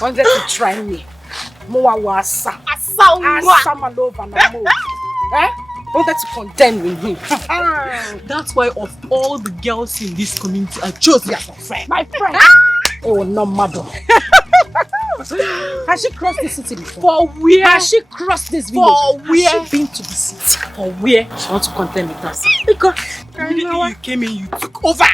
Wanted to try me. Moa wasa. Asa malova na mo. Wanted to condemn me. That's why of all the girls in this community, I chose you as my friend. My friend? Oh, no matter. Has she crossed the city before? For where? Has she crossed this village? For where? Has she been to the city? For where? She wants to contend with us. Because immediately you came in, you took over.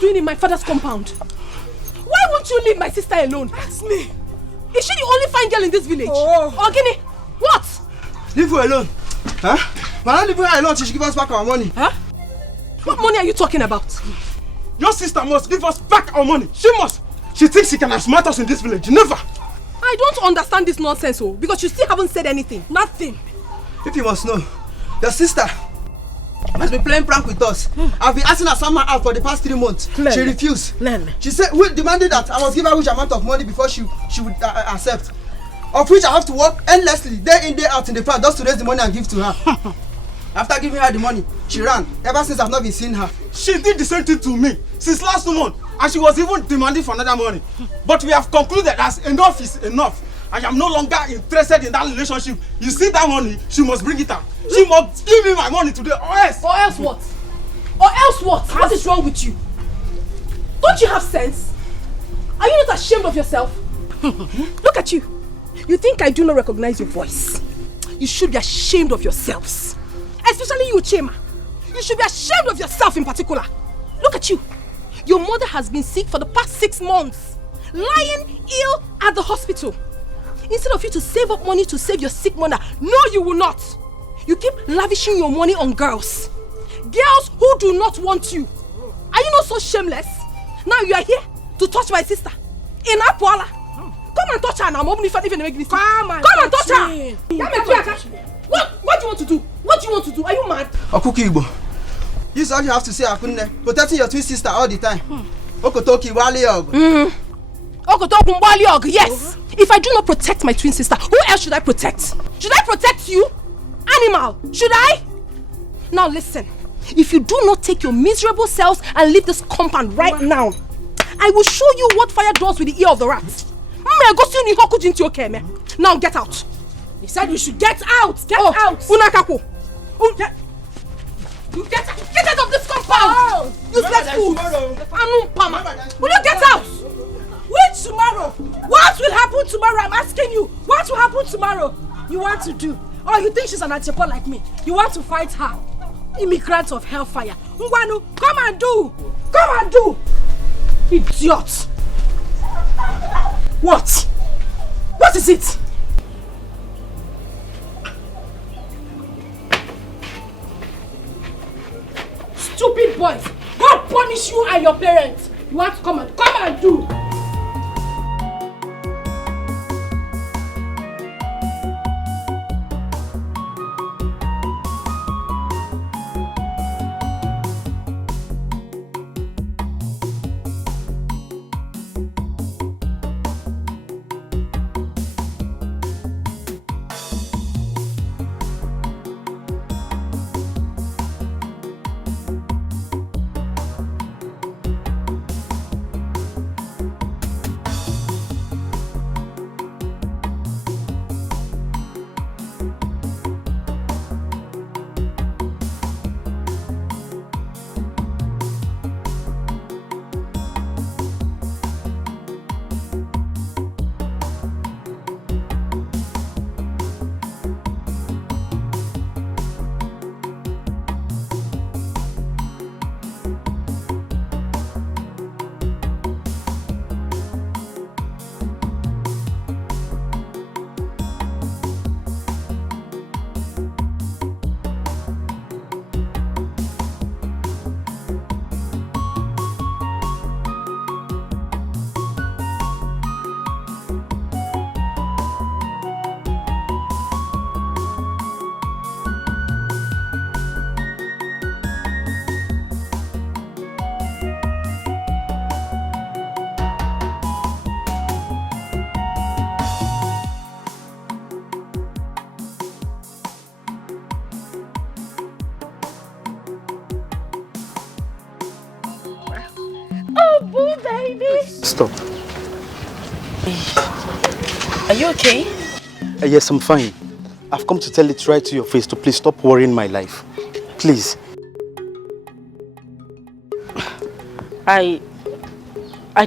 Doing in my father's compound? Why won't you leave my sister alone? Ask me. Is she the only fine girl in this village? Oh. Ogini, what? Leave her alone. Huh? When I leave her alone, she should give us back our money. Huh? What money are you talking about? Your sister must give us back our money. She must. She thinks she can outsmart us in this village. Never. I don't understand this nonsense, oh, because you still haven't said anything. Nothing. If you must know, your sister has been playing prank with us. I've been asking her someone out for the past 3 months. She refused. She said we demanded that I must give her which amount of money before she would accept. Of which I have to work endlessly, day in, day out in the farm just to raise the money and give to her. After giving her the money, she ran. Ever since I've not been seeing her. She did the same thing to me since last month, and she was even demanding for another money. But we have concluded that enough is enough. I am no longer interested in that relationship. You see that money, she must bring it out. She must give me my money today, or else. Or else what? Or else what? What is wrong with you? Don't you have sense? Are you not ashamed of yourself? Look at you. You think I do not recognize your voice? You should be ashamed of yourselves. Especially you, Chema. You should be ashamed of yourself in particular. Look at you. Your mother has been sick for the past 6 months. Lying ill at the hospital. Instead of you to save up money to save your sick mother, no, you will not. You keep lavishing your money on girls. Girls who do not want you. Are you not so shameless? Now you are here to touch my sister. In Apuala. Come and touch her now. Come and touch her. What do you want to do? What do you want to do? Are you mad? Okuki Igbo. This is all you have to say, Akunne. Protecting your twin sister all the time. Okotoki Waliog. Okotoki, yes. If I do not protect my twin sister, who else should I protect? Should I protect you? Animal, should I? Now listen. If you do not take your miserable selves and leave this compound right now, I will show you what fire does with the ear of the rat. Now get out. He said we should get out. Get out. Unakaku. Get out of this compound. Useless fool. Will you get out? Which tomorrow? What will happen tomorrow? I'm asking you. What will happen tomorrow? You want to do? Oh, you think she's an Etiko like me? You want to fight her? Immigrant of hellfire. Ngwanu, come and do. Come and do. Idiot. What? What is it? Stupid boys. God punish you and your parents. You want to come and do. baby. Stop. Are you okay? Yes, I'm fine. I've come to tell it right to your face to please stop worrying my life. Please. I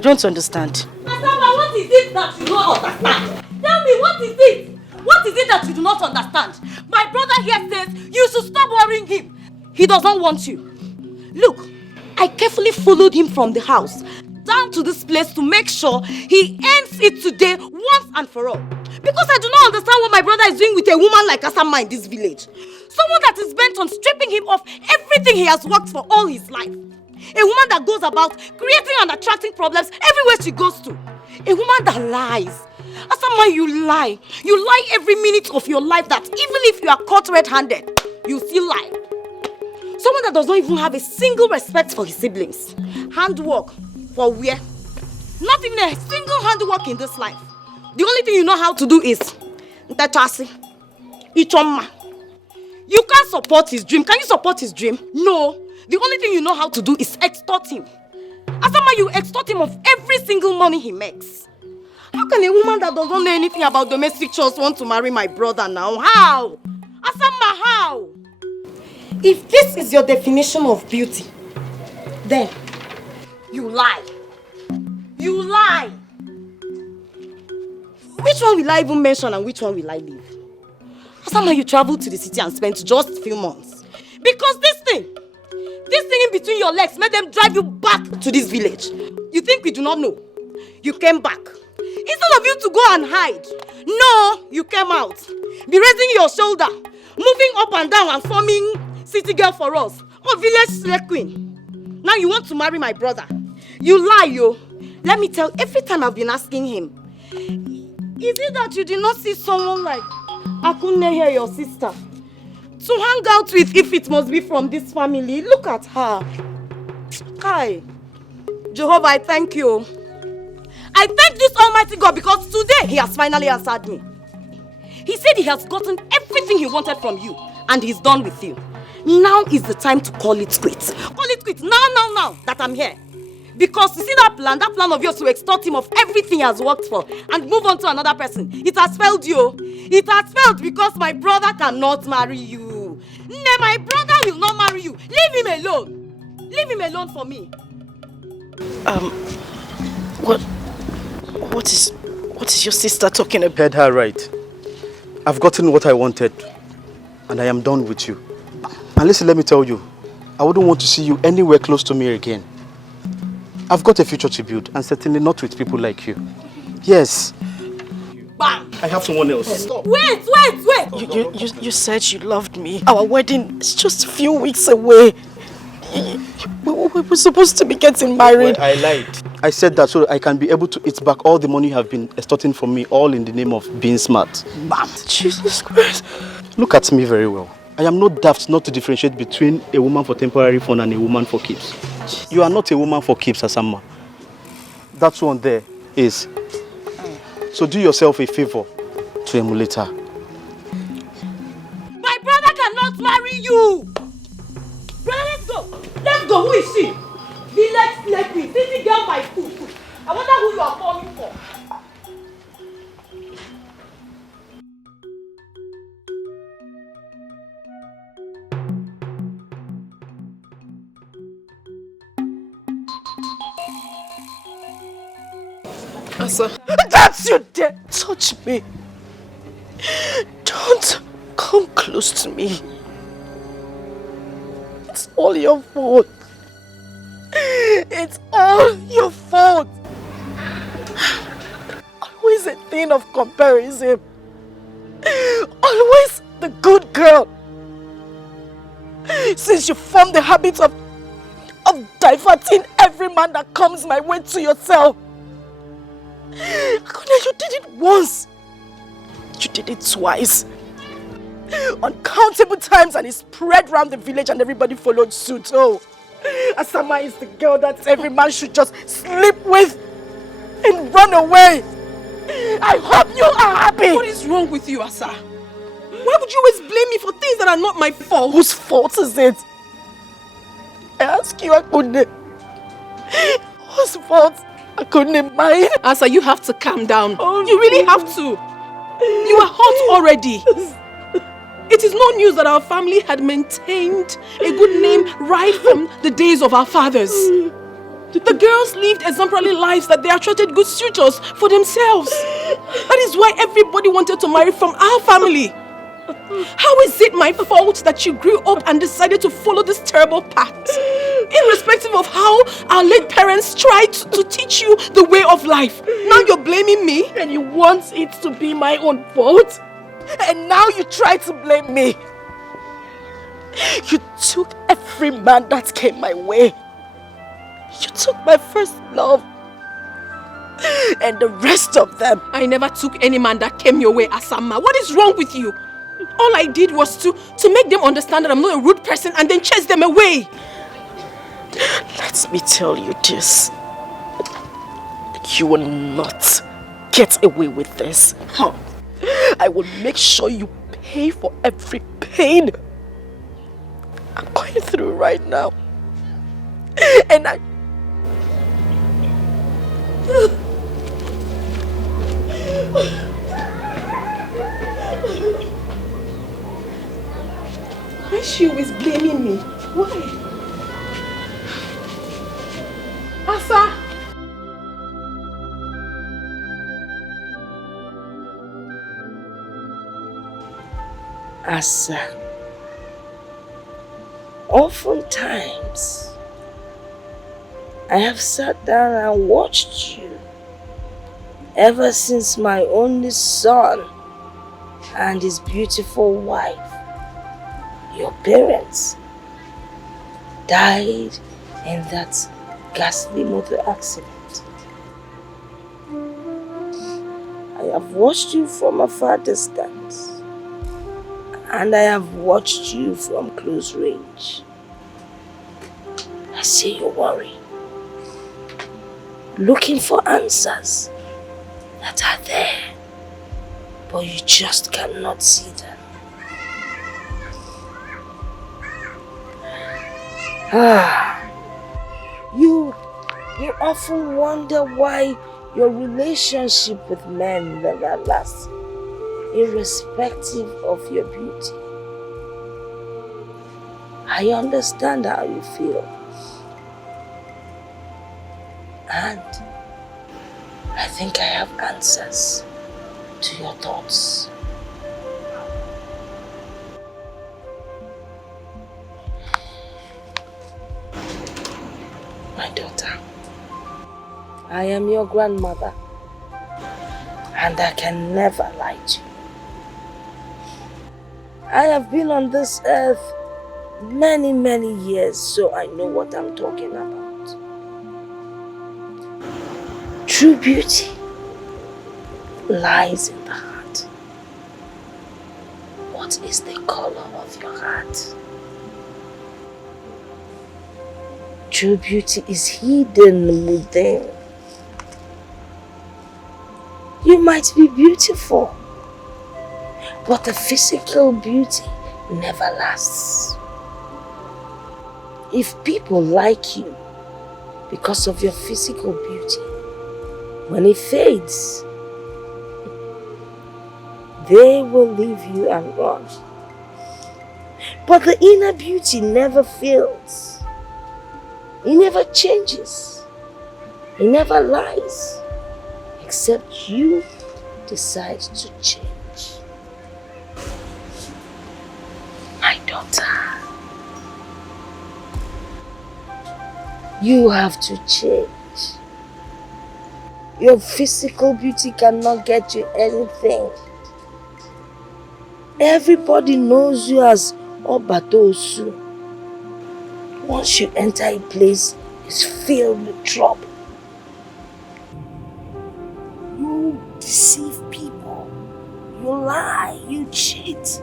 don't understand. Asama, what is it that you don't understand? Tell me, what is it? What is it that you do not understand? My brother here says you should stop worrying him. He doesn't want you. Look, I carefully followed him from the house down to this place to make sure he ends it today once and for all. Because I do not understand what my brother is doing with a woman like Asama in this village. Someone that is bent on stripping him of everything he has worked for all his life. A woman that goes about creating and attracting problems everywhere she goes to. A woman that lies. Asama, you lie. You lie every minute of your life that even if you are caught red-handed, you still lie. Someone that does not even have a single respect for his siblings. Handwork for where? Not even a single handwork in this life. The only thing you know how to do is Ntachasi, Ichoma. You can't support his dream. Can you support his dream? No. The only thing you know how to do is extort him. Asama, you extort him of every single money he makes. How can a woman that doesn't know anything about domestic chores want to marry my brother now? How? Asama, how? If this is your definition of beauty, then you lie. You lie. Which one will I even mention and which one will I leave? Asama, you traveled to the city and spent just a few months. Because this thing in between your legs made them drive you back to this village. You think we do not know? You came back. Instead of you to go and hide, no, you came out. Be raising your shoulder, moving up and down and forming city girl for us. Oh, village slave queen. Now you want to marry my brother. You lie, yo. Let me tell, every time I've been asking him, is it that you did not see someone like Akunne here, your sister, to hang out with if it must be from this family? Look at her. Hi. Jehovah, I thank you. I thank this Almighty God because today he has finally answered me. He said he has gotten everything he wanted from you and he's done with you. Now is the time to call it quits. Call it quits now that I'm here. Because you see that plan of yours to extort him of everything he has worked for and move on to another person. It has failed you. It has failed because my brother cannot marry you. No, my brother will not marry you. Leave him alone. Leave him alone for me. What is your sister talking about? Heard her right. I've gotten what I wanted and I am done with you. And listen, let me tell you, I wouldn't want to see you anywhere close to me again. I've got a future to build and certainly not with people like you. Yes. Bam! I have someone else. Stop. Wait! You said you loved me. Our wedding is just a few weeks away. We were supposed to be getting married. Well, I lied. I said that so I can be able to eat back all the money you have been extorting from me, all in the name of being smart. Bam! Jesus Christ. Look at me very well. I am not daft not to differentiate between a woman for temporary fun and a woman for keeps. You are not a woman for keeps, Asama. That one there is. So do yourself a favor to emulate her. My brother cannot marry you! Brother, let's go! Let's go! Who is she? Village slave queen, city girl by foot. I wonder who you are calling for. Asa, that's you dare touch me. Don't come close to me. It's all your fault. It's all your fault. Always a thing of comparison. Always the good girl. Since you formed the habit of diverting every man that comes my way to yourself. You did it once. You did it twice. Uncountable times, and it spread around the village and everybody followed suit. Oh, Asama is the girl that every man should just sleep with and run away. I hope you are happy. What is wrong with you, Asa? Why would you always blame me for things that are not my fault? Whose fault is it? I ask you, Akunde. Whose fault? I couldn't mind. Asa, you have to calm down. Oh, you really have to. You are hot already. It is no news that our family had maintained a good name right from the days of our fathers. The girls lived exemplary lives that they attracted good suitors for themselves. That is why everybody wanted to marry from our family. How is it my fault that you grew up and decided to follow this terrible path? Irrespective of how our late parents tried to teach you the way of life. Now you're blaming me? And you want it to be my own fault? And now you try to blame me. You took every man that came my way. You took my first love. And the rest of them. I never took any man that came your way, Asama. What is wrong with you? All I did was to make them understand that I'm not a rude person and then chase them away. Let me tell you this. You will not get away with this. I will make sure you pay for every pain I'm going through right now. And I... Why is she always blaming me? Why? Asa! Asa, oftentimes I have sat down and watched you ever since my only son and his beautiful wife, your parents, died in that ghastly motor accident. I have watched you from a far distance. And I have watched you from close range. I see you worry, looking for answers that are there, but you just cannot see them. You often wonder why your relationship with men never lasts, irrespective of your beauty. I understand how you feel. And I think I have answers to your thoughts. My daughter, I am your grandmother, and I can never lie to you. I have been on this earth many, many years, so I know what I'm talking about. True beauty lies in the heart. What is the color of your heart? True beauty is hidden within. You might be beautiful, but the physical beauty never lasts. If people like you because of your physical beauty, when it fades, they will leave you and run. But the inner beauty never fails. It never changes. It never lies, except you decide to change. My daughter, you have to change. Your physical beauty cannot get you anything. Everybody knows you as Obatosu. Once you enter a place, it's filled with trouble. You deceive people. You lie. You cheat.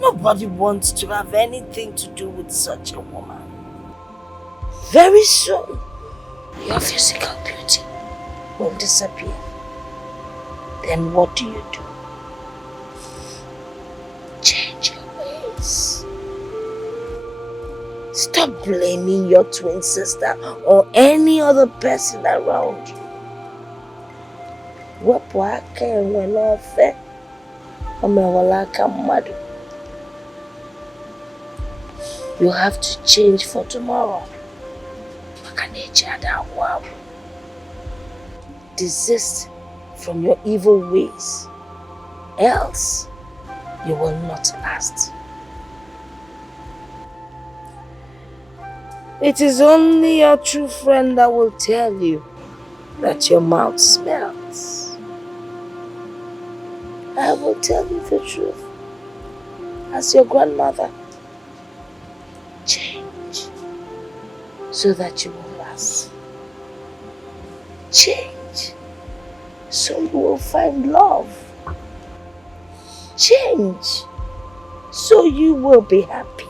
Nobody wants to have anything to do with such a woman. Very soon, your physical beauty will disappear. Then what do? Change your ways. Stop blaming your twin sister or any other person around you. Wepụ aka enwe n'ofe, o mewala aka mmadụ. You have to change for tomorrow. Desist from your evil ways, else you will not last. It is only your true friend that will tell you that your mouth smells. I will tell you the truth. As your grandmother, change so that you will last. Change so you will find love. Change so you will be happy.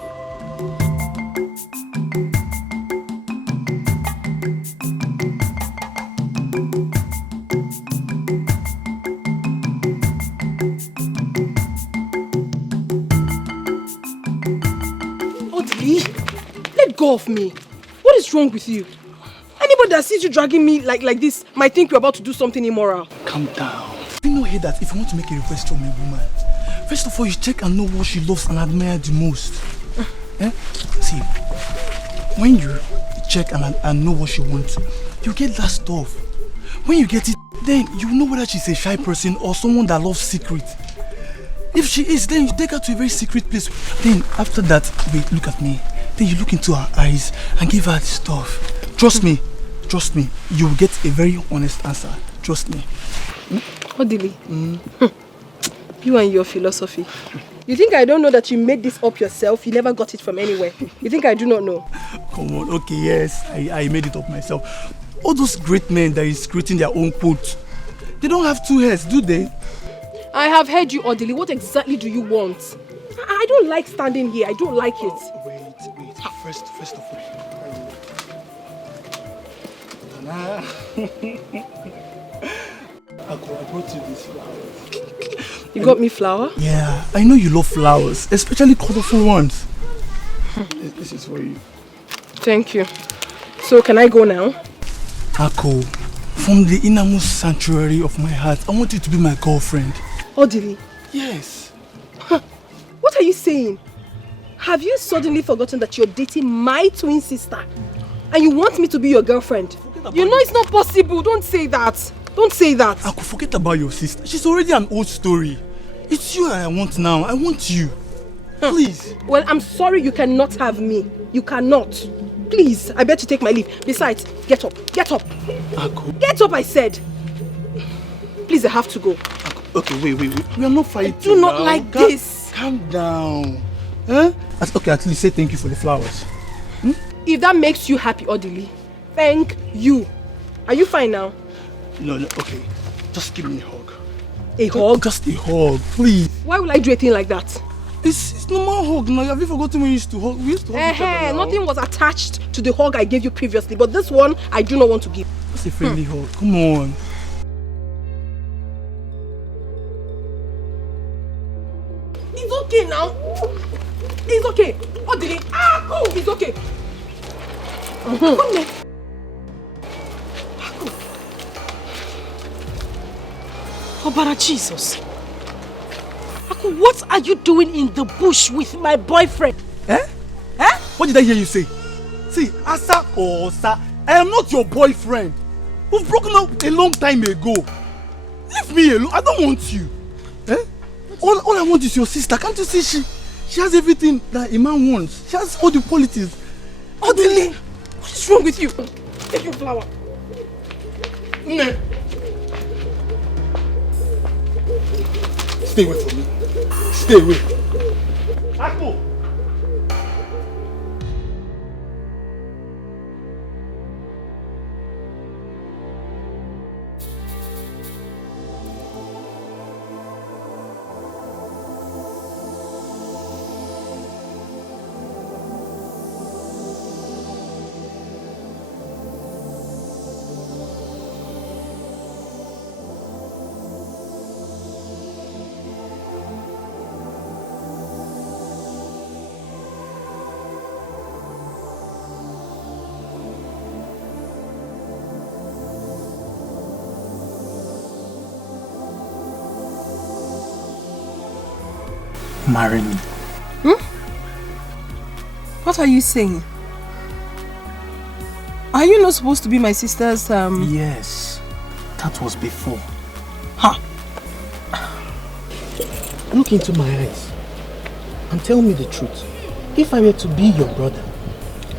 Let go of me. What is wrong with you? Anybody that sees you dragging me like this might think you're about to do something immoral. Calm down. You know here that if you want to make a request from a woman, first of all you check and know what she loves and admires the most. See, when you check and know what she wants, you get that stuff. When you get it, then you know whether she's a shy person or someone that loves secret. If she is, then you take her to a very secret place. Then after that, wait, look at me. Then you look into her eyes and give her the stuff. Trust me, you will get a very honest answer. Trust me. Odili, you and your philosophy. You think I don't know that you made this up yourself? You never got it from anywhere. You think I do not know? Come on, okay, yes, I made it up myself. All those great men that is creating their own quote, they don't have two heads, do they? I have heard you, Odili. What exactly do you want? I don't like standing here. I don't like it. Wait. First of all. I brought you this flower. You got me flower? Yeah, I know you love flowers, especially colorful ones. This is for you. Thank you. So, can I go now? Ako, from the innermost sanctuary of my heart, I want you to be my girlfriend. Odili? Yes. What are you saying? Have you suddenly forgotten that you're dating my twin sister? And you want me to be your girlfriend? You know it's not possible. Don't say that. Don't say that. Ako, forget about your sister. She's already an old story. It's you I want now. I want you. Please. Well, I'm sorry you cannot have me. You cannot. Please, I bet you take my leave. Besides, get up. Get up. Ako. Get up, I said. Please, I have to go. Ako. Okay, wait. We are not fighting. I do not like this. Calm down. Huh? Okay, at least say thank you for the flowers. If that makes you happy, Odili, thank you. Are you fine now? No, okay. Just give me a hug. A hug? Just a hug, please. Why would I do a thing like that? It's normal hug now. Have you forgotten when we used to hug? We used to hug each other now. Nothing was attached to the hug I gave you previously, but this one, I do not want to give. Just a friendly hug. Come on. It's okay now. It's okay. Odili, it's okay. Come here. Obara Jesus. Aku, what are you doing in the bush with my boyfriend? What did I hear you say? See, Asa or Osa, I am not your boyfriend. We've broken up a long time ago. Leave me alone. I don't want you. All I want is your sister. Can't you see she has everything that a man wants? She has all the qualities. Odili, what is wrong with you? Take your flower. Stay away from me. Stay away. Akpo! marry me. What are you saying? Are you not supposed to be my sister's Yes, that was before. Ha! Look into my eyes and tell me the truth. If I were to be your brother,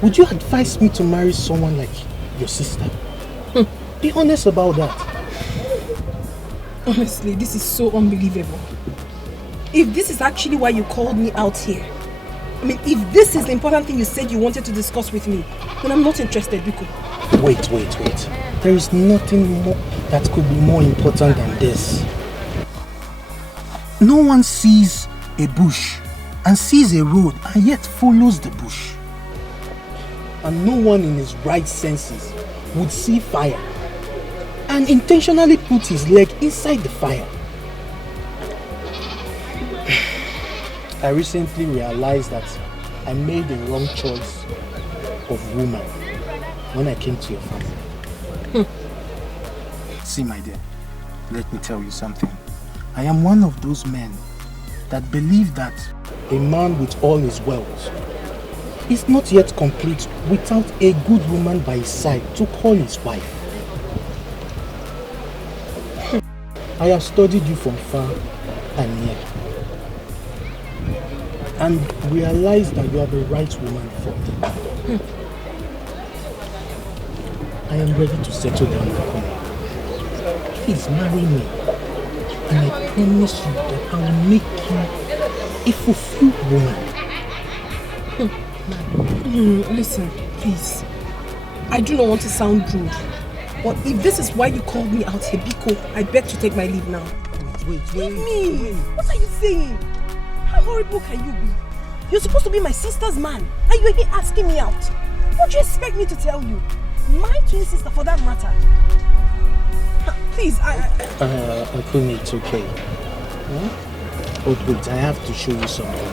would you advise me to marry someone like your sister? Be honest about that. Honestly, this is so unbelievable. If this is actually why you called me out here, I mean, if this is the important thing you said you wanted to discuss with me, then I'm not interested, Biko. Wait. There is nothing more that could be more important than this. No one sees a bush and sees a road and yet follows the bush. And no one in his right senses would see fire and intentionally put his leg inside the fire. I recently realized that I made the wrong choice of woman when I came to your family. See, my dear, let me tell you something. I am one of those men that believe that a man with all his wealth is not yet complete without a good woman by his side to call his wife. I have studied you from far and near and realized that you are the right woman for me. I am ready to settle down with you. Please marry me. And I promise you that I will make you a fulfilled woman. Listen, please. I do not want to sound rude. But if this is why you called me out here, Biko, I beg to take my leave now. Wait. Leave me! What are you saying? How horrible can you be? You're supposed to be my sister's man, and you're here asking me out. What do you expect me to tell you? My twin sister, for that matter. Please, Okoli, it's okay. Huh? Oh, wait, I have to show you something.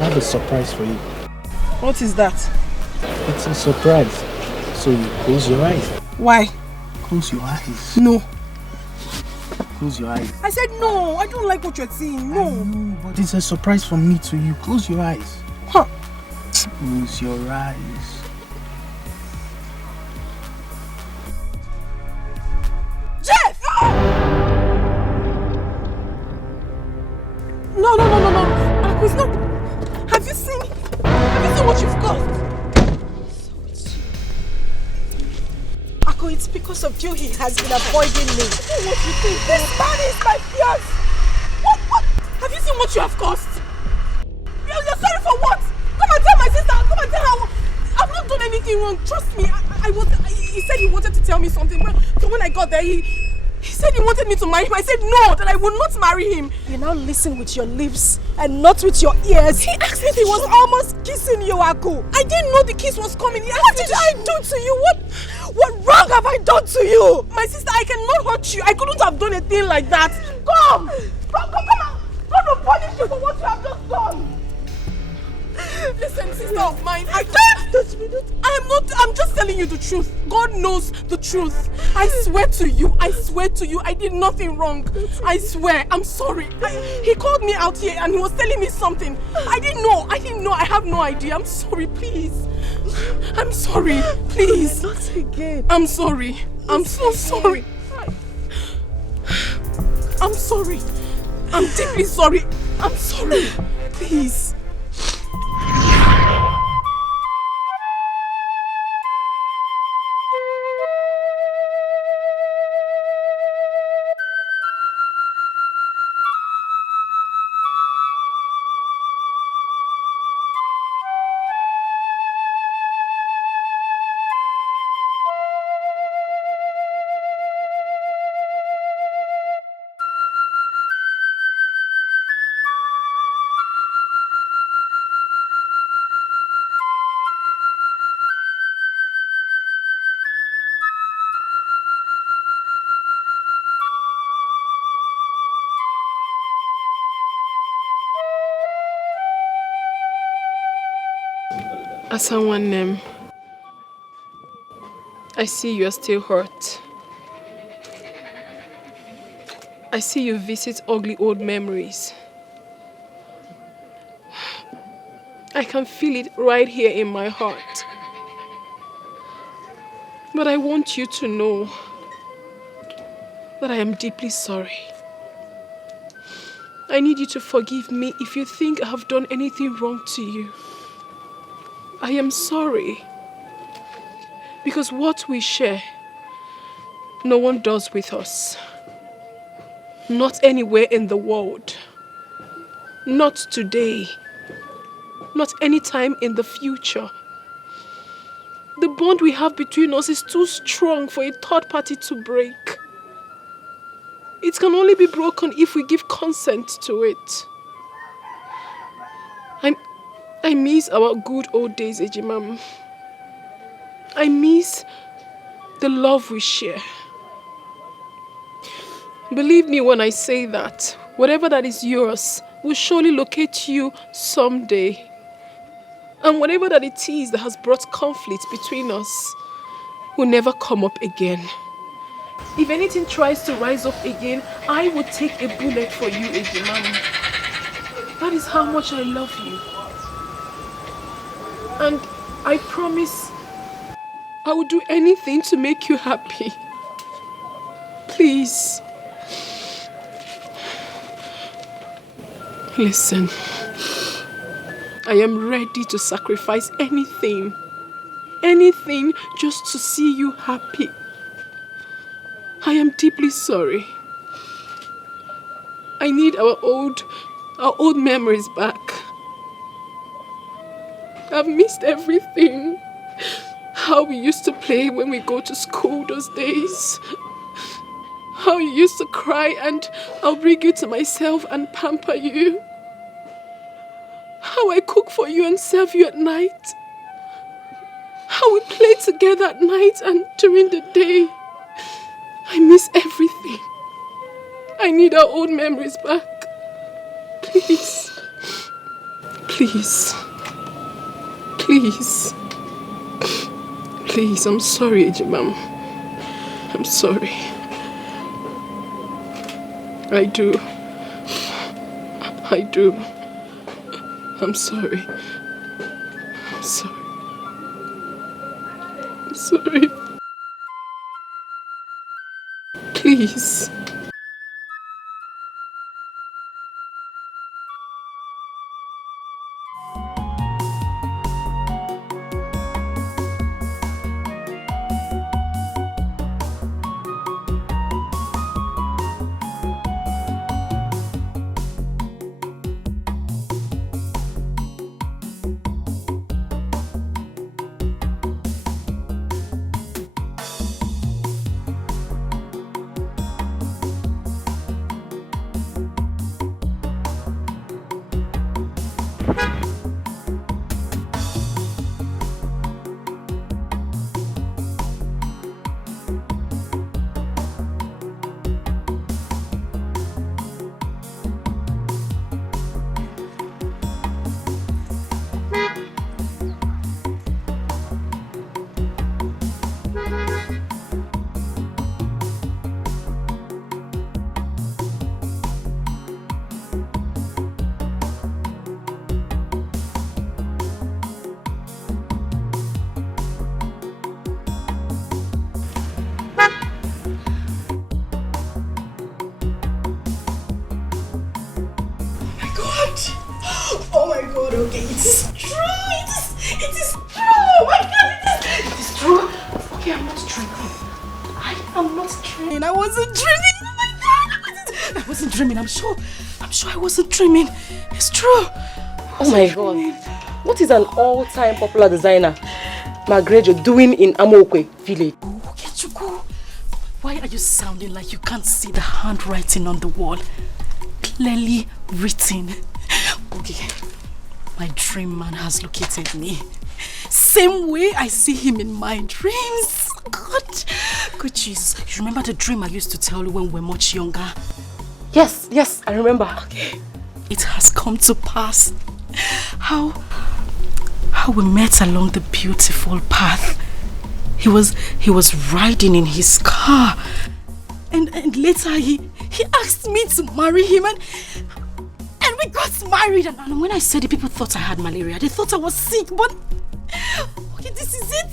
I have a surprise for you. What is that? It's a surprise. So you close your eyes. Why? Close your eyes. No. Close your eyes. I said no. I don't like what you're saying. No. I know, but it's a surprise from me to you. Close your eyes. Huh. Close your eyes. Jeff! No. Aquis, no. Have you seen what you've caused? It's because of you he has been avoiding me. What you think? This man is my fiance. What? Have you seen what you have caused? You're sorry for what? Come and tell my sister. Come and tell her. I've not done anything wrong. Trust me. He said he wanted to tell me something. So when I got there, he said he wanted me to marry him. I said no, that I would not marry him. You now listen with your lips and not with your ears. He asked me. He was almost kissing you, Ako. I didn't know the kiss was coming. What did I do to you? What wrong have I done to you? My sister, I cannot hurt you. I couldn't have done a thing like that. Come on. God will punish you for what you have just done. Listen, sister of mine, I don't touch me. I'm just telling you the truth. God knows the truth. I swear to you, I did nothing wrong. I swear, I'm sorry. He called me out here and he was telling me something. I didn't know, I have no idea. I'm sorry, please. I'm sorry, please. Not again. I'm sorry. I'm so sorry. I'm sorry. I'm deeply sorry. I'm sorry. Please. As someone named, I see you are still hurt. I see you visit ugly old memories. I can feel it right here in my heart. But I want you to know that I am deeply sorry. I need you to forgive me if you think I have done anything wrong to you. I am sorry. Because what we share, no one does with us. Not anywhere in the world. Not today. Not anytime in the future. The bond we have between us is too strong for a third party to break. It can only be broken if we give consent to it. I miss our good old days, Ejimam. I miss the love we share. Believe me when I say that whatever that is yours will surely locate you someday. And whatever that it is that has brought conflict between us will never come up again. If anything tries to rise up again, I will take a bullet for you, Ejimam. That is how much I love you. And I promise I will do anything to make you happy. Please. Listen. I am ready to sacrifice anything just to see you happy. I am deeply sorry. I need our old memories back. I've missed everything. How we used to play when we go to school those days. How you used to cry and I'll bring you to myself and pamper you. How I cook for you and serve you at night. How we play together at night and during the day. I miss everything. I need our old memories back. Please. Please. Please. Please, I'm sorry, Ejimam. I'm sorry. I do. I'm sorry. I'm sorry. I'm sorry. Please. Okay, it is true. It is true. Oh my God, it is true. Okay, I'm not dreaming. I am not dreaming. I wasn't dreaming. Oh my God, I wasn't dreaming. I'm sure I wasn't dreaming. It's true. Oh my God. What is an all-time popular designer, Magrejo, doing in Amokwe village? Okechukwu, why are you sounding like you can't see the handwriting on the wall? Clearly written. Okay. My dream man has located me. Same way I see him in my dreams. God. Good Jesus. You remember the dream I used to tell you when we were much younger? Yes, I remember. Okay. It has come to pass. How we met along the beautiful path. He was riding in his car. And later he asked me to marry him and we got married, and when I said it, people thought I had malaria. They thought I was sick, but okay, this is it.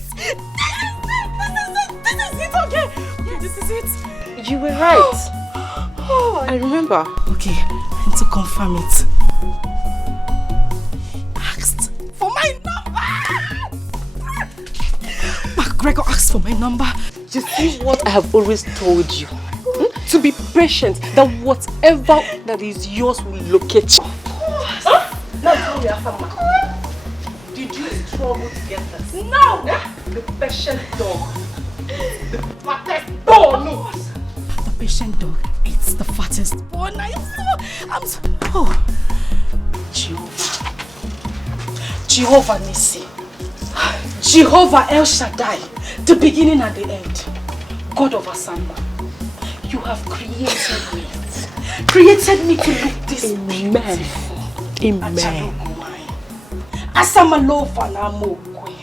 This is it, okay? Yeah, this is it. You were right. I remember. Okay, and to confirm it, asked for my number. McGregor asked for my number. You see what I have always told you? To be patient, that whatever that is yours will locate you. Now tell me, Afama. Did you struggle to get this? No! The patient dog. The fattest dog! No! The patient dog eats the fattest one. Oh, Jehovah. Jehovah Nissi. Jehovah El Shaddai. The beginning and the end. God of Asamba. You have created me. Created me to look this beautiful. Amen. Asama loaf and amokwe.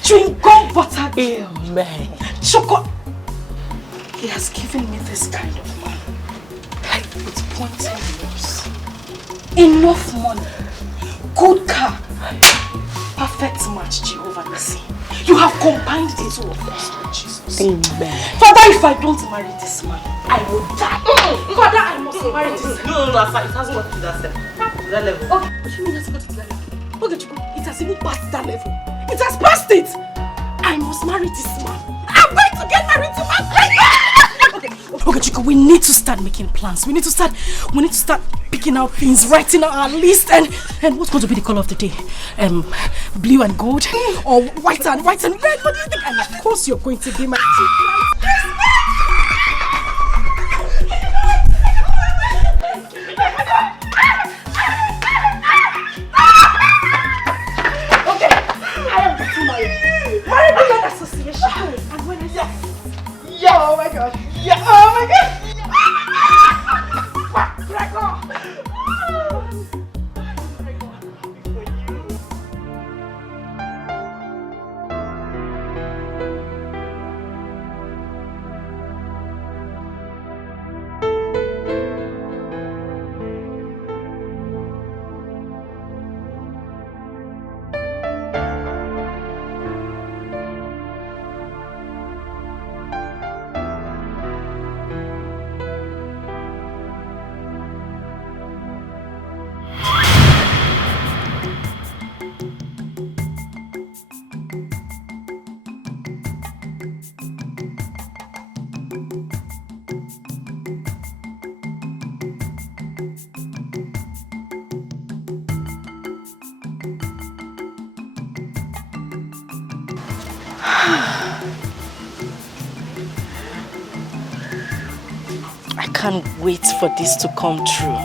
Chewing gum butter girl. Amen. Choco. He has given me this kind of man. With pointed nose. Enough money. Good car. Perfect match, Jehovah Nissi. You have combined the two of us, Lord Jesus. Amen. Father, if I don't marry this man, I will die. Father, I must marry this man. No, it hasn't got to that step. To that level. Okay, what do you mean it has got to that level? Okay, Chico, it has even passed that level. It has passed it. I must marry this man. I'm going to get married to my friend. Okay, Chico, we need to start making plans. We need to start picking out things, writing out our list, and what's going to be the color of the day? Blue and gold, or white and red? What do you think? And of course, you're going to be my Okay, I am getting married. Married association. And when I say yes, oh my God. Yeah, oh my God! I can't wait for this to come true.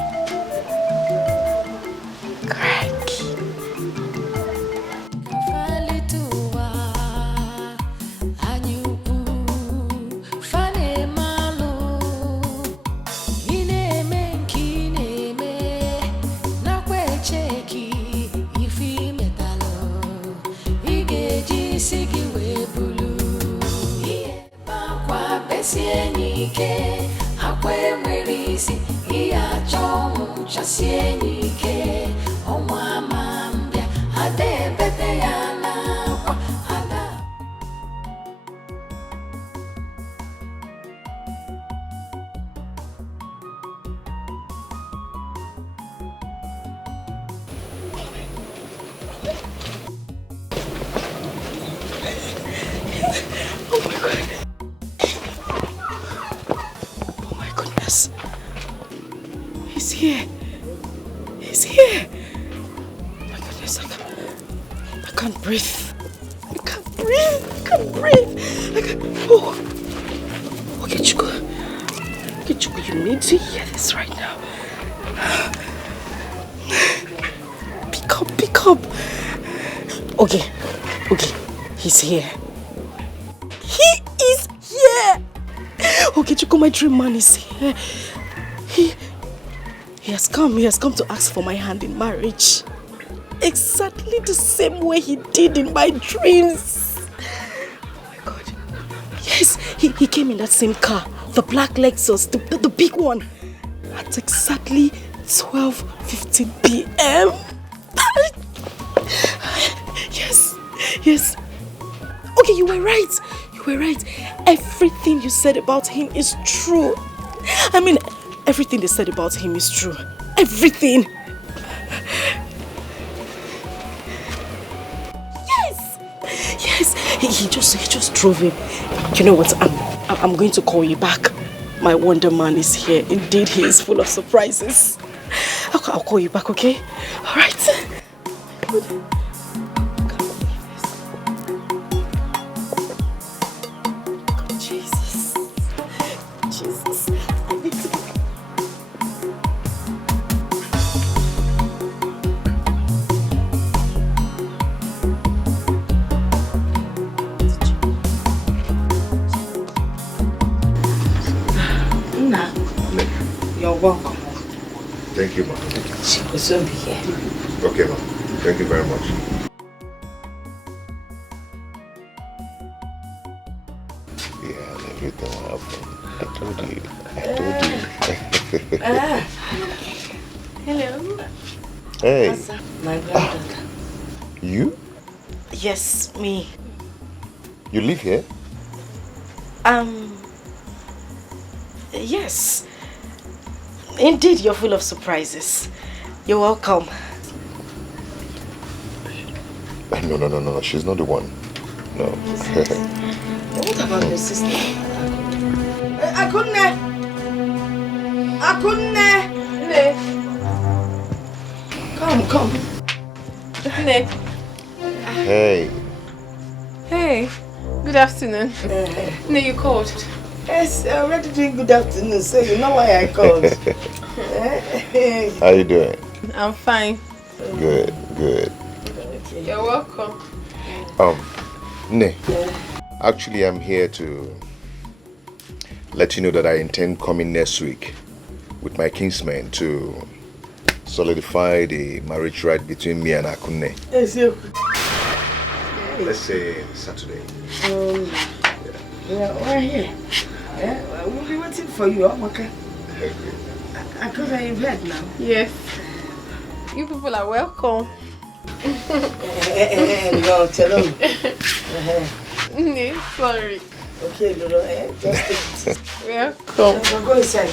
He's here. He is here. Okay, Chico, my dream man is here. He has come to ask for my hand in marriage. Exactly the same way he did in my dreams. Oh my God. Yes, he came in that same car. The black Lexus, the big one. At exactly 12:15 p.m. Yes. Okay, you were right. Everything you said about him is true. I mean, everything they said about him is true. Everything. Yes. He just drove in. You know what? I'm going to call you back. My Wonder Man is here. Indeed, he is full of surprises. I'll call you back, okay? All right. Jesus. I need to... You're welcome. Thank you, ma. She will soon be here. Okay, ma. Thank you very much. Yeah, everything will happen. I told you. Hello. Hey. My granddaughter. You? Yes, me. You live here? Yes. Indeed, you're full of surprises. You're welcome. No. She's not the one. No. What about your sister? Akunne. Come. Hey. Hey, good afternoon. No, you called. Yes, I already doing good afternoon, so you know why I called. How you doing? I'm fine. Good. You're welcome. Ne. Actually, I'm here to let you know that I intend coming next week with my kinsmen to solidify the marriage right between me and Akunne. Yes, you. Let's say Saturday. We're here. We'll be waiting for you, okay? Because you've heard now. Yes. You people are welcome. No, tell them. No, sorry. Okay, Lolo, just take it. Welcome. Go inside.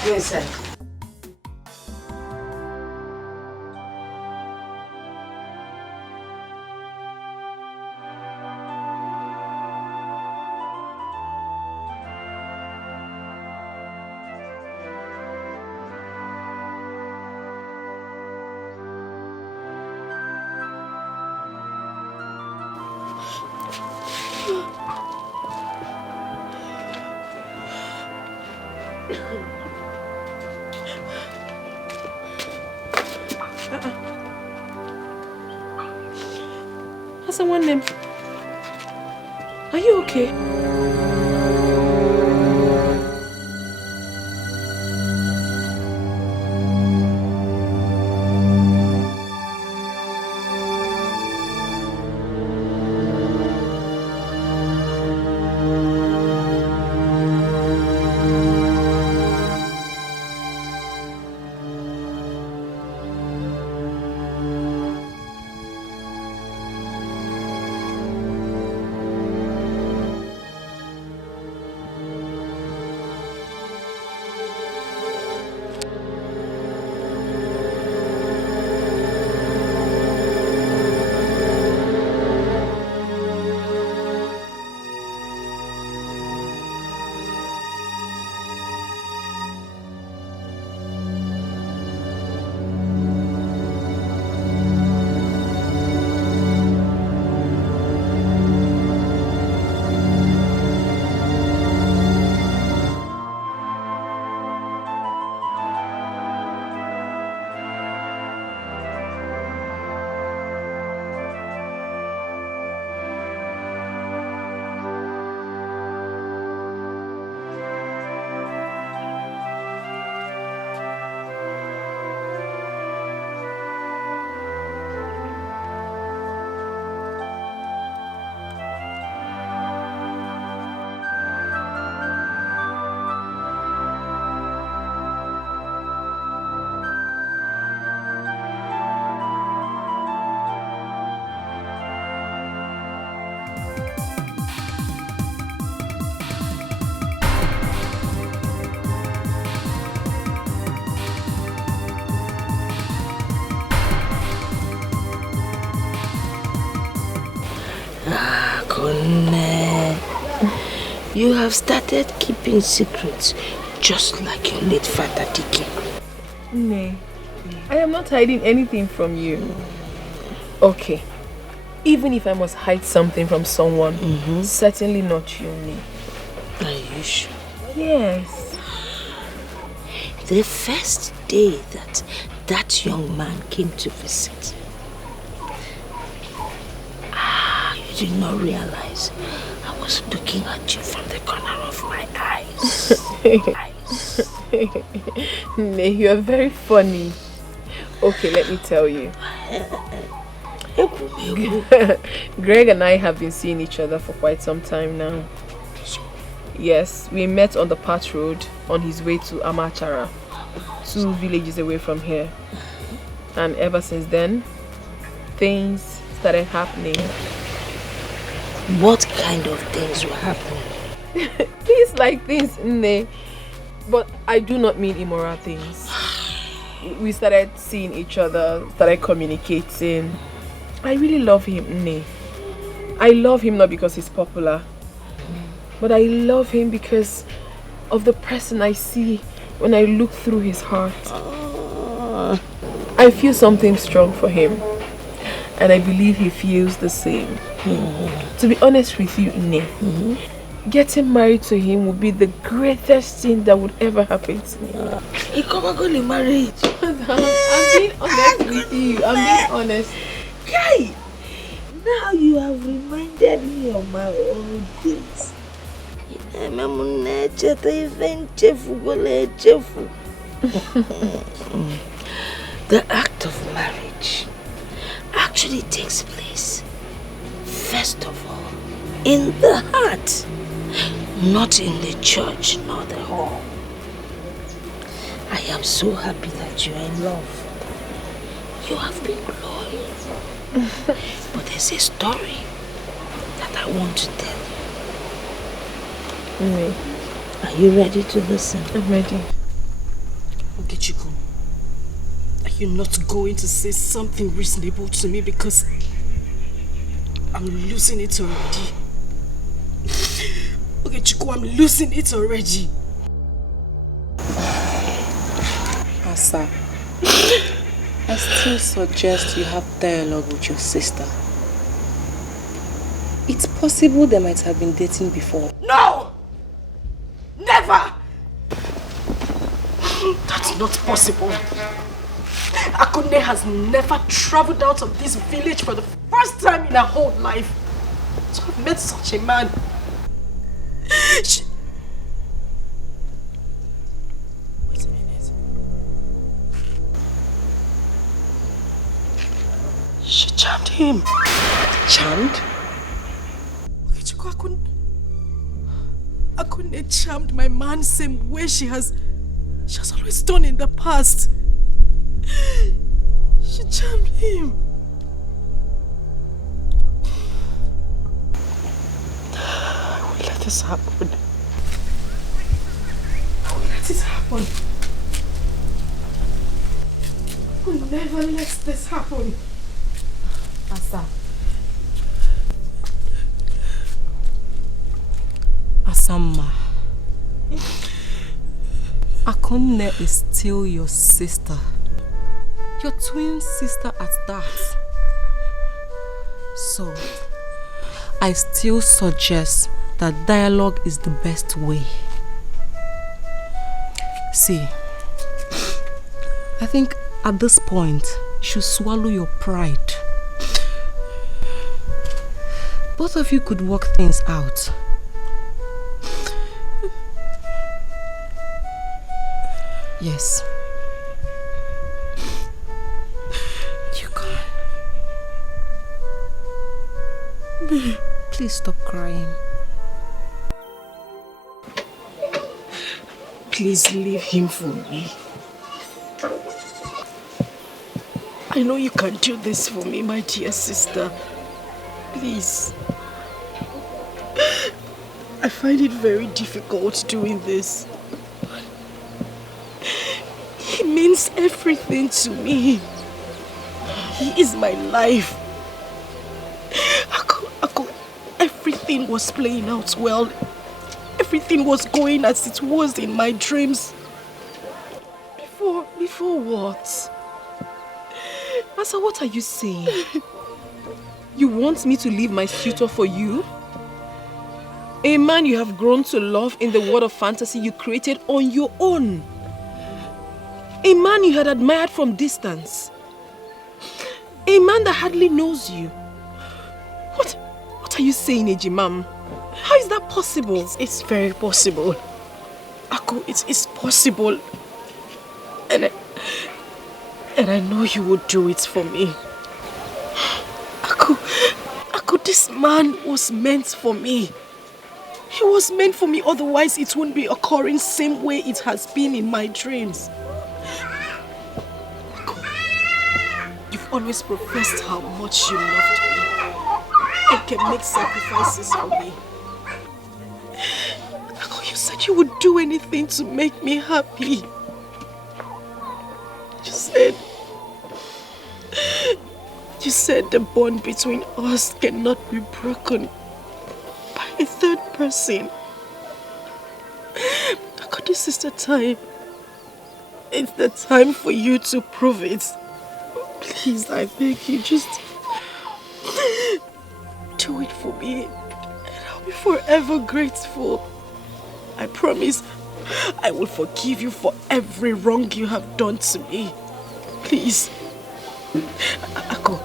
Has someone named? Are you okay? You have started keeping secrets just like your late father Dike. Nay, I am not hiding anything from you. Okay, even if I must hide something from someone, certainly not you, Nay. Are you sure? Yes. The first day that young man came to visit, you did not realize I was looking at you from the corner of my eyes. Nay, you are very funny. Okay, let me tell you. Greg and I have been seeing each other for quite some time now. Yes, we met on the Path Road on his way to Amachara, 2 villages away from here. And ever since then, things started happening. What kind of things were happening? Things like this, Nne. But I do not mean immoral things. We started seeing each other, started communicating. I really love him, Nne. I love him not because he's popular, but I love him because of the person I see when I look through his heart. I feel something strong for him, and I believe he feels the same. To be honest with you, Nne, getting married to him would be the greatest thing that would ever happen to me. He come going to marriage. I'm being honest with you. I'm being honest. Kai, now you have reminded me of my old days. The act of marriage actually takes place, first of all, in the heart, not in the church nor the hall. I am so happy that you are in love. You have been glowing. But there's a story that I want to tell you. Are you ready to listen? I'm ready. Okechiko, are you not going to say something reasonable to me because I'm losing it already? Okechiko, I'm losing it already. Asa, I still suggest you have dialogue with your sister. It's possible they might have been dating before. No! Never! That's not possible. Akunne has never traveled out of this village for the first time in her whole life. To have met such a man. Wait a minute. She charmed him. Charmed? Akunne charmed my man same way she has always done in the past. She charmed him. I will let this happen. I will let it happen. I will never let this happen. Asa. Asamma, Akunne is still your sister. Your twin sister at that. So, I still suggest that dialogue is the best way. See, I think at this point, you should swallow your pride. Both of you could work things out. Yes. You can. Please stop crying. Please leave him for me. I know you can do this for me, my dear sister. Please. I find it very difficult doing this. He means everything to me. He is my life. Everything was playing out well. Everything was going as it was in my dreams. Before what? Asa, what are you saying? You want me to leave my suitor for you? A man you have grown to love in the world of fantasy you created on your own. A man you had admired from distance. A man that hardly knows you. What are you saying, Ejimam? How is that possible? It's very possible. Aku, it's possible. And I know you would do it for me. Aku, this man was meant for me. He was meant for me, otherwise it wouldn't be occurring same way it has been in my dreams. Aku, you've always professed how much you loved me and can make sacrifices for me. Aku, you said you would do anything to make me happy. You said the bond between us cannot be broken by a third person. Aku, this is the time. It's the time for you to prove it. Please, I beg you, just do it for me. And I'll be forever grateful. I promise I will forgive you for every wrong you have done to me. Please. Aku,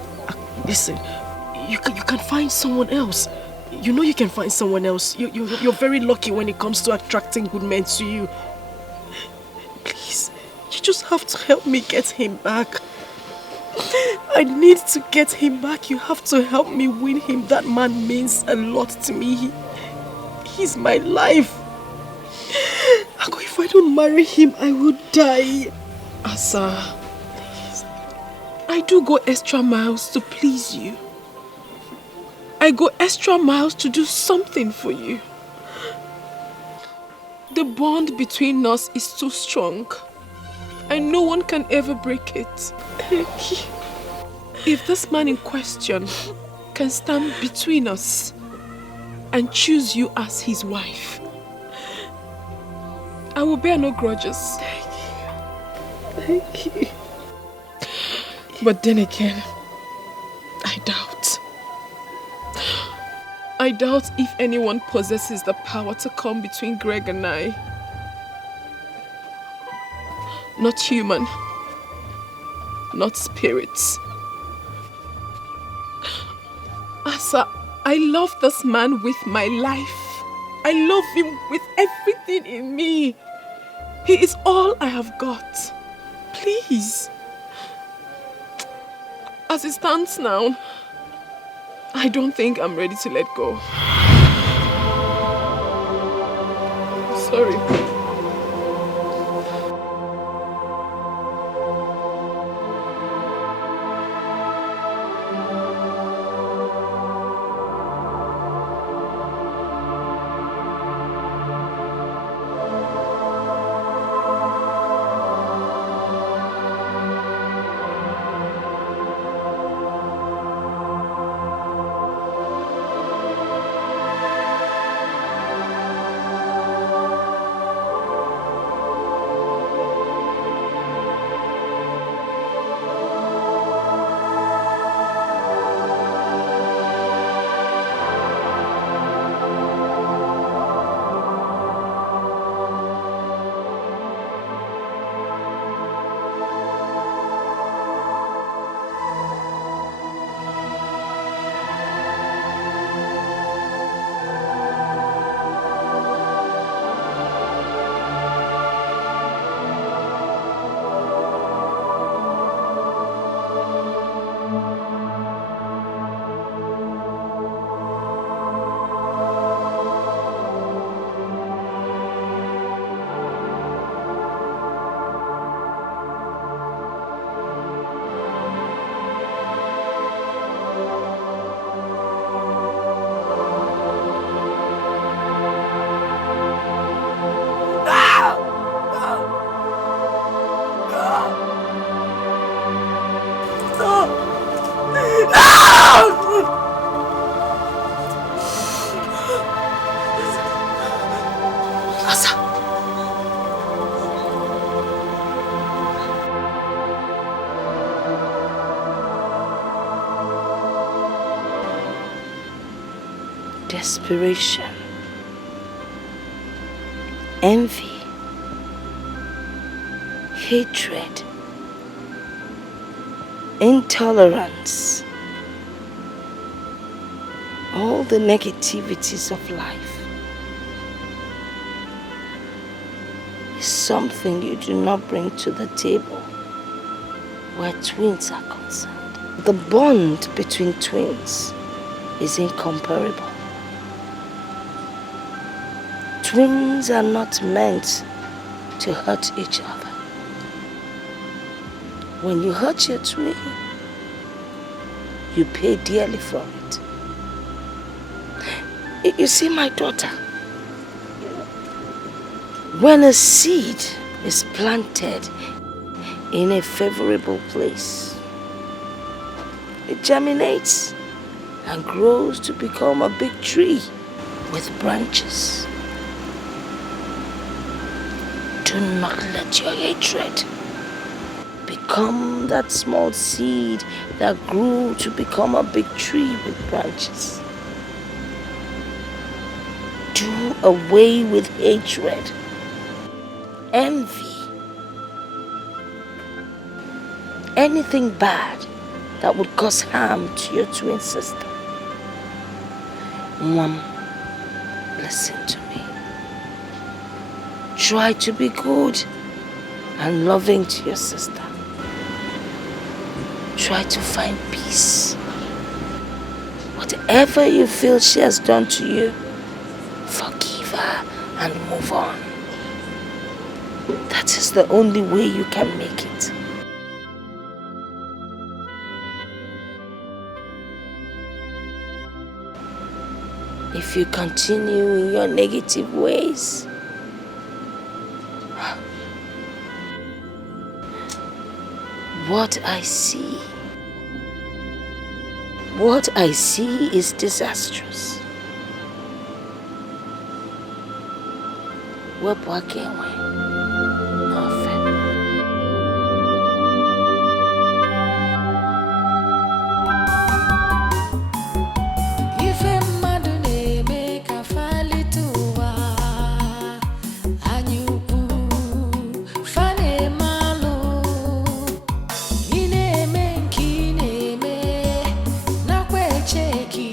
listen. You can find someone else. You know you can find someone else. You're very lucky when it comes to attracting good men to you. Please, you just have to help me get him back. I need to get him back. You have to help me win him. That man means a lot to me. He's my life. Aku, if I don't marry him, I will die. Asa, I do go extra miles to please you. I go extra miles to do something for you. The bond between us is too strong, and no one can ever break it. Thank you. If this man in question can stand between us and choose you as his wife, I will bear no grudges. Thank you. But then again, I doubt. I doubt if anyone possesses the power to come between Greg and I. Not human. Not spirits. Asa, I love this man with my life. I love him with everything in me. He is all I have got. Please. As it stands now, I don't think I'm ready to let go. Sorry. desperation, envy, hatred, intolerance, all the negativities of life is something you do not bring to the table where twins are concerned. The bond between twins is incomparable. Twins are not meant to hurt each other. When you hurt your twin, you pay dearly for it. You see, my daughter, when a seed is planted in a favorable place, it germinates and grows to become a big tree with branches. Do not let your hatred become that small seed that grew to become a big tree with branches. Do away with hatred, envy, anything bad that would cause harm to your twin sister. Mom, listen to me. Try to be good and loving to your sister. Try to find peace. Whatever you feel she has done to you, forgive her and move on. That is the only way you can make it. If you continue in your negative ways, what I see is disastrous. Wepụ aka enwe n'ofe. Ife mmadụ na-eme ka falite ụwa, anyị ukwu fa na-eme alụ. Ị na-eme nke ị na-eme, nakwa echeki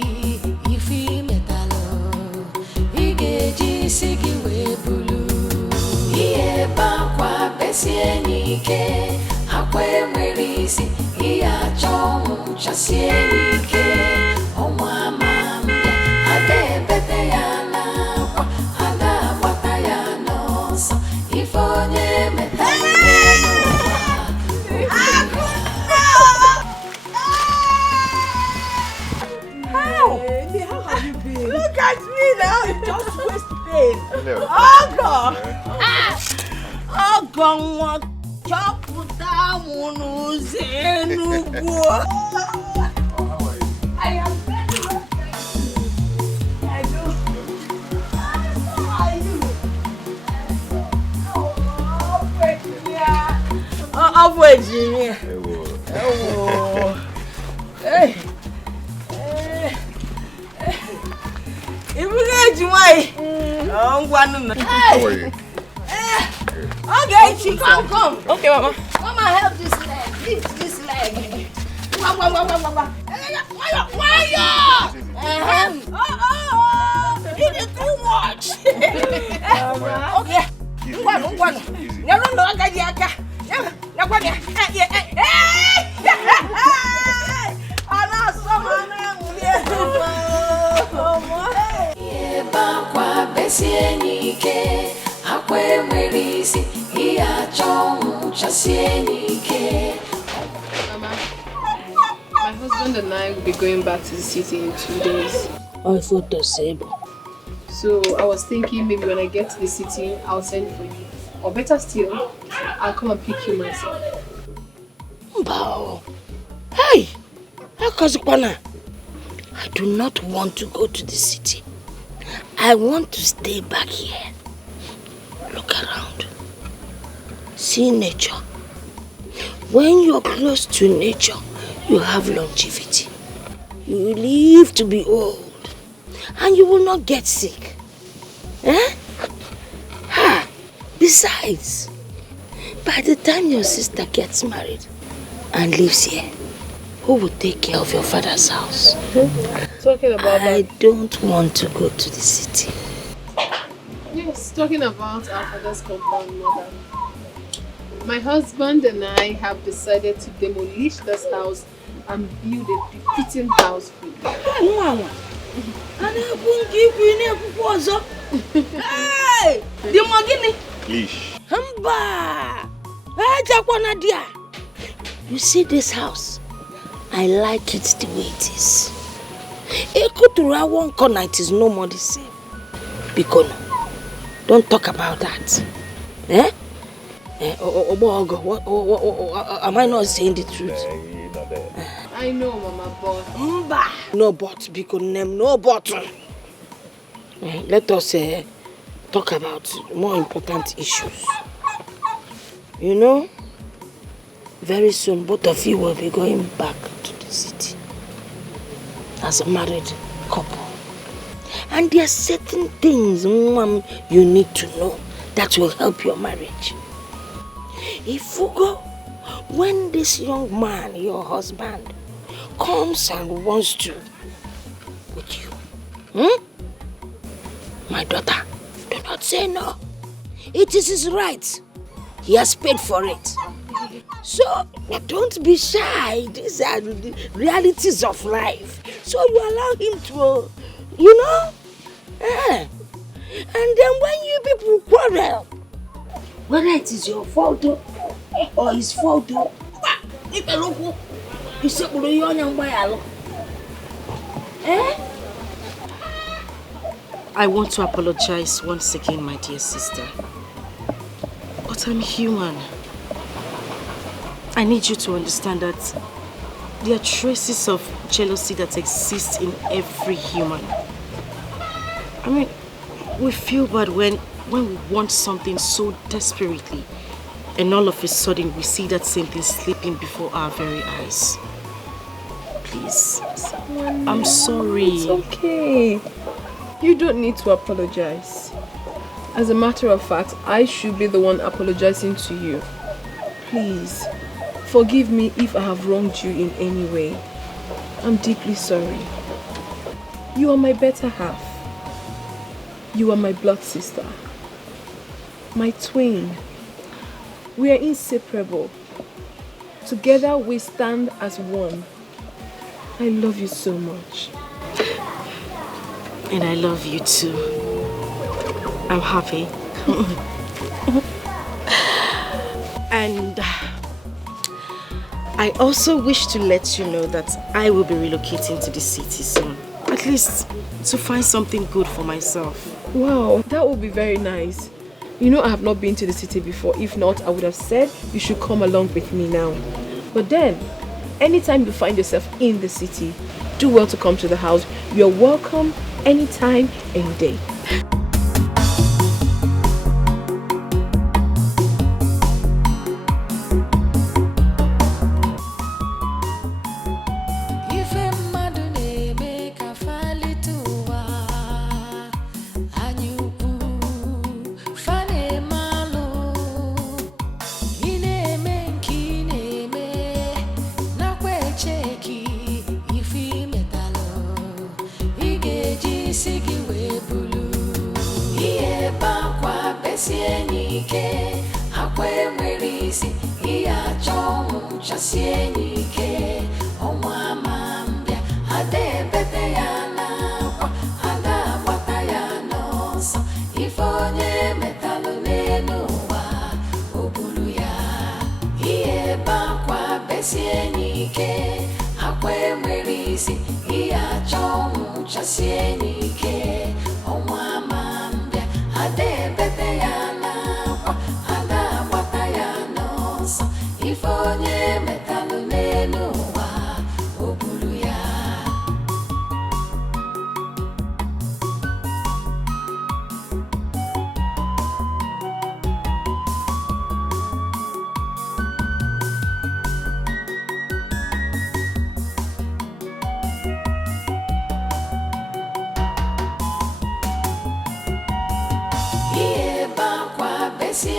ife imetalụ. Ị ga-eji isi gị wee bulu ihe bakwa besie n'ike, akwa enwere isi ihe achọ ọnwụ chasie n'ike. Ọnwa ama mbịa ada ebete ya n'akwa, ada agbata ya n'ọsọ. Ife onye metalụ n'ụwa. How have you been? Look at me now. Just waste pain. Hello. Oh God. Oh God. What? Chọpụta mụ n'ụzọ Enugu. I am very well, thank you. I do. How are you? Oh, Virginia. Oh, hey. How are you? Okay, she come. Okay, Mama. Come and help this leg. Lift this leg. It is too much. Okay. Bakwa besie n'ike, akwa enwere isi ihe achọ ọnwụ chasie n'ike. Mama, my husband and I will be going back to the city in 2 days. I thought the same. So I was thinking maybe when I get to the city, I'll send for you. Or better still, I'll come and pick you myself. Mbao. Hey! Akazukwana. I do not want to go to the city. I want to stay back here. Look around. See nature. When you're close to nature, you have longevity. You live to be old. and you will not get sick. Eh? Besides, by the time your sister gets married and lives here, who will take care of your father's house? Talking about I don't want to go to the city. Yes, talking about our father's compound, mother. My husband and I have decided to demolish this house and build a befitting house for you. Hey! The Mogini! Leash. You see this house? I like it the way it is. Ekuturu one corner, it is no more the same. Bikono, don't talk about that. Eh? Am I not saying the truth? I know, Mama, but... No but, Bikono, no but. Let us talk about more important issues. You know, very soon both of you will be going back to the city as a married couple. And there are certain things, Mom, you need to know that will help your marriage. If you go, when this young man, your husband, comes and wants to with you, my daughter, do not say no. It is his right. He has paid for it. So, don't be shy. These are the realities of life. So you allow him to, you know? And then when you people quarrel, whether it is your fault or his fault, I want to apologize once again, my dear sister. But I'm human. I need you to understand that there are traces of jealousy that exist in every human. I mean, we feel bad when we want something so desperately, and all of a sudden we see that same thing slipping before our very eyes. Please, I'm sorry. It's okay. You don't need to apologize. As a matter of fact, I should be the one apologizing to you. Please, forgive me if I have wronged you in any way. I'm deeply sorry. You are my better half. You are my blood sister. My twin. We are inseparable. Together we stand as one. I love you so much. And I love you too. I'm happy. And I also wish to let you know that I will be relocating to the city soon. At least to find something good for myself. Wow, that would be very nice. You know I have not been to the city before. If not, I would have said you should come along with me now. But then, anytime you find yourself in the city, do well to come to the house. You're welcome anytime, any day. Not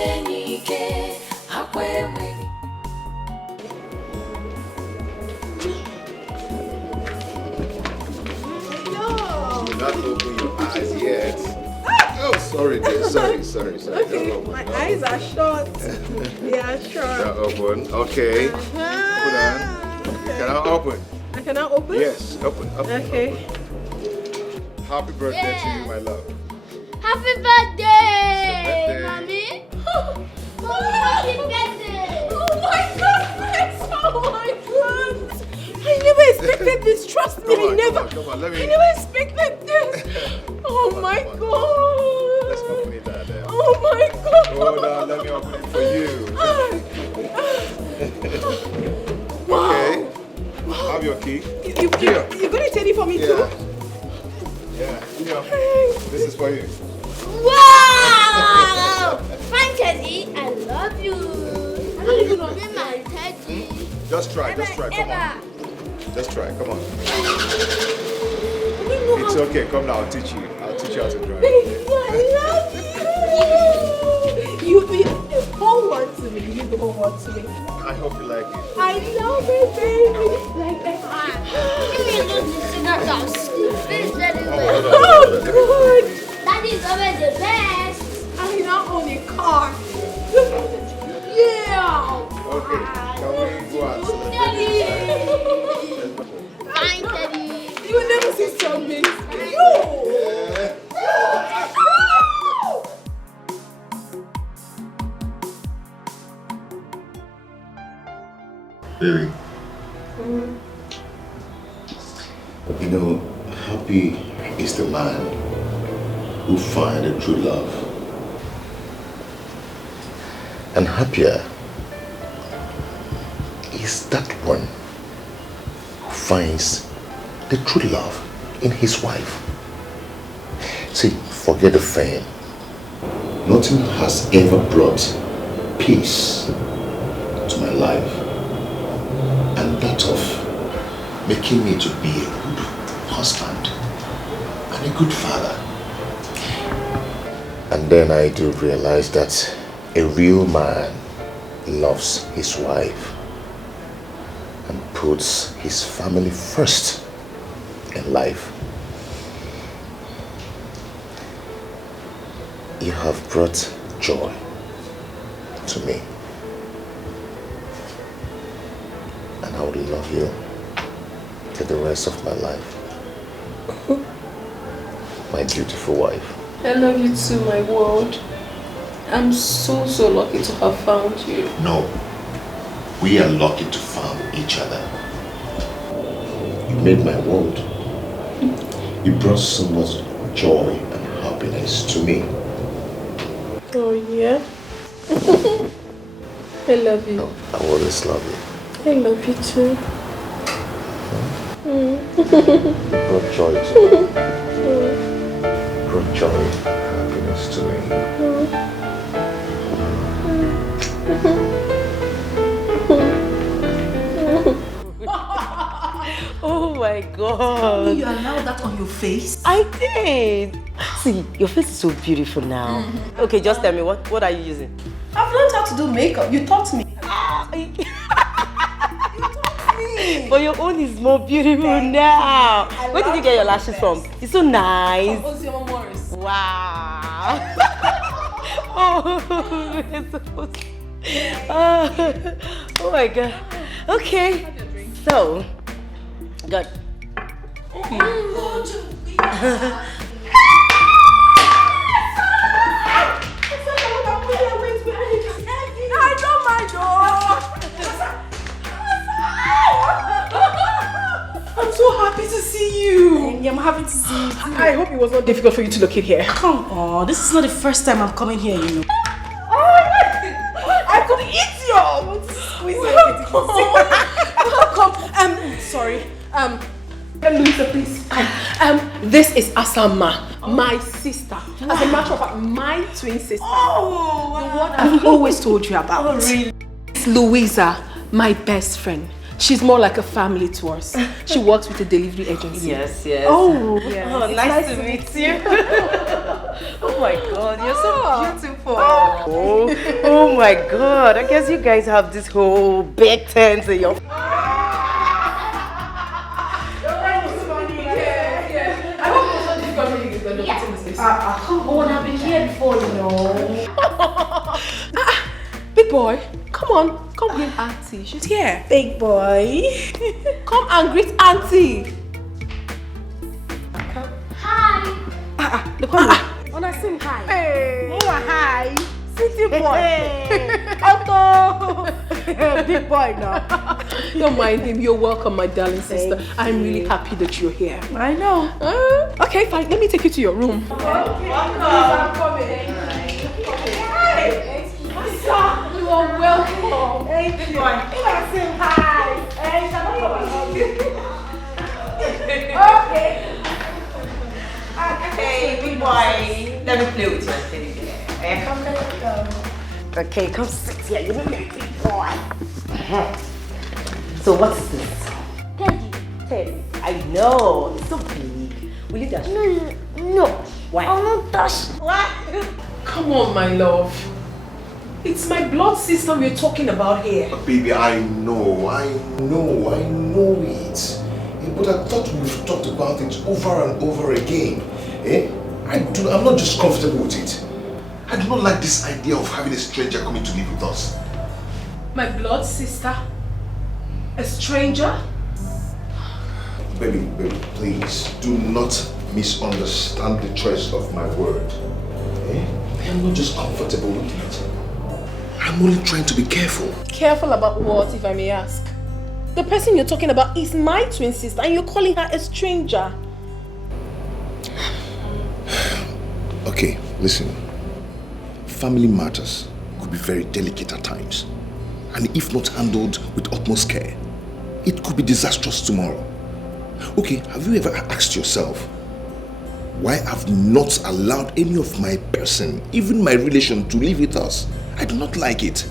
open your eyes yet. Oh, sorry, dear. Sorry. Okay, my eyes are shut. They are shut. They're open. Okay. Hold on. Can I open? I cannot open? Yes, open. Okay. Open. Happy birthday to you, my love. Happy birthday, Mommy. Happy birthday. Oh my goodness. Oh my goodness. I never expected this. Trust me, Come on, I never expected this. Oh my God. Let's open it down there. Oh my God. Hold on, let me open it for you. Wow. Okay. Have your key. You're going to take it for me too? Yeah. This is for you. Wow! Fine, Teddy. I love you. I love you, my Teddy. Just try. Come on. Just try. Come on. It's okay. Come now. I'll teach you how to drive. Baby, I love you. You be the whole one to me. You the whole one to me. I hope you like it. I love it, baby. Like that. Give me a little cigarette. Finish that in there. Oh, good. Daddy's always the best. I now own a car. Yeah. Okay. Can we go out? Daddy. Fine, Daddy. You will never see something. Baby. You know, happy is the man who finds a true love. And happier is that one who finds the true love in his wife. See, forget the fame. Nothing has ever brought peace to my life, and that of making me to be a good husband and a good father. And then I do realize that a real man loves his wife and puts his family first in life. You have brought joy to me, and I will love you for the rest of my life. My beautiful wife. I love you too, my world. I'm so lucky to have found you. No, we are lucky to find each other. You made my world. You brought so much joy and happiness to me. Oh yeah? I love you. I always love you. I love you too. You brought joy to me. Brought joy and happiness to me. Oh my God. You allowed that on your face? I did. See, your face is so beautiful now. Okay, just tell me, what are you using? I've learned how to do makeup. You taught me. But your own is more beautiful now. Where did you get your lashes from? It's so nice. From Morris. Wow. Oh my God. Okay. So, good. I don't mind, I'm so happy to see you. I'm happy to see you too. I hope it was not difficult for you to locate here. Come on, this is not the first time I'm coming here, you know. Oh my God! I could eat you! I want to squeeze Welcome. Sorry. Louisa, please. This is Asama, my sister. As a matter of fact, my twin sister. Oh, The one I've always told you about. Oh, really? It's Louisa, my best friend. She's more like a family to us. She works with a delivery agency. Yes, yes. Oh, yeah. Oh, nice to meet you. Oh my God, you're so beautiful. Oh my God, I guess you guys have this whole big tent in your... Come on, I've been here before, you know. Big boy, come on, come greet Auntie. She's here. Big boy. Come and greet Auntie. Hi. Look on me. Wanna sing hi? Hey. Oh, hi. City boy. Otto. Big boy now. Don't mind him. You're welcome, my darling sister. I'm really happy that you're here. I know. Okay, fine. Let me take you to your room. Okay. I'm coming. You are welcome. Thank you. Wanna sing hi? Hey, okay. Hey, big boy, let me play with you. Okay, come sit here. You look like a big boy. So what is this? Teddy. I know. It's so big. Will you touch? No. Why? I won't touch. What? Come on, my love. It's my blood sister we're talking about here. Baby, I know it. But I thought we've talked about it over and over again. I'm not just comfortable with it. I do not like this idea of having a stranger coming to live with us. My blood sister? A stranger? Baby, please do not misunderstand the choice of my word. I am not just comfortable with it. I'm only trying to be careful. Careful about what, if I may ask? The person you're talking about is my twin sister and you're calling her a stranger. Okay, listen. Family matters could be very delicate at times. And if not handled with utmost care, it could be disastrous tomorrow. Okay, have you ever asked yourself why I've not allowed any of my person, even my relation, to live with us? I do not like it.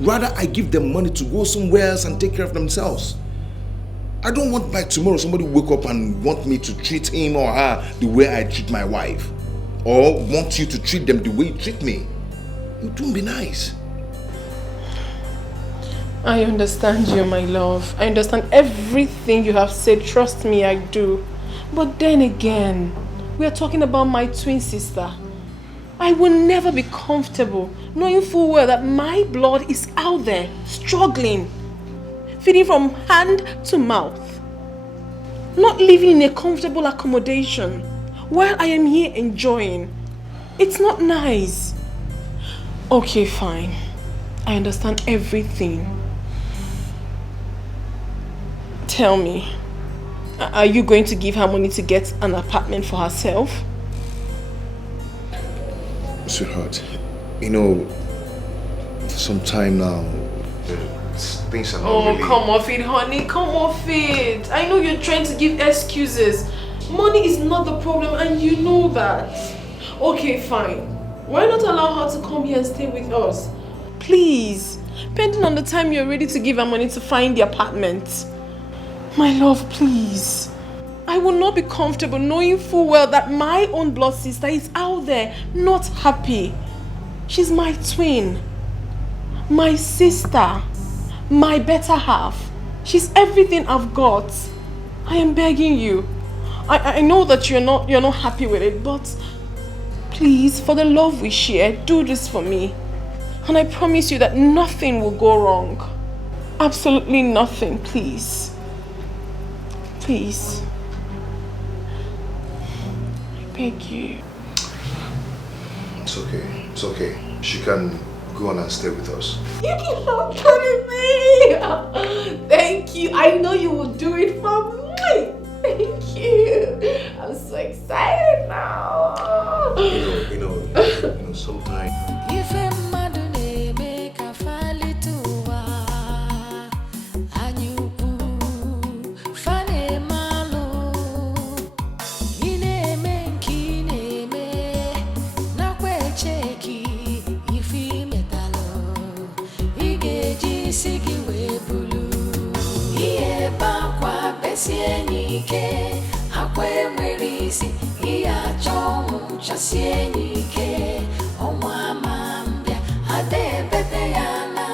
Rather, I give them money to go somewhere else and take care of themselves. I don't want by tomorrow somebody wake up and want me to treat him or her the way I treat my wife. Or want you to treat them the way you treat me. It won't be nice. I understand you, my love. I understand everything you have said. Trust me, I do. But then again, we are talking about my twin sister. I will never be comfortable knowing full well that my blood is out there, struggling, feeding from hand to mouth, not living in a comfortable accommodation while I am here enjoying. It's not nice. Okay, fine. I understand everything. Tell me, are you going to give her money to get an apartment for herself? Sweetheart, you know, for some time now, things are not really... Come off it, honey. Come off it. I know you're trying to give excuses. Money is not the problem and you know that. Okay, fine. Why not allow her to come here and stay with us? Please. Pending on the time you're ready to give her money to find the apartment. My love, please. I will not be comfortable knowing full well that my own blood sister is out there, not happy. She's my twin, my sister, my better half. She's everything I've got. I am begging you. I know that you're not happy with it, but please, for the love we share, do this for me. And I promise you that nothing will go wrong. Absolutely nothing, please. Please. Beg you. It's okay. She can go on and stay with us. You keep on kidding me. Thank you. I know you will do it for me. Thank you. I'm so excited now. You know, sometimes. Sigi we bulu. merisi iya chongu chasienike omwa mambia ade bete yana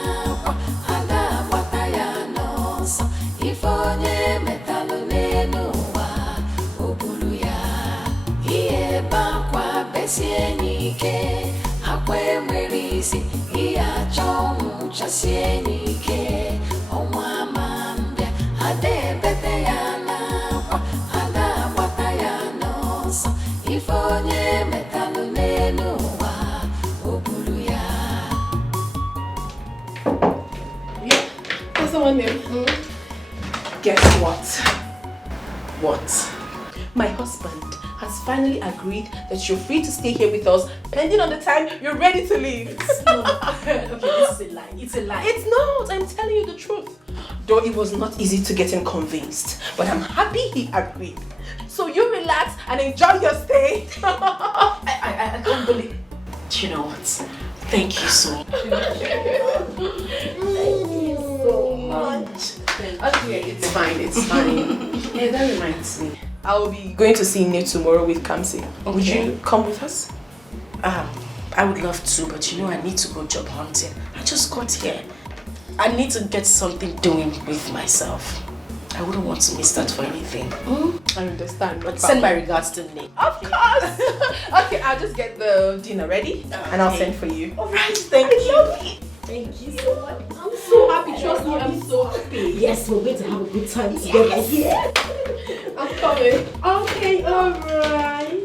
kwa ada bata yana so ifonye metalo nenuwa obulu ya iye bakwa besienike akwe merisi iya chongu chasienike omwa mambia ade bete yana kwa ada bata yana so ifonye metalo nenuwa obulu ya. What's the one name? Guess what? What? My husband has finally agreed that you're free to stay here with us, pending on the time you're ready to leave. Okay, this is a lie. It's a lie. It's not. I'm telling you the truth. Though it was not easy to get him convinced, but I'm happy he agreed. So you relax and enjoy your stay. I can't believe. Do you know what? Thank you so much. Okay, it's fine. It's fine. Yeah, that reminds me. I will be going to see Nate tomorrow with Kamsi. Okay. Would you come with us? I would love to, but you know I need to go job hunting. I just got here. I need to get something doing with myself. I wouldn't want to miss that for anything. I understand. But send my regards to Nate. Of course. Okay, I'll just get the dinner ready and I'll send for you. Alright, thank you. Thank you so much. I'm so happy. Trust me, I'm so happy. Yes, we're going to have a good time together here. I'm coming. Okay, alright.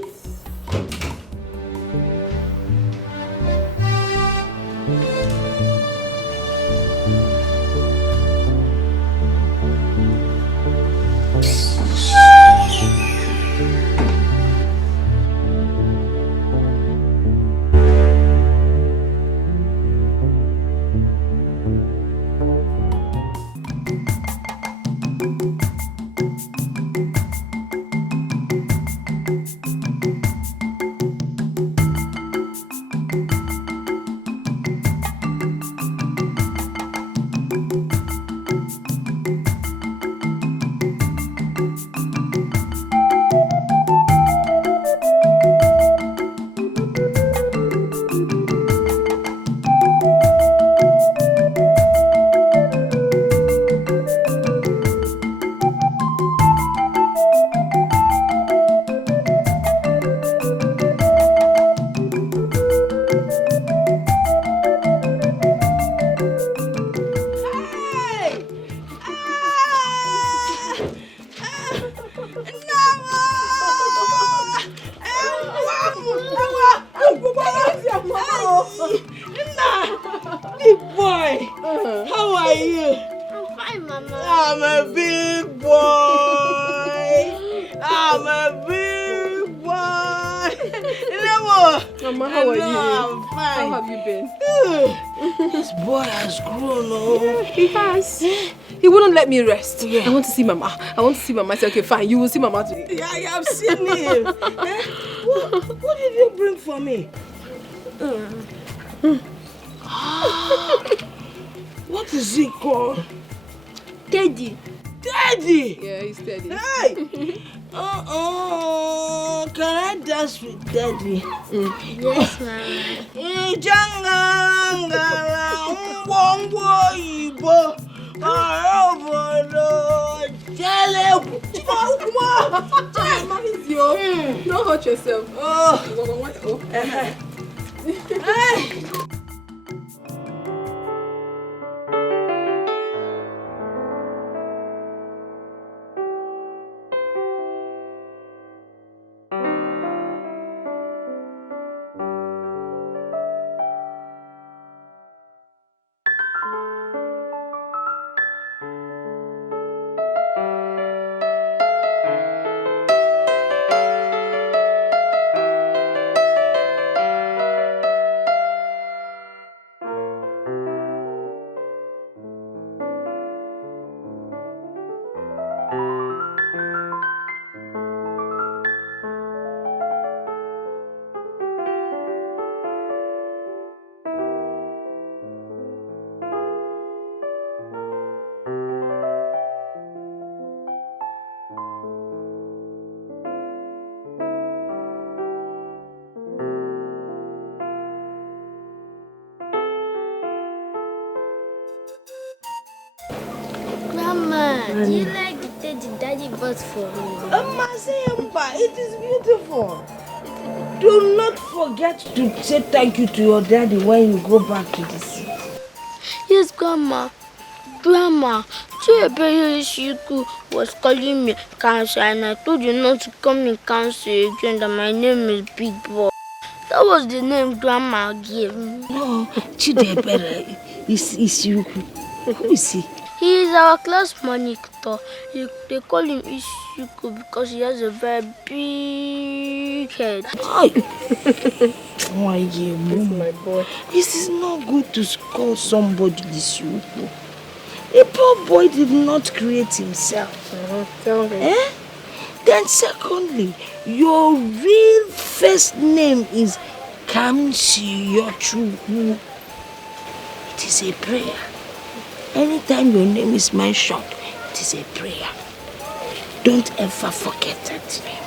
Mama, how are you? I'm fine. How have you been? This boy has grown, oh. Yeah, he has. He wouldn't let me rest. Yeah. I want to see Mama. I said, okay, fine, you will see Mama today. Yeah, I have seen him. What did you bring for me? What is it called? Teddy. Teddy! Yeah, he's Teddy. Hey! Can I dance with Daddy? Yes, Mama. Ijangangala mbongo ibo arobodo jele Mama is yours. Don't hurt yourself. Oh. Hey. Do you like the teddy daddy bought for me? Masemba, it is beautiful. Do not forget to say thank you to your daddy when you go back to the city. Yes, Grandma. Grandma, Chiku was calling me cancer and I told you not to call me cancer again, that my name is Big Boy. That was the name Grandma gave me. No, Chidebere is you. Who is he? He is our class monitor. They call him Ishiku because he has a very big head. Why, this my boy. This is not good to call somebody Ishiku. A poor boy did not create himself. Tell me. Then secondly, your real first name is Kamsi Yochu. It is a prayer. Anytime your name is mentioned, it is a prayer. Don't ever forget that name.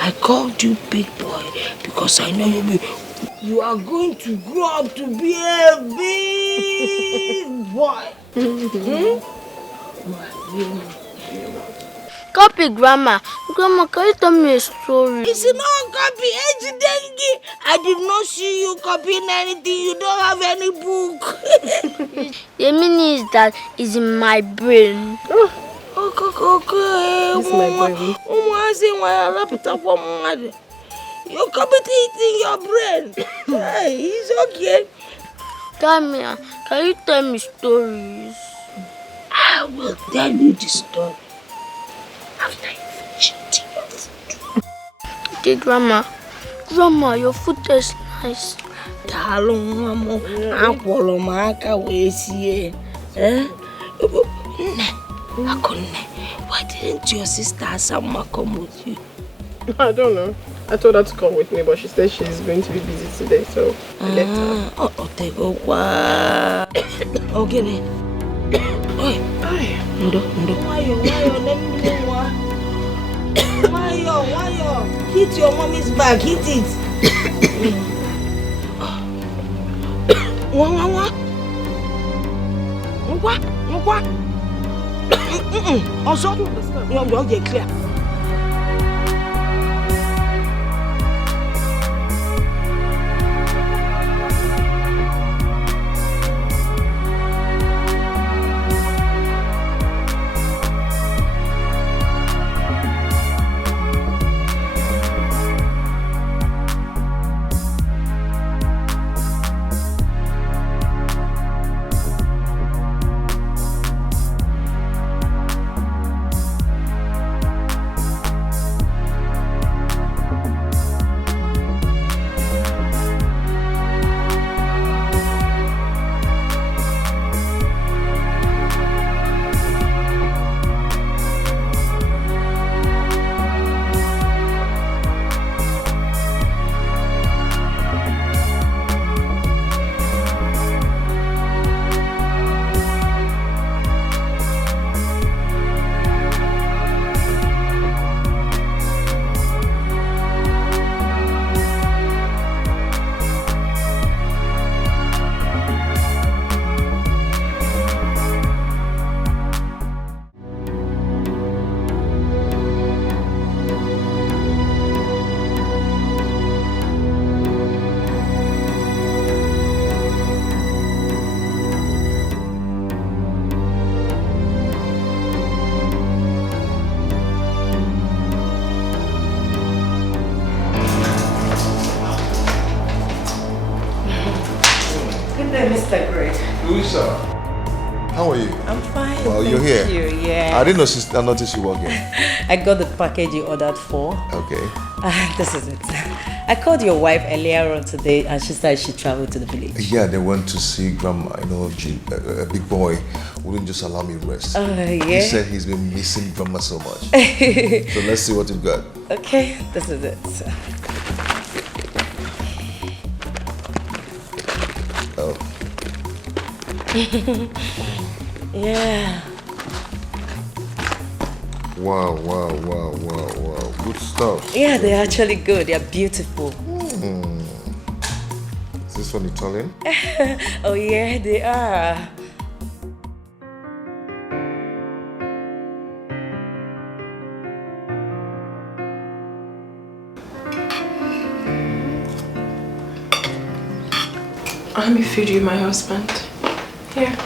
I called you Big Boy because I know you are going to grow up to be a big boy. Copy, Grandma. Grandma, can you tell me a story? It's not copy. I did not see you copying anything. You don't have any book. The meaning is that it's in my brain. Okay. This is my baby. You copy it in your brain. Hey, it's okay. Tamia, can you tell me stories? I will tell you the story after you finish eating your food. Okay, Grandma. Grandma, your food tastes nice. Why didn't your sister Asama come with you? I don't know. I told her to come with me, but she said she's going to be busy today, so I left her. Okay then. Why? Hit your mommy's back, hit it. What? Also, you're clear. Louisa, how are you? I'm fine. Well, you're here. Yeah. I didn't notice you walking. I got the package you ordered for. Okay. This is it. I called your wife earlier on today and she said she traveled to the village. Yeah, they went to see Grandma. You know, a big boy wouldn't just allow me rest. Yeah? He said he's been missing Grandma so much. So let's see what you've got. Okay, this is it. Oh. Yeah. Wow. Good stuff. Yeah, they're actually good. They're beautiful. Is this one Italian? Oh yeah, they are. Let me feed you, my husband. Here.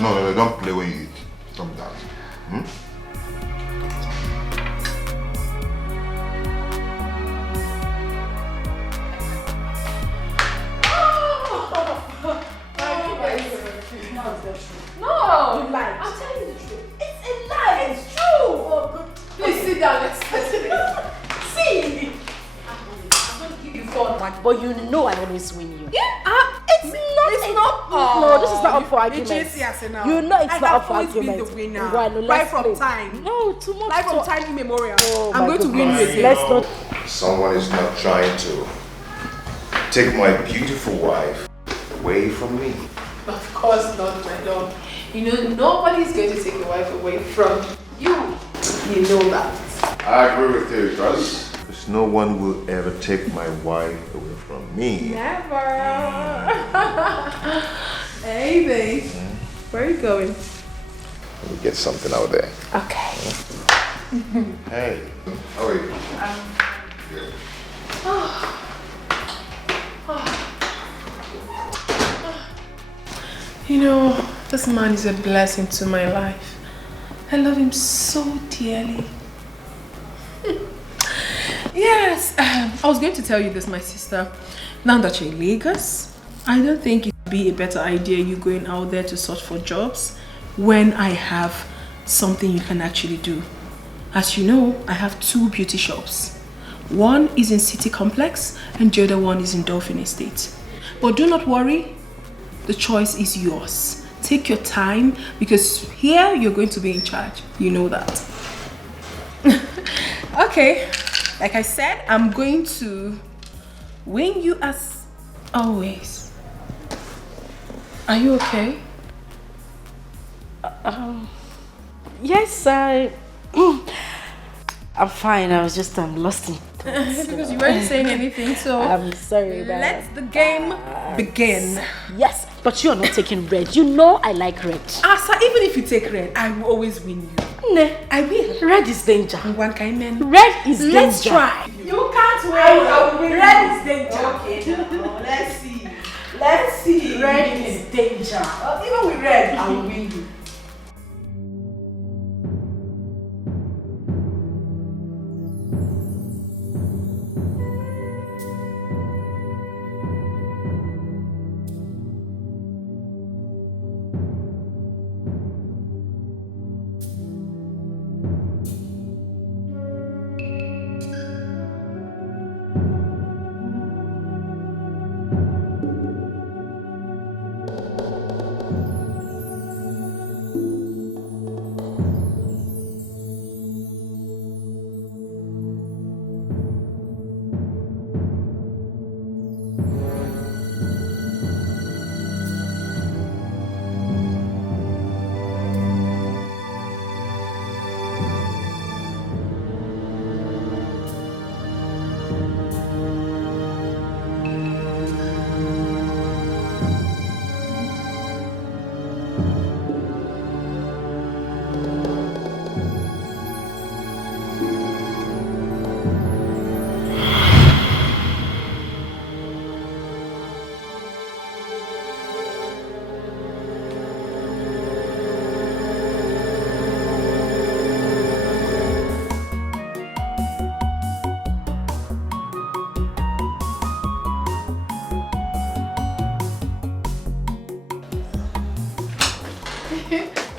No, don't play when you eat. Stop that. No, lie. I'm telling you the truth. It's a lie. It's true. Please sit down. Let's see. I'm going to give you 4 points. But you know I always win you. Yeah. It's not. No, this is not up for argument. You know it's not up for I've always argument. been the winner. Right from time. No, too much. Right from time immemorial. Oh, I'm going to win you again. Let's not. Someone is not trying to take my beautiful wife away from me. Of course not, my love. You know, nobody's going to take your wife away from you. You know that. I agree with you, because no one will ever take my wife away from me. Never. Hey, babe. Where are you going? Let me get something out there. Okay. Hey, how are you? Good. You know, this man is a blessing to my life. I love him so dearly. Yes, I was going to tell you this, my sister. Now that you're in Lagos, I don't think it would be a better idea you going out there to search for jobs when I have something you can actually do. As you know, I have 2 beauty shops. One is in City Complex and the other one is in Dolphin Estate. But do not worry, the choice is yours. Take your time because here you're going to be in charge. You know that. Okay, like I said, I'm going to win you as always. Are you okay? Yes, I'm fine. I was just lost in thoughts. Because you weren't saying anything, so I'm sorry. Let the game begin. Yes, but you're not taking red. You know I like red. Asa, even if you take red, I will always win you. Ne, I will. Red is danger. One kind man. Red is danger. Let's try. You can't win. I will win. Red is danger. Okay, now, let's see. Let's see. Red is danger. Even with red, I will win you.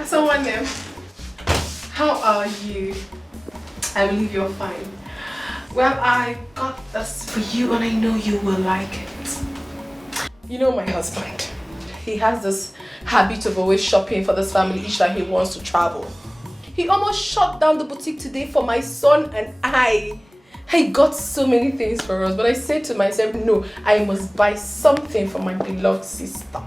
Someone there. How are you? I believe you're fine. Well, I got this for you and I know you will like it. You know my husband. He has this habit of always shopping for this family each time he wants to travel. He almost shut down the boutique today for my son and I. He got so many things for us, but I said to myself, no, I must buy something for my beloved sister.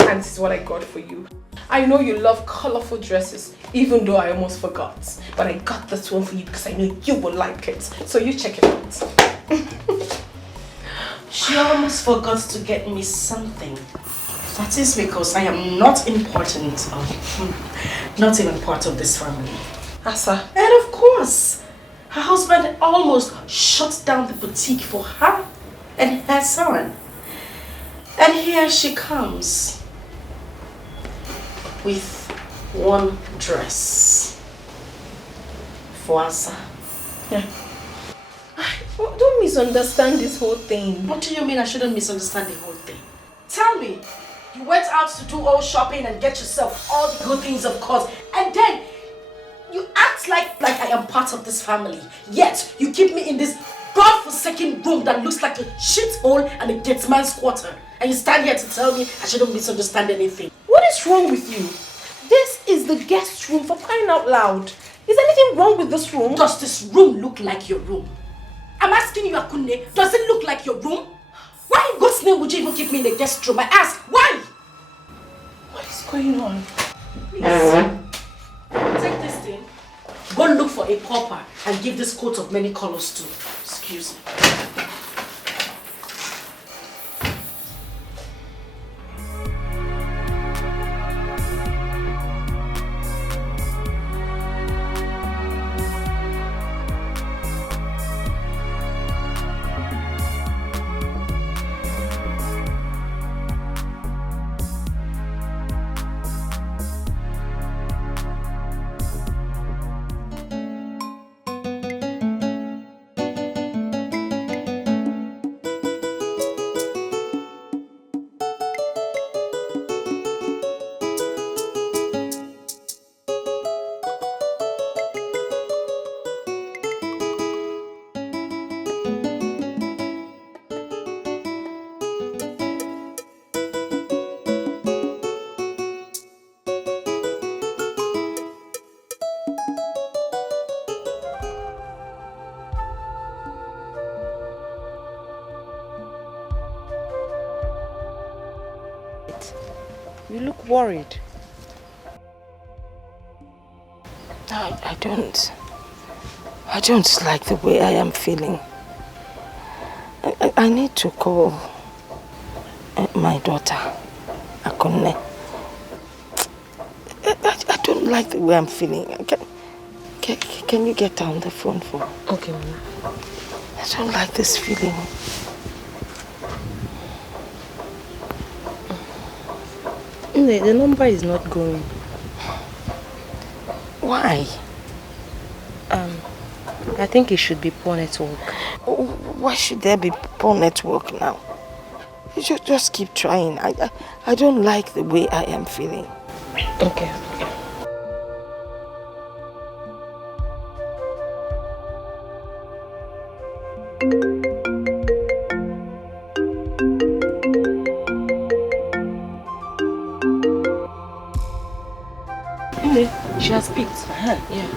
And this is what I got for you. I know you love colorful dresses, even though I almost forgot. But I got this one for you because I know you will like it. So you check it out. She almost forgot to get me something. That is because I am not important, not even part of this family. Asa. And of course, her husband almost shut down the boutique for her and her son. And here she comes with one dress for Asa. Yeah. Don't misunderstand this whole thing. What do you mean I shouldn't misunderstand the whole thing? Tell me, you went out to do all shopping and get yourself all the good things, of course, and then you act like I am part of this family. Yet you keep me in this godforsaken room that looks like a shithole and a dead man's quarter. And you stand here to tell me I shouldn't misunderstand anything. What is wrong with you? This is the guest room, for crying out loud. Is anything wrong with this room? Does this room look like your room? I'm asking you, Akunne, does it look like your room? Why in God's name would you even keep me in the guest room? I ask, why? What is going on? Please, take this thing, go look for a pauper and give this coat of many colors to. Excuse me. You look worried. I don't like the way I am feeling. I need to call my daughter, Akunne. I don't like the way I'm feeling. Can you get on the phone for me? Okay, Mama. I don't like this feeling. The number is not going. Why? I think it should be poor network. Why should there be poor network now? You should just keep trying. I don't like the way I am feeling. Okay. She has picked. Yeah.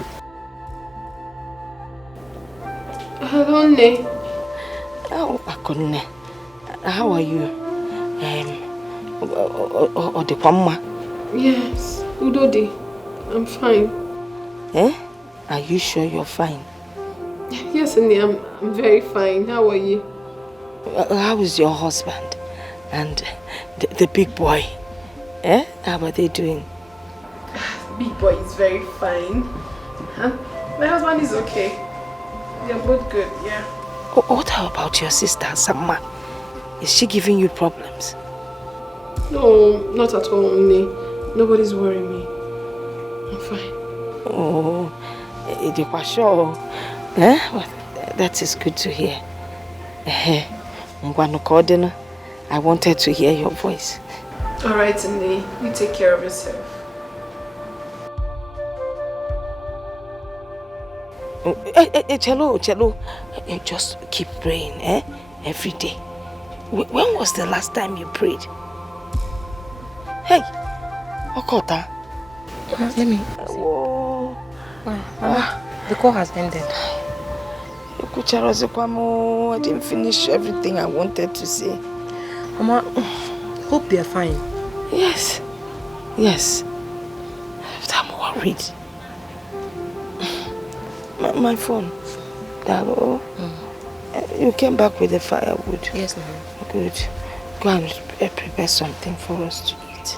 Hello, Ne. Oh, Akunne. How are you? Odepamma. Yes, Udodi. I'm fine. Eh? Are you sure you're fine? Yes, Ne, I'm very fine. How are you? How is your husband? And the big boy? Eh? How are they doing? Big boy is very fine. My husband is okay. They're both good, yeah. What about your sister, Sama? Is she giving you problems? No, not at all, Ne. Nobody's worrying me. I'm fine. Oh, sure. Eh? Well, that is good to hear. I wanted to hear your voice. Alright, Ne. You take care of yourself. Cello, just keep praying, every day. When was the last time you prayed? Hey, Okota. Let me. The call has ended. I didn't finish everything I wanted to say. Mama, hope you're fine. Yes. I'm worried. My phone. Dalo, you came back with the firewood. Yes, ma'am. Good. Go and prepare something for us to eat.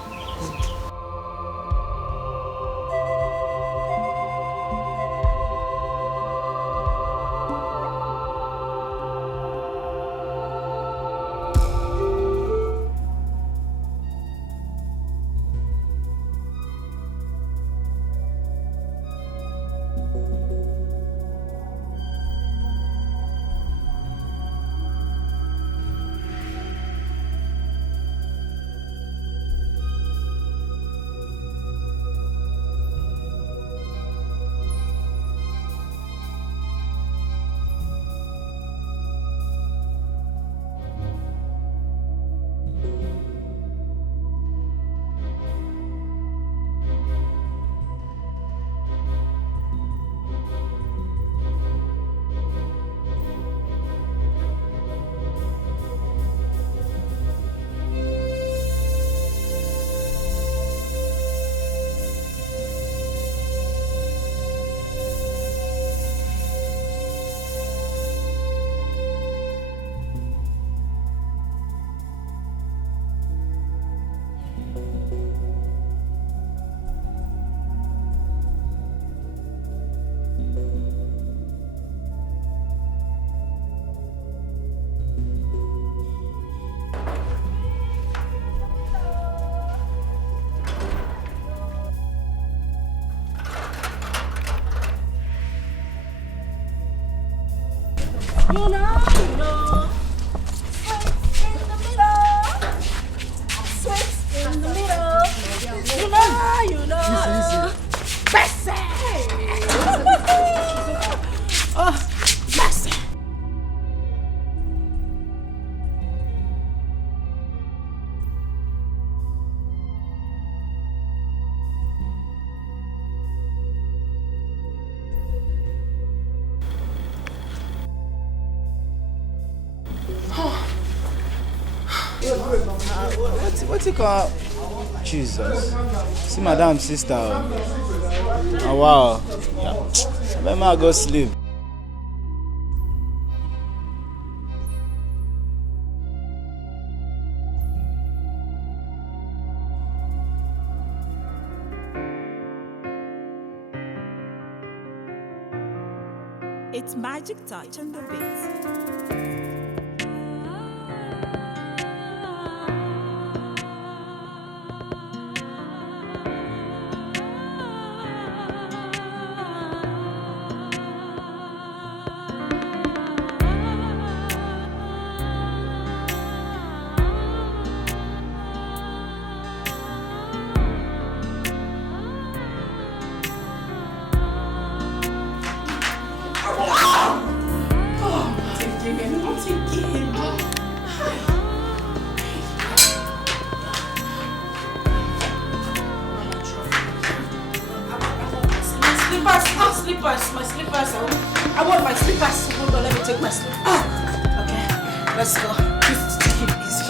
What's it called? Jesus. See madam sister. Oh wow. Let me go sleep. It's Magic Touch on the beat. My slippers. I want my slippers. Hold on, let me take my slippers. Okay, let's go. Just take it easy.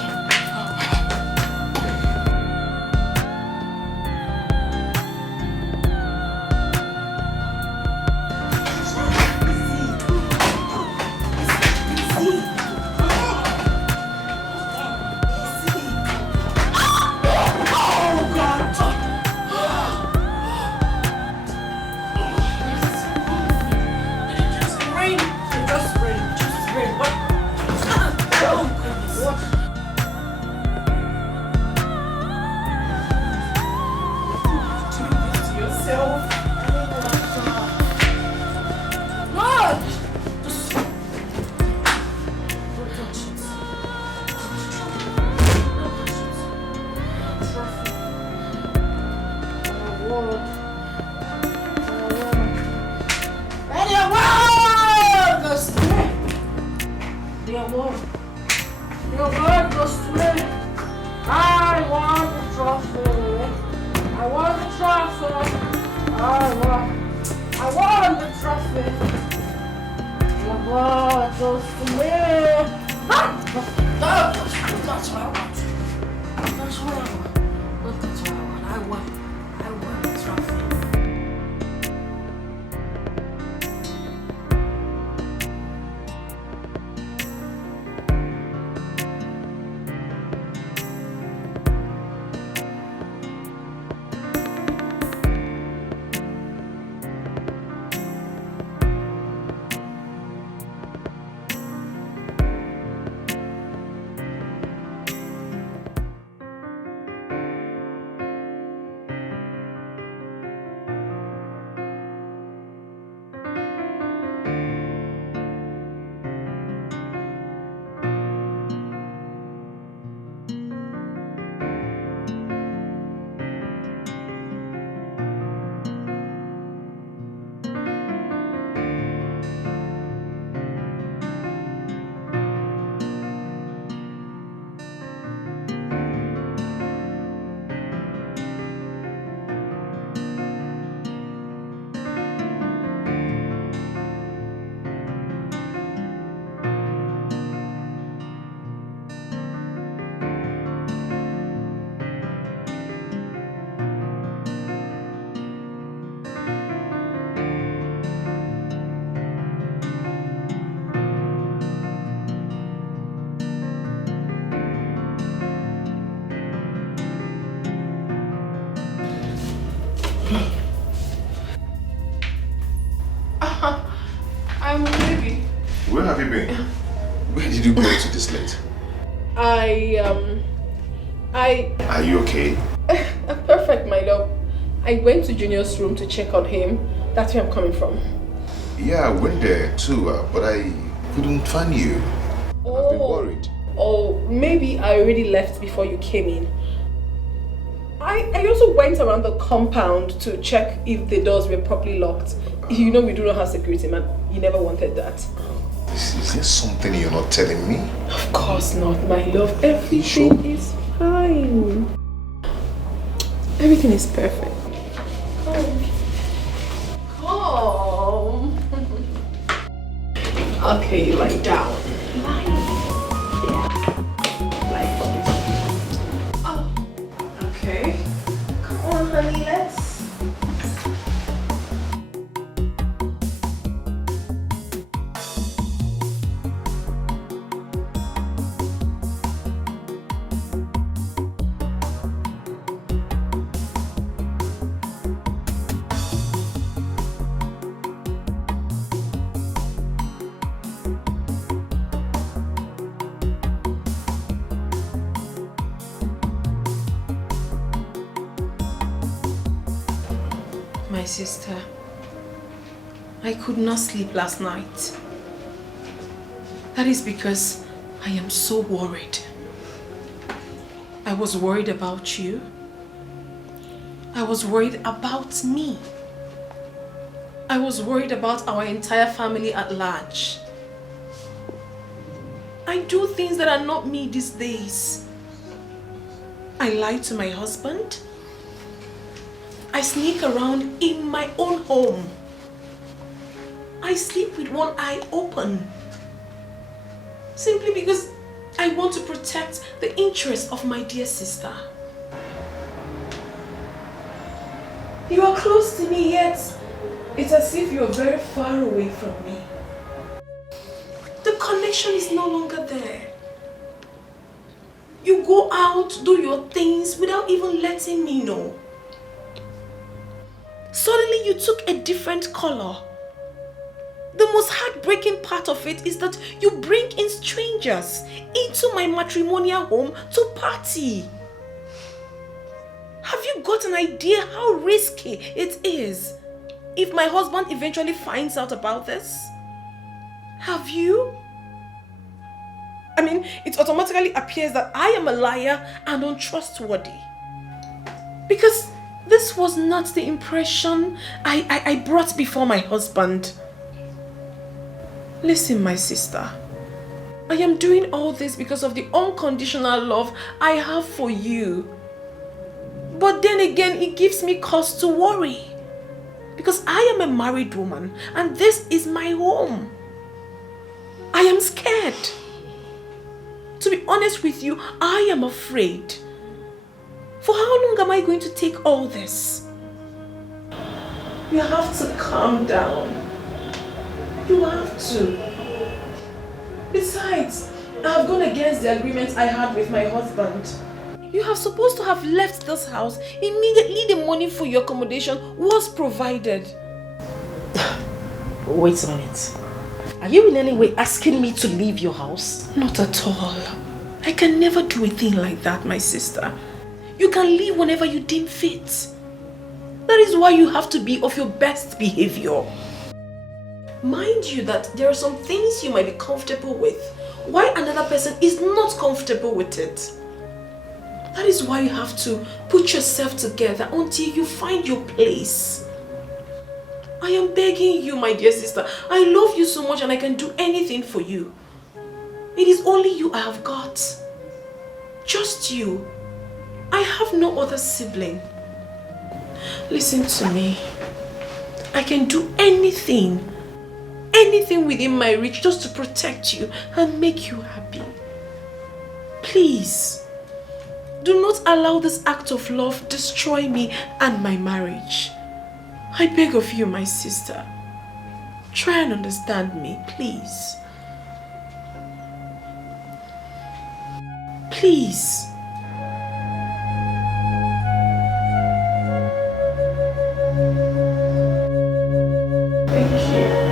Just rain. What? Your word goes to me. I want the trophy. I want the trophy. I want the trophy. Your word goes to me. That's what I want. That's what I want. That's what I want. I want the trophy. I'm ready. Where have you been? Where did you go to this late? Are you okay? Perfect, my love. I went to Junior's room to check on him. That's where I'm coming from. Yeah, I went there too, but I couldn't find you. I've been worried. Oh, maybe I already left before you came in. I also went around the compound to check if the doors were properly locked. You know we do not have security, man. You never wanted that. Is there something you're not telling me? Of course not, my love. Everything is fine. Everything is perfect. Come. Okay, you lie down. Okay. Come on, honey, let's. My sister, I could not sleep last night. That is because I am so worried. I was worried about you. I was worried about me. I was worried about our entire family at large. I do things that are not me these days. I lie to my husband. I sneak around in my own home. I sleep with one eye open. Simply because I want to protect the interests of my dear sister. You are close to me, yet it's as if you are very far away from me. The connection is no longer there. You go out, do your things without even letting me know. Suddenly you took a different color. The most heartbreaking part of it is that you bring in strangers into my matrimonial home to party. Have you got an idea how risky it is if my husband eventually finds out about this? Have you? I mean, it automatically appears that I am a liar and untrustworthy. Because this was not the impression I brought before my husband. Listen, my sister. I am doing all this because of the unconditional love I have for you. But then again, it gives me cause to worry. Because I am a married woman and this is my home. I am scared. To be honest with you, I am afraid. For how long am I going to take all this? You have to calm down. You have to. Besides, I have gone against the agreement I had with my husband. You are supposed to have left this house immediately the money for your accommodation was provided. Wait a minute. Are you in any way asking me to leave your house? Not at all. I can never do a thing like that, my sister. You can leave whenever you deem fit. That is why you have to be of your best behavior. Mind you that there are some things you might be comfortable with, while another person is not comfortable with it. That is why you have to put yourself together until you find your place. I am begging you, my dear sister. I love you so much and I can do anything for you. It is only you I have got. Just you. I have no other sibling. Listen to me. I can do anything within my reach just to protect you and make you happy. Please, do not allow this act of love destroy me and my marriage. I beg of you, my sister. Try and understand me, please. Please. Thank you.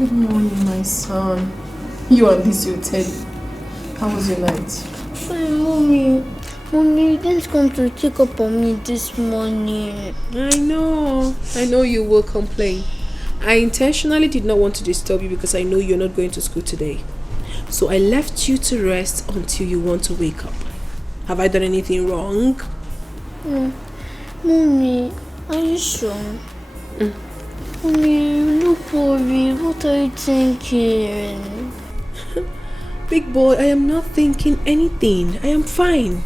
Good morning, my son. You and this your Teddy. How was your night? Hey, Mommy, you didn't come to check up on me this morning. I know you will complain. I intentionally did not want to disturb you because I know you're not going to school today. So I left you to rest until you want to wake up. Have I done anything wrong? Mommy, are you sure? Mommy, you look worried. What are you thinking? Big boy, I am not thinking anything. I am fine.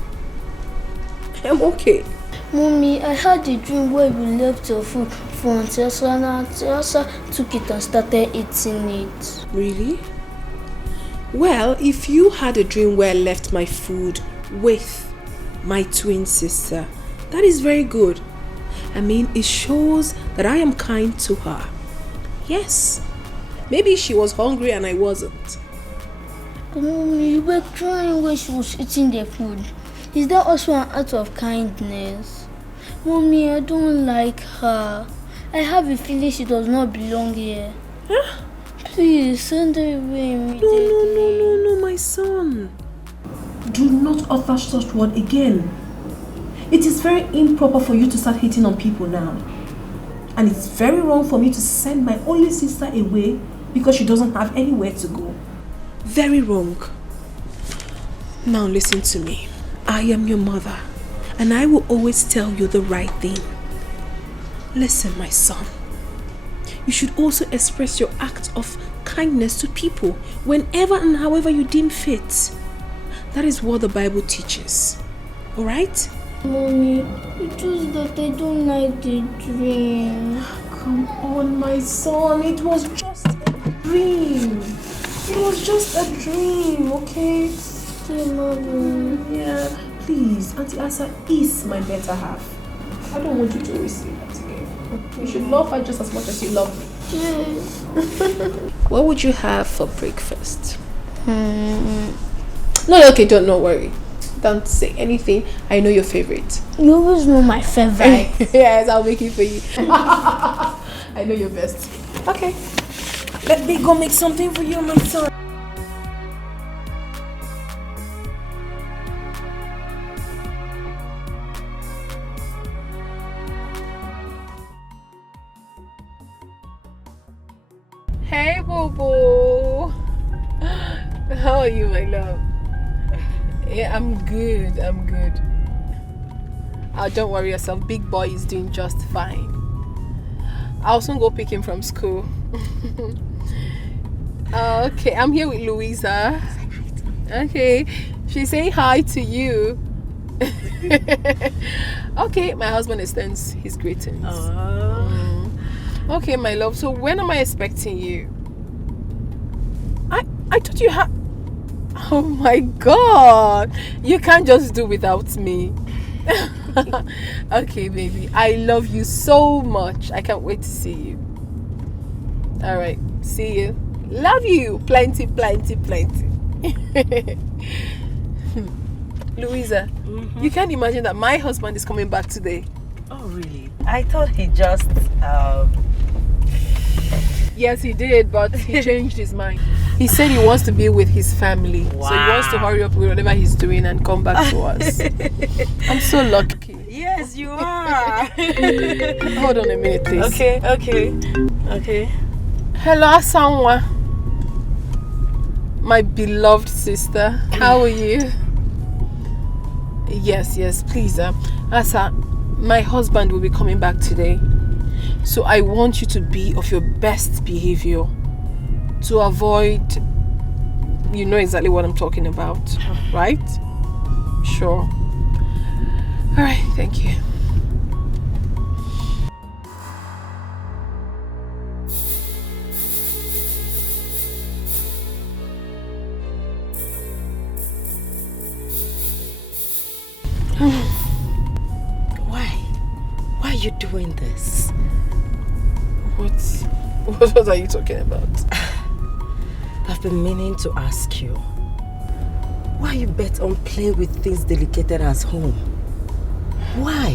I am okay. Mommy, I had a dream where you left your food for Auntie Asa and Auntie Asa took it and started eating it. Really? Well, if you had a dream where I left my food with my twin sister, that is very good. I mean, it shows that I am kind to her. Yes. Maybe she was hungry and I wasn't. But Mommy, you were crying when she was eating the food. Is that also an act of kindness? Mommy, I don't like her. I have a feeling she does not belong here. Huh? Please, send her away immediately. No, my son. Do not utter such word again. It is very improper for you to start hitting on people now. And it's very wrong for me to send my only sister away because she doesn't have anywhere to go. Very wrong. Now listen to me. I am your mother, and I will always tell you the right thing. Listen, my son. You should also express your act of kindness to people whenever and however you deem fit. That is what the Bible teaches. Alright? Mommy, it's just that I don't like the dream. Come on, my son. It was just a dream. It was just a dream, okay? Mommy. Yeah, please. Auntie Asa is my better half. I don't want you to receive that again. You should love her just as much as you love me. Yes. What would you have for breakfast? No, okay, don't worry. Don't say anything. I know your favorite. You always know my favorite. Yes, I'll make it for you. I know your best. Okay. Let me go make something for you, my son. Hey, Bobo. How are you, my love? Yeah, I'm good. Don't worry yourself. Big boy is doing just fine. I'll soon go pick him from school. Okay, I'm here with Louisa. Okay, she's saying hi to you. Okay, my husband extends his greetings. Okay, my love. So when am I expecting you? I thought you had... Oh my God! You can't just do without me. Okay, baby. I love you so much. I can't wait to see you. Alright, see you. Love you. Plenty. Louisa, you can't imagine that my husband is coming back today. Oh, really? I thought he just... Yes, he did, but he changed his mind. He said he wants to be with his family. Wow. So he wants to hurry up with whatever he's doing and come back to us. I'm so lucky. Yes, you are. Hold on a minute, please. Okay. Hello, Asanwa. My beloved sister. How are you? Yes, please. Asa, my husband will be coming back today. So I want you to be of your best behavior to avoid, you know exactly what I'm talking about, right? Sure. All right, thank you. Why are you doing this? What are you talking about? I've been meaning to ask you. Why you bet on playing with things delicate as home? Why?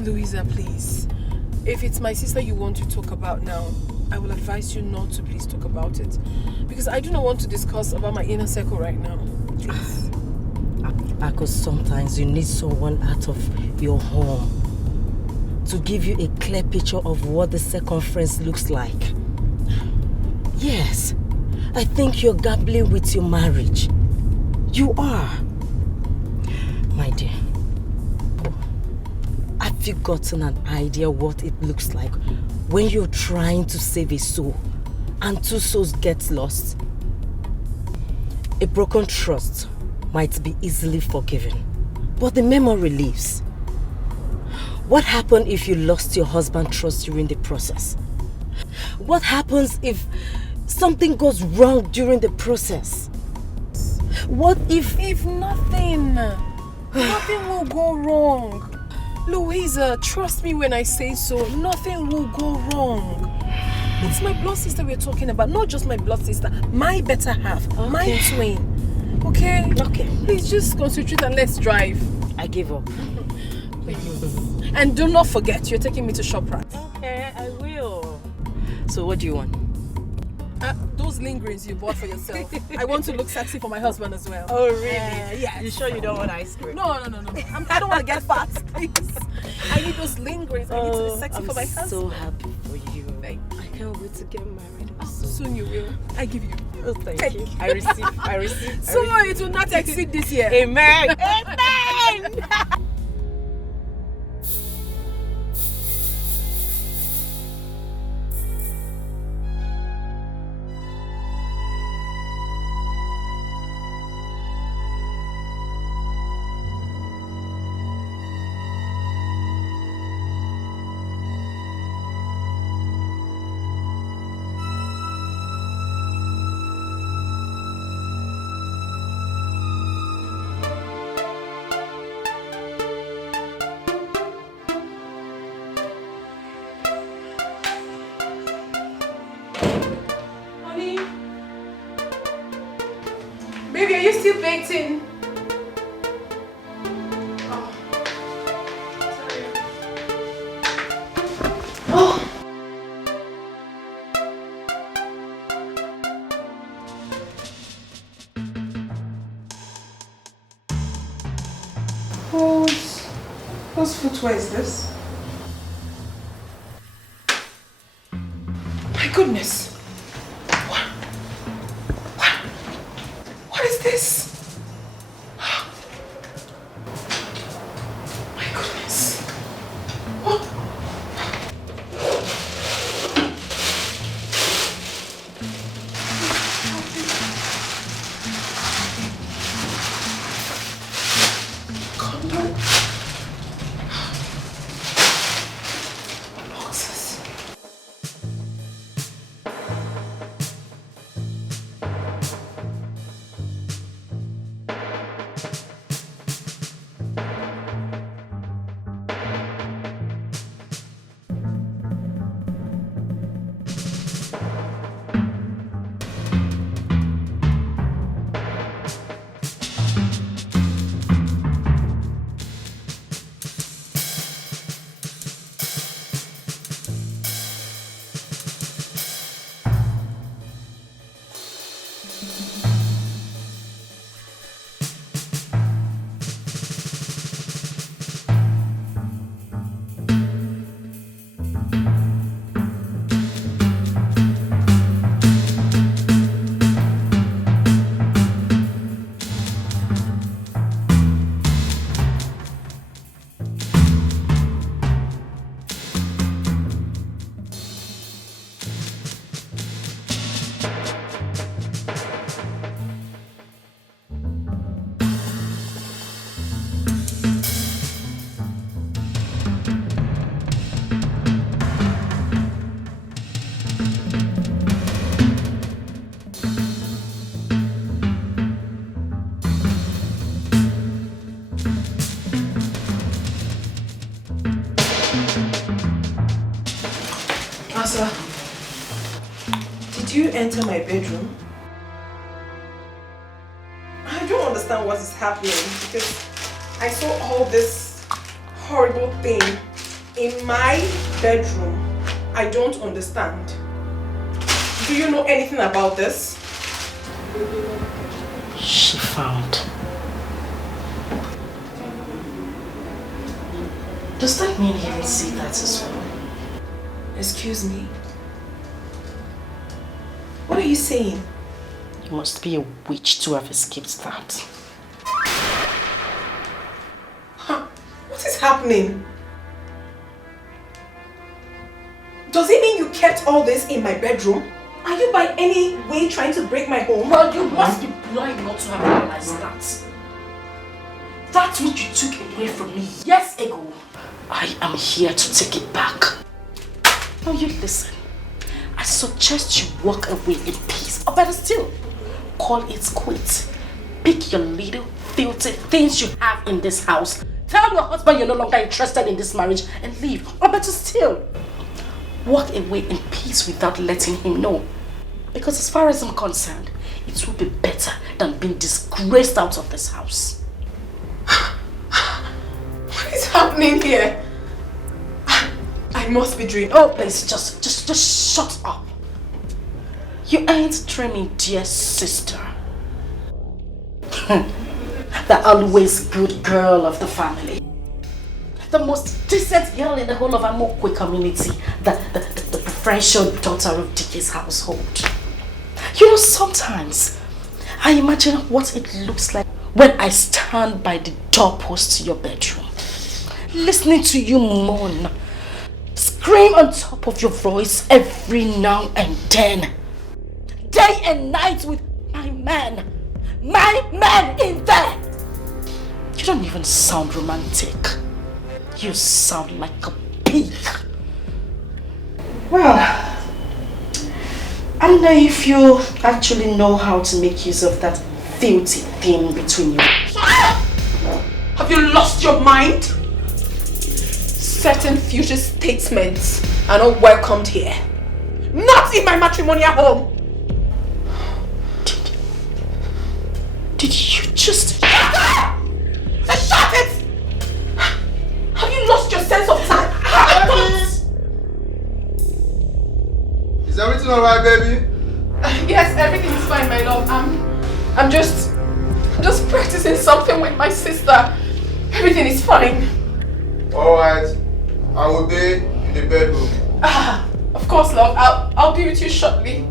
Louisa, please. If it's my sister you want to talk about now, I will advise you not to please talk about it. Because I do not want to discuss about my inner circle right now. Please. Because sometimes you need someone out of your home to give you a clear picture of what the circumference looks like. Yes, I think you're gambling with your marriage. You are. My dear, have you gotten an idea what it looks like when you're trying to save a soul and two souls get lost? A broken trust might be easily forgiven, but the memory lives. What happened if you lost your husband's trust during the process? What happens if something goes wrong during the process? What if... If nothing will go wrong. Louisa, trust me when I say so, nothing will go wrong. It's my blood sister we're talking about, not just my blood sister, my better half, my twin. Okay? Okay. Please just concentrate and let's drive. I give up. And do not forget, you're taking me to ShopRite. Okay, I will. So what do you want? Those lingerings you bought for yourself. I want to look sexy for my husband as well. Oh, really? Yeah. You sure you don't want ice cream? No. I don't want to get fat, please. I need those lingerings. I need to be sexy for my husband. I'm so happy for you. Thank you. I can't wait to get married. Soon you will. I give you. Oh, thank you. I receive. So it will not exceed this year. Amen. Amen. Baby, are you still baking? Whose footwear is this? My goodness. What is this? My goodness. What? Condom. Boxes. Asa, did you enter my bedroom? I don't understand what is happening because I saw all this horrible thing in my bedroom. I don't understand. Do you know anything about this? She found. Does that mean he didn't see that as well? Excuse me? What are you saying? You must be a witch to have escaped that. What is happening? Does it mean you kept all this in my bedroom? Are you by any way trying to break my home? Well, you must be blind not to have realized that. That's what you took away from me years ago. I am here to take it back. Now you listen. I suggest you walk away in peace. Or better still, call it quits. Pick your little filthy things you have in this house. Tell your husband you're no longer interested in this marriage and leave. Or better still, walk away in peace without letting him know. Because as far as I'm concerned, it will be better than being disgraced out of this house. What is happening here? I must be dreaming. Oh, please, just shut up. You ain't dreaming, dear sister. The always good girl of the family. The most decent girl in the whole of Amokwe community. The preferential daughter of Dickie's household. You know, sometimes I imagine what it looks like when I stand by the doorpost to your bedroom, listening to you moan, scream on top of your voice every now and then, day and night with my man in there. You don't even sound romantic. You sound like a pig. Well, I don't know if you actually know how to make use of that filthy thing between you. Have you lost your mind? Certain future statements are not welcomed here. Not in my matrimonial home. Did you just... Shut it! Have you lost your sense of time? Is everything alright, baby? Yes, everything is fine, my love. I'm just practicing something with my sister. Everything is fine. Alright. I will be in the bedroom. Of course, love. I'll be with you shortly.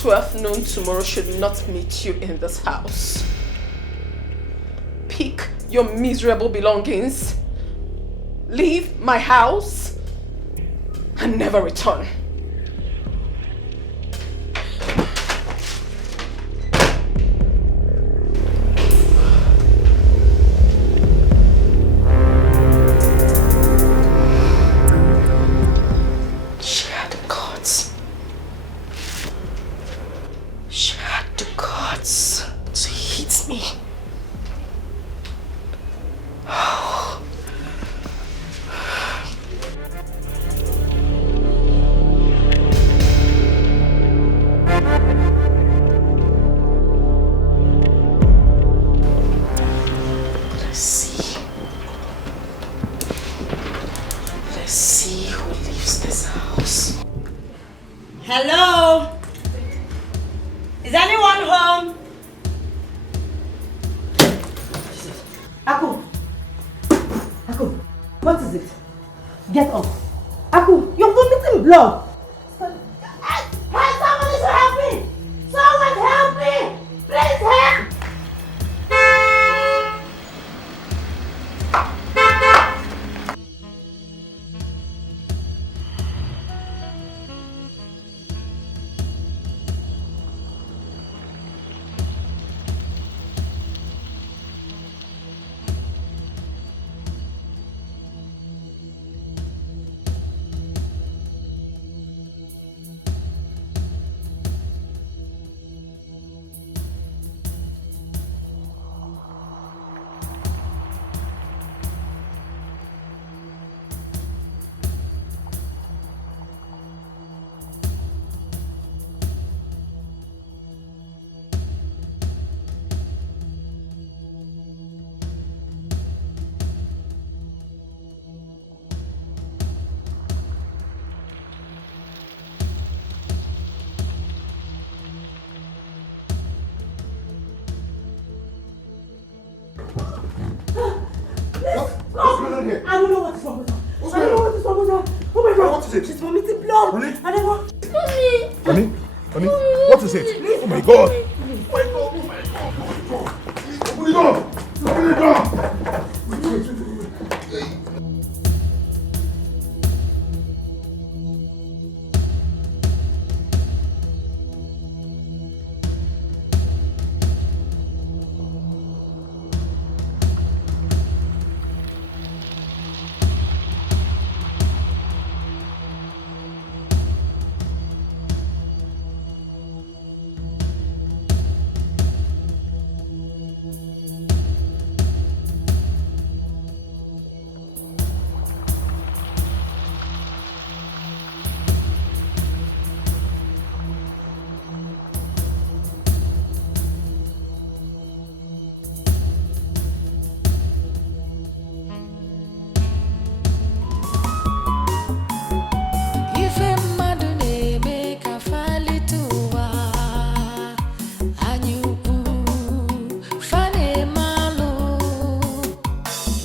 12 noon tomorrow should not meet you in this house. Pick your miserable belongings, leave my house, and never return. Hello? Is anyone home? Aku, what is it? Get up. Aku, you're vomiting blood. Someone is helping! Someone help me! Please help! on here? I don't know what is wrong with her. I don't know what is wrong with her. Oh my God. What is it? She's vomiting blood. Honey? I don't know. Honey? Honey? What is it? Oh my God. Open the door. Open the door. Ife mmadụ na-eme ka falite ụwa anyị ukwu fa na-eme alụ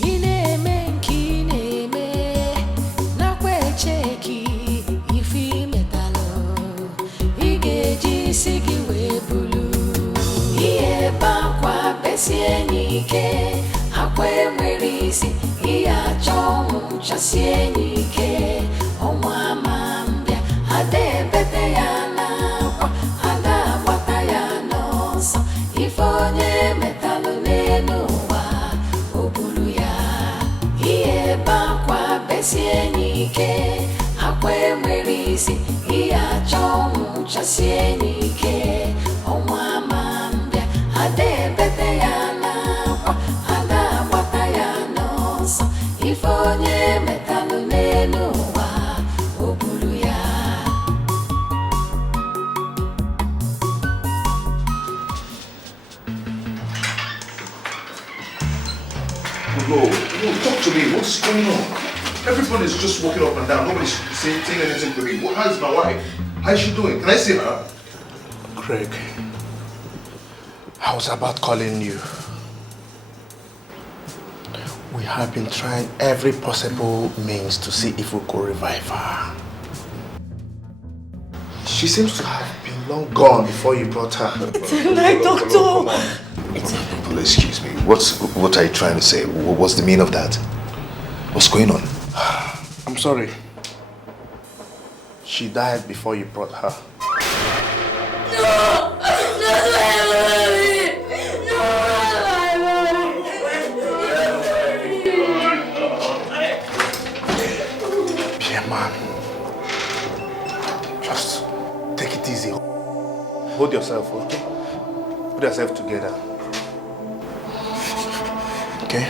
ị na-eme nke ị na-eme nakwa echeki ife imetalụ ị ga-eji isi gị wee bulu ihe ebe akwa besie n'ike akwa enwere isi ihe achọ ọnwụ chasie n'ike ọnwa ma mbịa ada ebete ya n'akwa ada agbata ya n'ọsọ ife onye metalụ n'elu ụwa o buru ya ihe ebe akwa besie n'ike akwa enwere isi ihe achọ ọnwụ chasie n'ike ọnwa ma mbịa ada ebete ya n'akwa ada agbata ya n'ọsọ ife onye metalụ n'elu ụwa o buru ya. No, talk to me. What's going on? Everyone is just walking up and down. Nobody's saying anything to me. How is my wife? How is she doing? Can I see her? Craig, I was about calling you. We have been trying every possible means to see if we could revive her. She seems to have been long gone before you brought her. It's a lie, doctor. Please excuse me. What are you trying to say? What's the meaning of that? What's going on? I'm sorry. She died before you brought her. No! Be a man. Just take it easy. Hold yourself, okay? Put yourself together. Okay?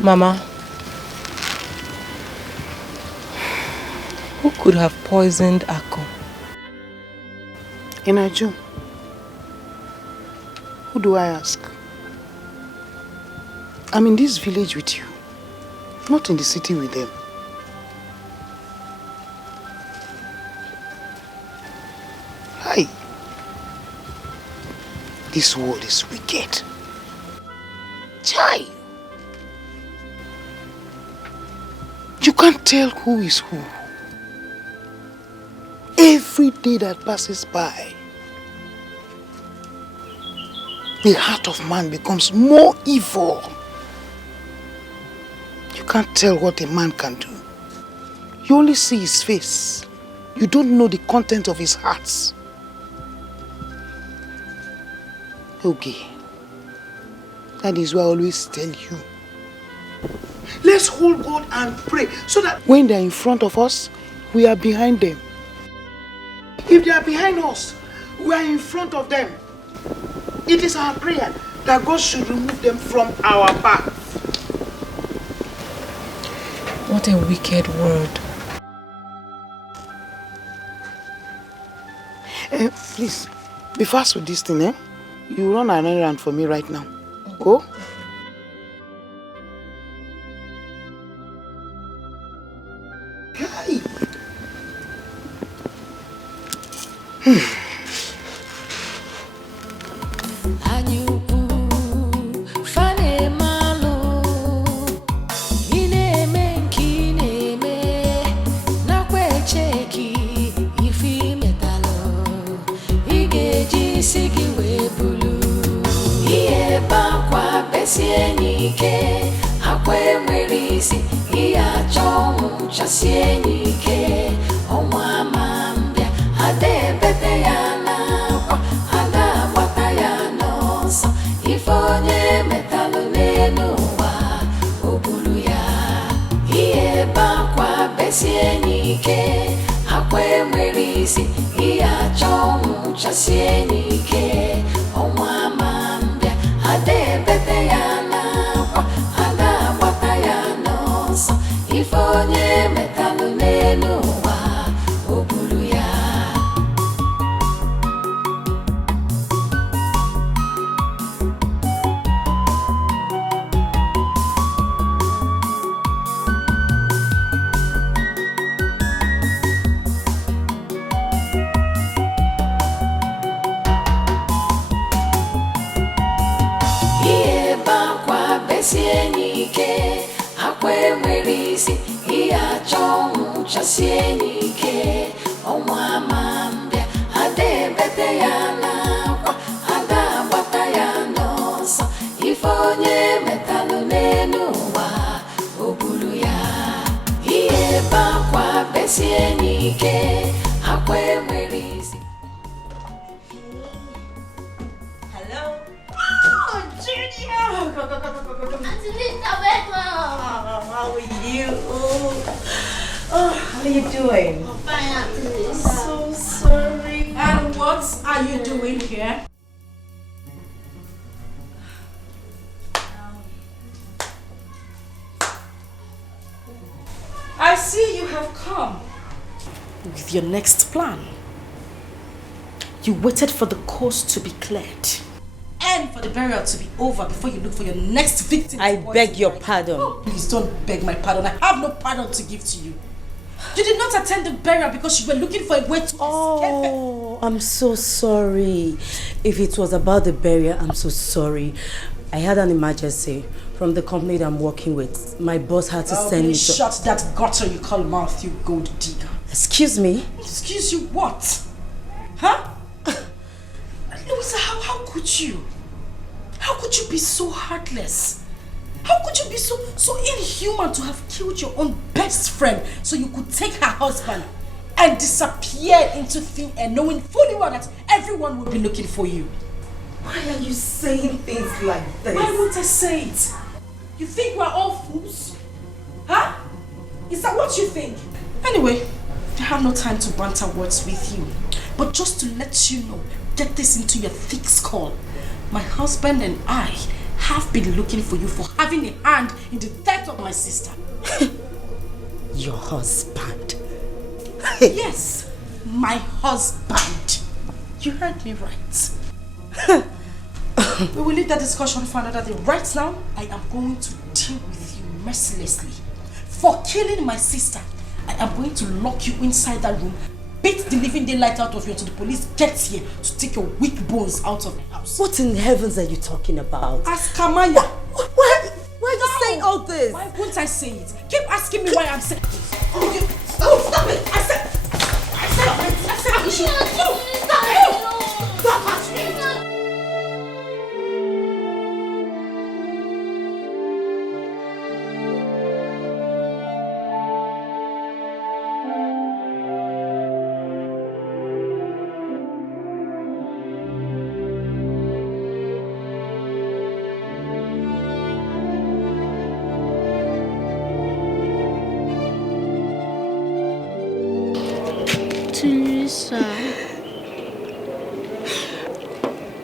Mama, who could have poisoned Akko? Inaju, who do I ask? I'm in this village with you, not in the city with them. Hi. This world is wicked. Chai. You can't tell who is who. Every day that passes by, the heart of man becomes more evil. You can't tell what a man can do. You only see his face. You don't know the content of his heart. Okay. That is why I always tell you. Let's hold God and pray so that when they're in front of us, we are behind them. If they are behind us, we are in front of them. It is our prayer that God should remove them from our path. What a wicked word. Please, be fast with this thing, eh? You run an errand for me right now. Go. I see you have come with your next plan. You waited for the coast to be cleared and for the burial to be over before you look for your next victim. I beg your pardon. Oh, please don't beg my pardon. I have no pardon to give to you. You did not attend the burial because you were looking for a way to escape. Oh, I'm so sorry. If it was about the burial, I'm so sorry. I had an emergency from the company that I'm working with. My boss had to send me to... Shut that gutter you call mouth, you gold digger. Excuse me? Excuse you what? Huh? Louisa, how could you? How could you be so heartless? How could you be so inhuman to have killed your own best friend so you could take her husband and disappear into thin air knowing fully well that everyone would be looking for you? Why are you saying things like this? Why won't I say it? You think we're all fools? Huh? Is that what you think? Anyway, I have no time to banter words with you. But just to let you know, get this into your thick skull. My husband and I have been looking for you for having a hand in the death of my sister. Your husband? Yes, my husband. You heard me right. We will leave that discussion for another day. Right now, I am going to deal with you mercilessly. For killing my sister, I am going to lock you inside that room, beat the living daylight out of you until the police gets here to take your weak bones out of the house. What in heavens are you talking about? Ask Kamaya. Why are you saying all this? Why won't I say it? Keep asking me why I'm saying it. Stop it! I said you should stop asking me.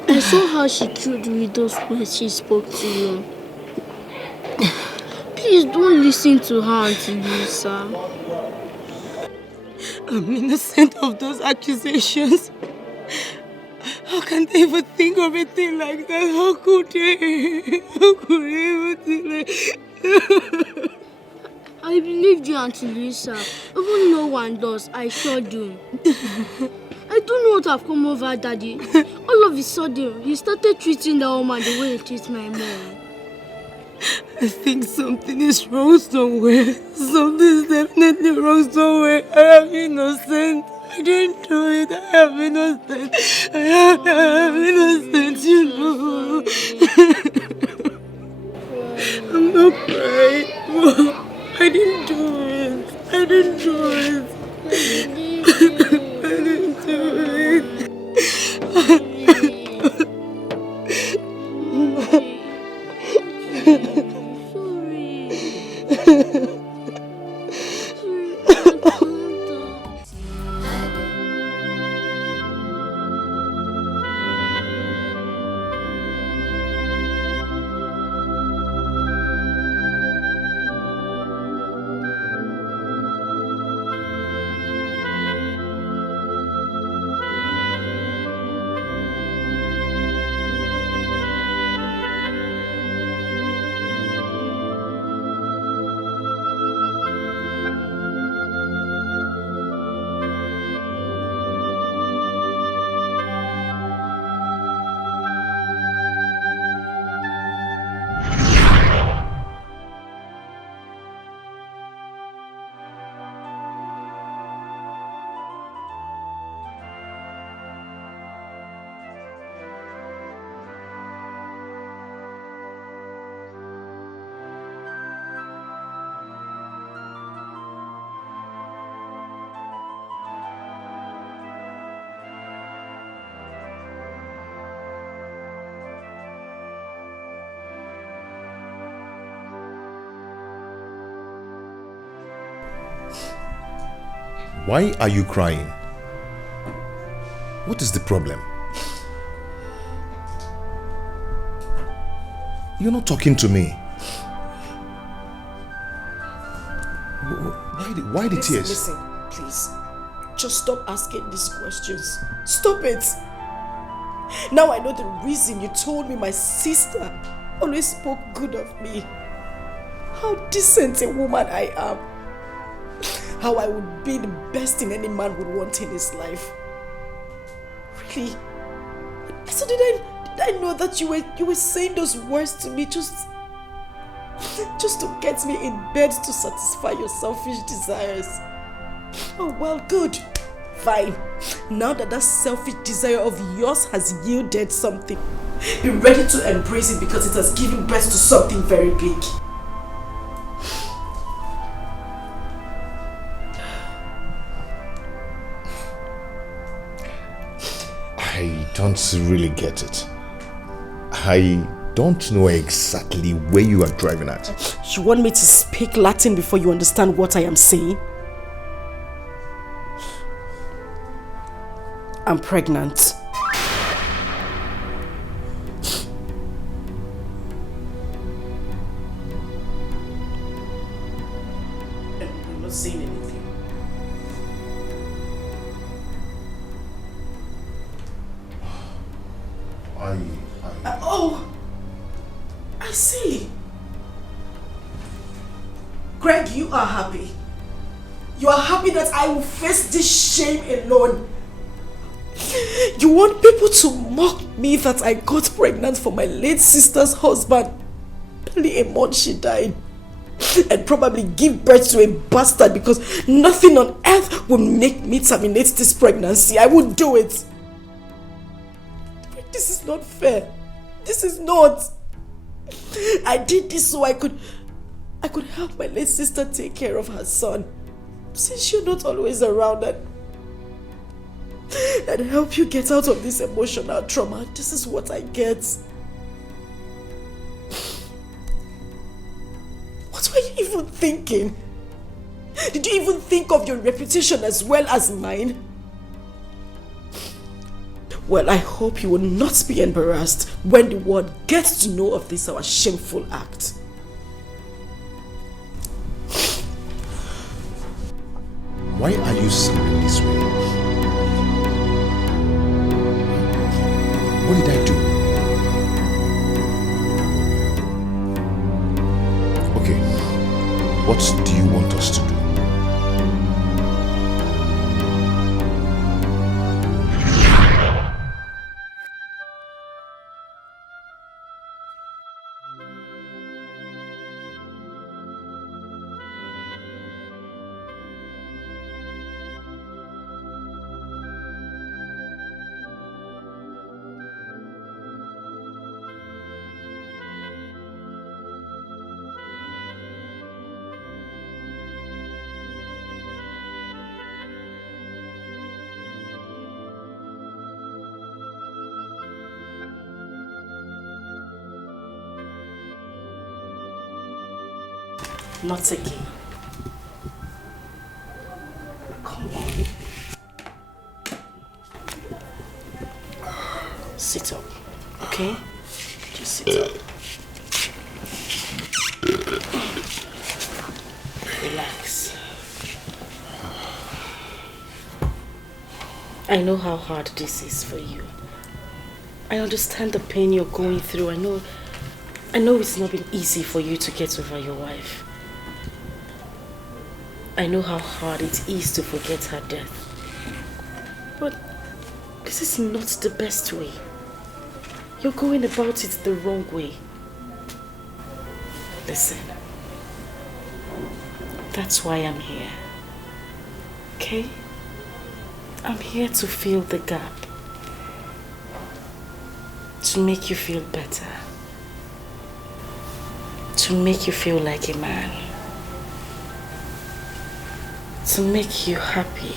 I saw how she killed with those words she spoke to you. Please don't listen to her, Auntie Lisa. I'm innocent of those accusations. How can they even think of a thing like that? How could they? How could they even think like I believed you, Auntie Lisa. Even no one does, I sure do. I don't know what have come over Daddy. All of a sudden, he started treating that woman the way he treats my mom. I think something is wrong somewhere. Something is definitely wrong somewhere. I am innocent. I didn't do it. I am innocent. I am innocent, you know. I'm not crying. I didn't do it. I didn't do it. I didn't do it. Why are you crying? What is the problem? You're not talking to me. Why the tears? Listen, please. Just stop asking these questions. Stop it. Now I know the reason you told me my sister always spoke good of me. How decent a woman I am. How I would be the best thing any man would want in his life. Really? So did I know that you were saying those words to me just to get me in bed to satisfy your selfish desires? Oh well, good. Fine. Now that selfish desire of yours has yielded something, be ready to embrace it because it has given birth to something very big. I don't really get it. I don't know exactly where you are driving at. You want me to speak Latin before you understand what I am saying? I'm pregnant. Oh, I see. Greg, you are happy. You are happy that I will face this shame alone. You want people to mock me that I got pregnant for my late sister's husband barely a month she died, and probably give birth to a bastard because nothing on earth will make me terminate this pregnancy. I would do it. This is not fair. This is not. I did this so I could help my late sister take care of her son, since you're not always around, and help you get out of this emotional trauma. This is what I get. What were you even thinking? Did you even think of your reputation as well as mine? Well, I hope you will not be embarrassed when the world gets to know of this our shameful act. Why are you sounding this way? What did I do? Okay, what do you want us to do? Not again. Come on. Sit up, okay? Just sit up. Relax. I know how hard this is for you. I understand the pain you're going through. I know it's not been easy for you to get over your wife. I know how hard it is to forget her death. But this is not the best way. You're going about it the wrong way. Listen. That's why I'm here. Okay? I'm here to fill the gap. To make you feel better. To make you feel like a man. To make you happy.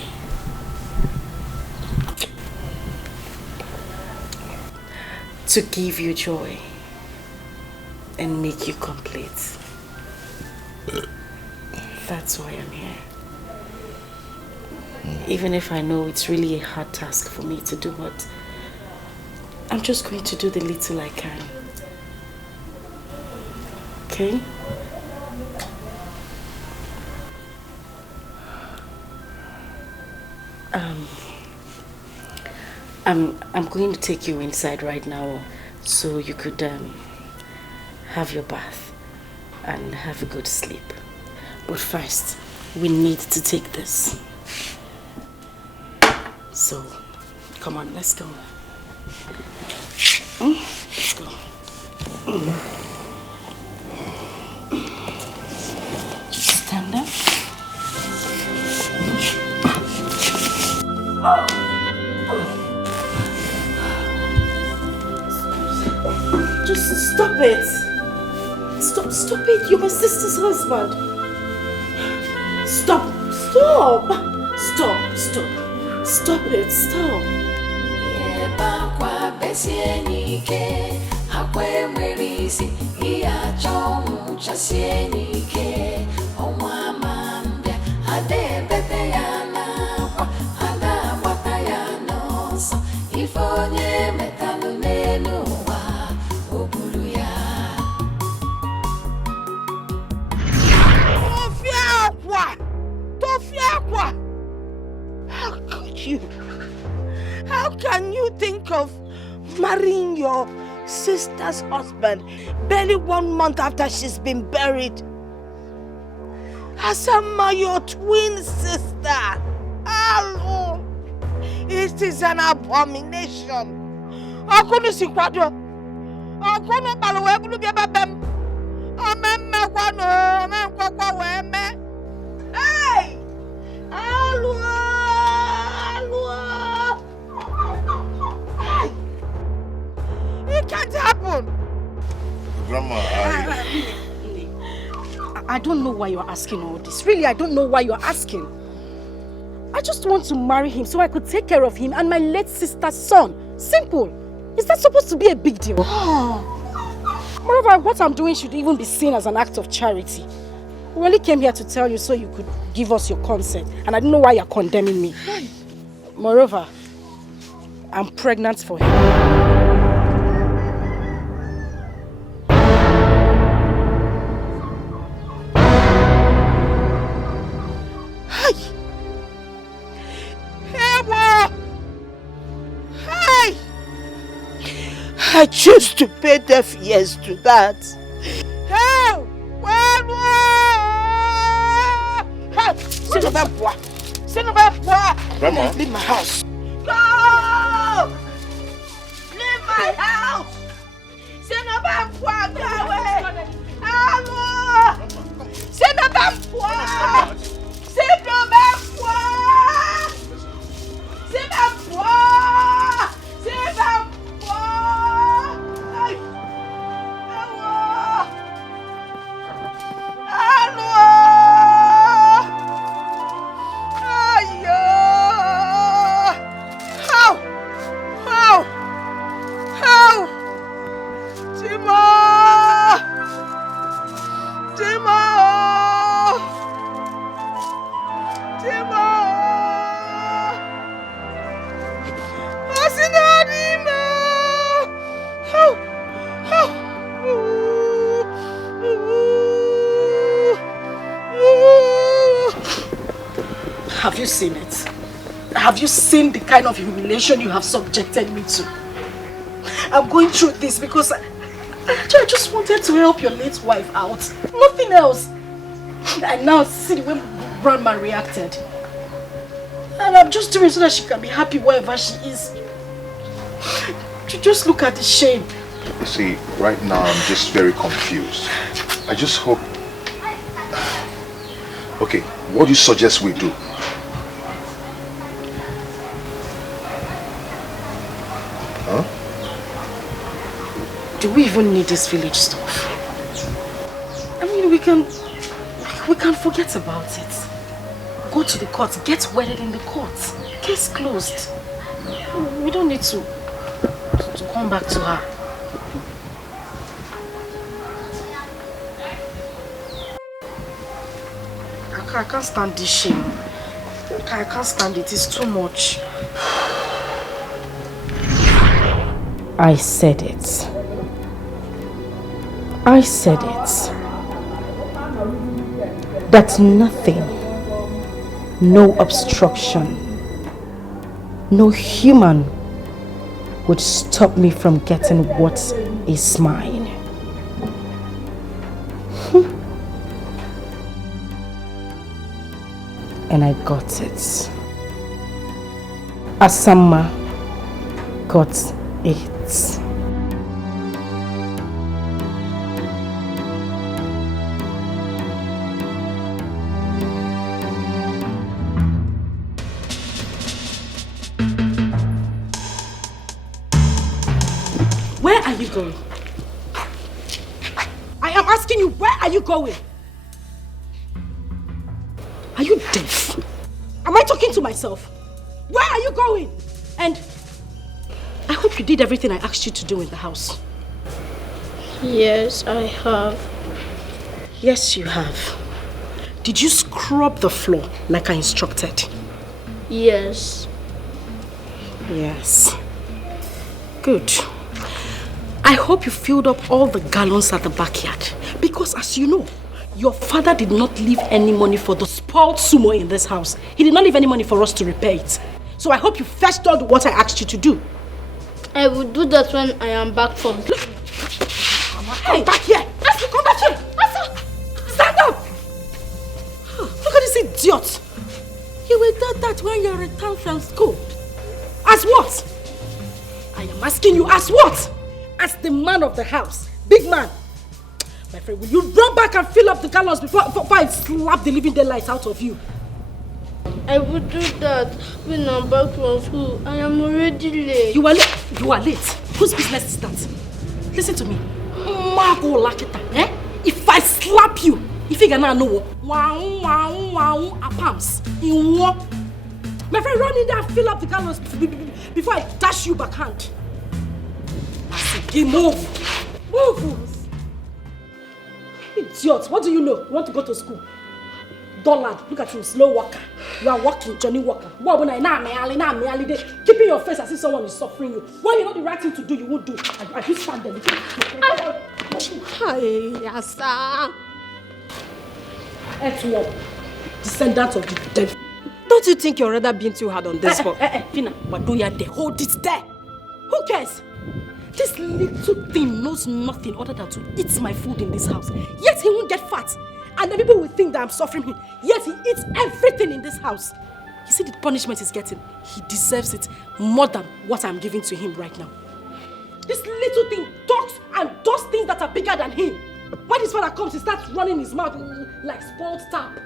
To give you joy and make you complete. That's why I'm here. Even if I know it's really a hard task for me to do, but I'm just going to do the little I can. Okay? I'm going to take you inside right now so you could have your bath and have a good sleep. But first, we need to take this. So, come on, let's go. Let's go. Just stand up. Just stop it. Stop it. You're my sister's husband. Stop it. Stop. How could you? How can you think of Marrying your sister's husband barely 1 month after she's been buried. Asama, your twin sister. Hello. It is an abomination. Okoli sikwado. Okoli balwe bulu biaba bem. Amemme kwano, amemme kwa weme. Hey! Hello. It can't happen. Grandma, I don't know why you're asking all this. Really, I don't know why you're asking. I just want to marry him so I could take care of him and my late sister's son. Simple. Is that supposed to be a big deal? Moreover, what I'm doing should even be seen as an act of charity. We only came here to tell you so you could give us your consent. And I don't know why you're condemning me. Moreover, I'm pregnant for him. I choose to pay deaf ears to that. Hey! Grandma. Leave my house. Go! Leave my house! Go away! Hello! Have you seen it? Have you seen the kind of humiliation you have subjected me to? I'm going through this because I just wanted to help your late wife out. Nothing else. And now see the way Grandma reacted. And I'm just doing it so that she can be happy wherever she is. Just look at the shame. You see, right now I'm just very confused. I just hope... Okay, what do you suggest we do? Huh? Do we even need this village stuff? I mean, we can forget about it. Go to the court, get wedded in the court. Case closed. We don't need to come back to her. I can't stand this shame. I can't stand it. It's too much. I said it. I said it. That nothing, no obstruction, no human would stop me from getting what is mine. And I got it. Asama got it. Where are you going? I am asking you, where are you going? Are you deaf? Am I talking to myself? Where are you going? And I hope you did everything I asked you to do in the house. Yes, I have. Yes, you have. Did you scrub the floor like I instructed? Yes. Yes. Good. I hope you filled up all the gallons at the backyard. Because as you know, your father did not leave any money for the spoiled sumo in this house. He did not leave any money for us to repair it. So I hope you fetched all the water I asked you to do. I will do that when I am back from... Come back here! Asa, come back here! Asa! Stand up! Look at this idiot! You will do that when you return from school. As what? I am asking you, as what? As the man of the house. Big man. My friend, will you run back and fill up the gallons before I slap the living daylights out of you? I will do that when I'm back from school. I am already late. You are late? You are late. Whose business is that? Listen to me. Margo Lakita, eh? If I slap you, if you gonna know, palms in one. My friend, run in there and fill up the gallons before I dash you backhand. Move. Move. Idiot, what do you know? You want to go to school? Dullard, look at you, slow walker. You are walking, Johnny Walker. Keeping your face as if someone is suffering you. When you know the right thing to do, you won't do. I just stand there. Hi, Asa. Etiko, descendant of the devil. Don't you think you're rather being too hard on this one? Fina, but do you there? Hold it there. Who cares? This little thing knows nothing other than to eat my food in this house. Yet he won't get fat. And the people will think that I'm suffering him. Yet he eats everything in this house. You see the punishment he's getting? He deserves it more than what I'm giving to him right now. This little thing talks and does things that are bigger than him. When his father comes, he starts running his mouth like spoiled tap.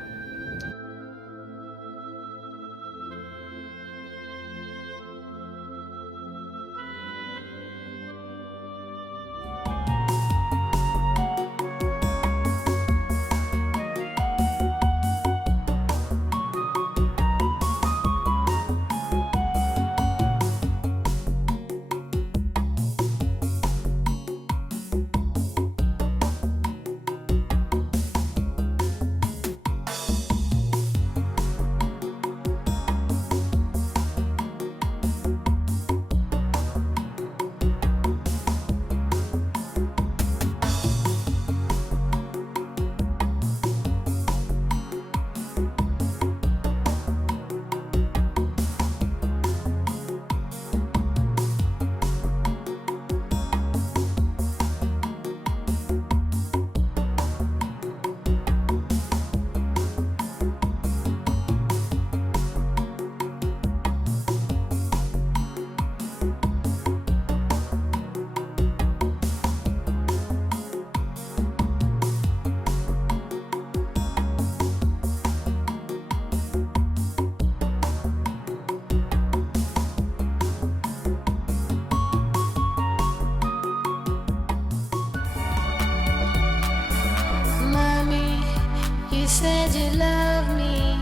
said you love me.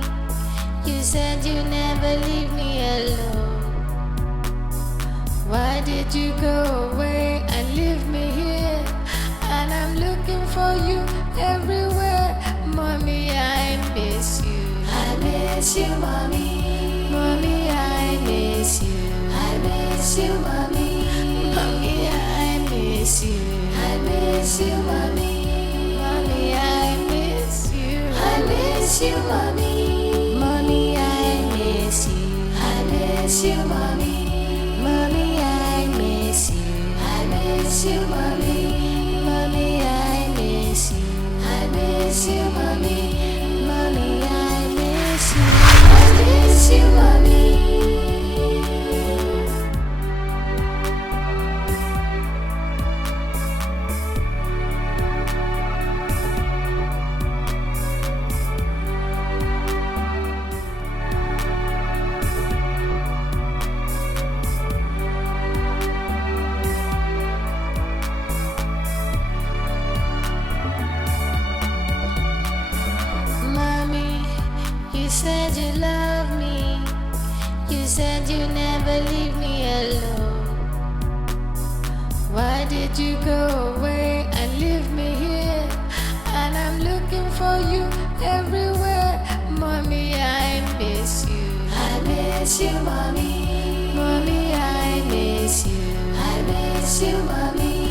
You said you never leave me alone. Why did you go away and leave me here? And I'm looking for you everywhere. Mommy, I miss you. I miss you, mommy. Mommy, I miss you. I miss you, mommy. Mommy, I miss you. I miss you, mommy. Mommy, I miss you. I miss you, mommy. Mommy, I miss you. I miss you, mommy. Mommy, I miss you. I miss you, mommy. Mommy, I miss you. I miss you, mommy. Mommy, I miss you. I miss you, mommy. You said you love me. You said you never leave me alone. Why did you go away and leave me here? And I'm looking for you everywhere. Mommy, I miss you. I miss you, mommy. Mommy, I miss you. I miss you, mommy.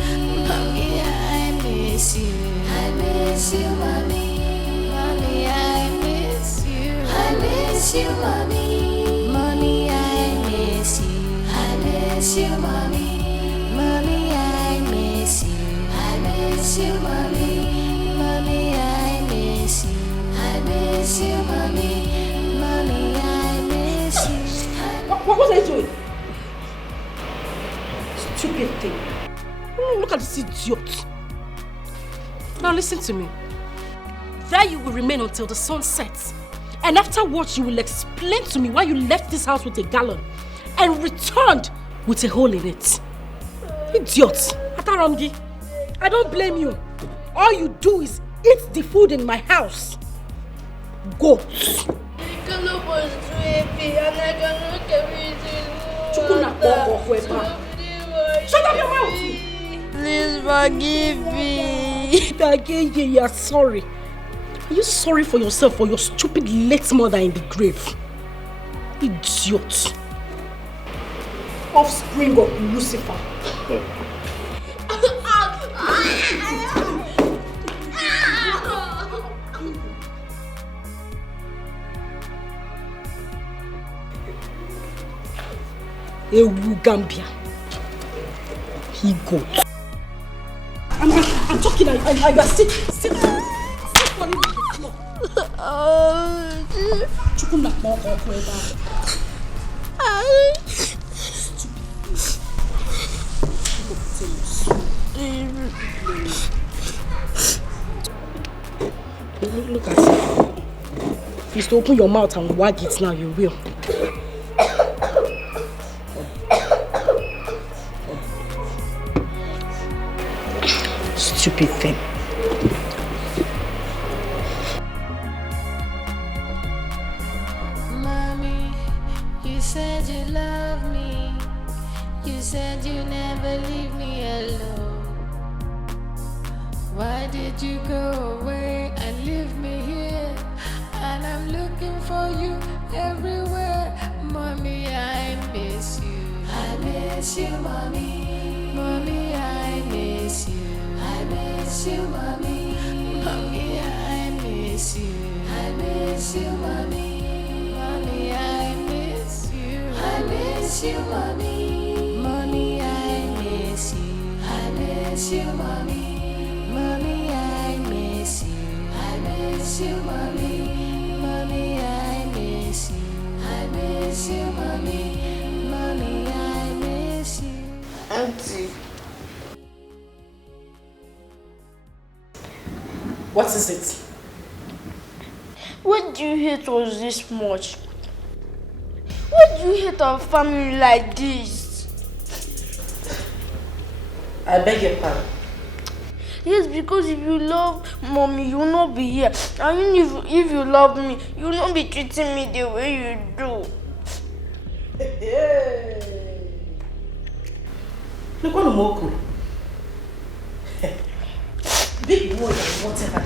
Mommy, I miss you. I miss you, mommy. Mommy, I miss you. I miss you, mommy. Mommy, I miss you. I miss you, mommy. miss you, mommy. Mommy, I miss you. I miss you, mommy. Mommy, I miss you. What was I doing? Stupid thing. Look at this idiot. Now listen to me. There you will remain until the sun sets. And afterwards you will explain to me why you left this house with a gallon and returned with a hole in it. Idiot. Ataramgi, I don't blame you. All you do is eat the food in my house. Go. The gallon was too heavy and I cannot carry it. Shut up your mouth! Please forgive me. Again, you're sorry. Are you sorry for yourself or your stupid late mother in the grave? Idiot. Offspring of Lucifer. Ewu Gambia. He got. I'm talking. I sit for him on the floor. Chukuna moko kweba. Look at it. If you still open your mouth and wag it now, you will. Stupid thing. Mommy, you said you love me. You said you never leave me alone. Why did you go away and leave me here? And I'm looking for you everywhere. Mommy, I miss you. I miss you, mommy. Mommy, I miss you. I miss you, mommy. Mommy, I miss you. I miss you, mommy. Mommy, I miss you. I miss you, mommy. Mommy, I miss you. I miss you, mommy. Mommy, I miss you. I miss you, mommy. Mommy, I miss you. I miss you, mommy. Mommy, I miss you. Auntie. What is it? What do you hate us this much? What do you hate our family like this? I beg your pardon. Yes, because if you love mommy, you will not be here. And if you love me, you will not be treating me the way you do. Look what Moko. Big boy and whatever you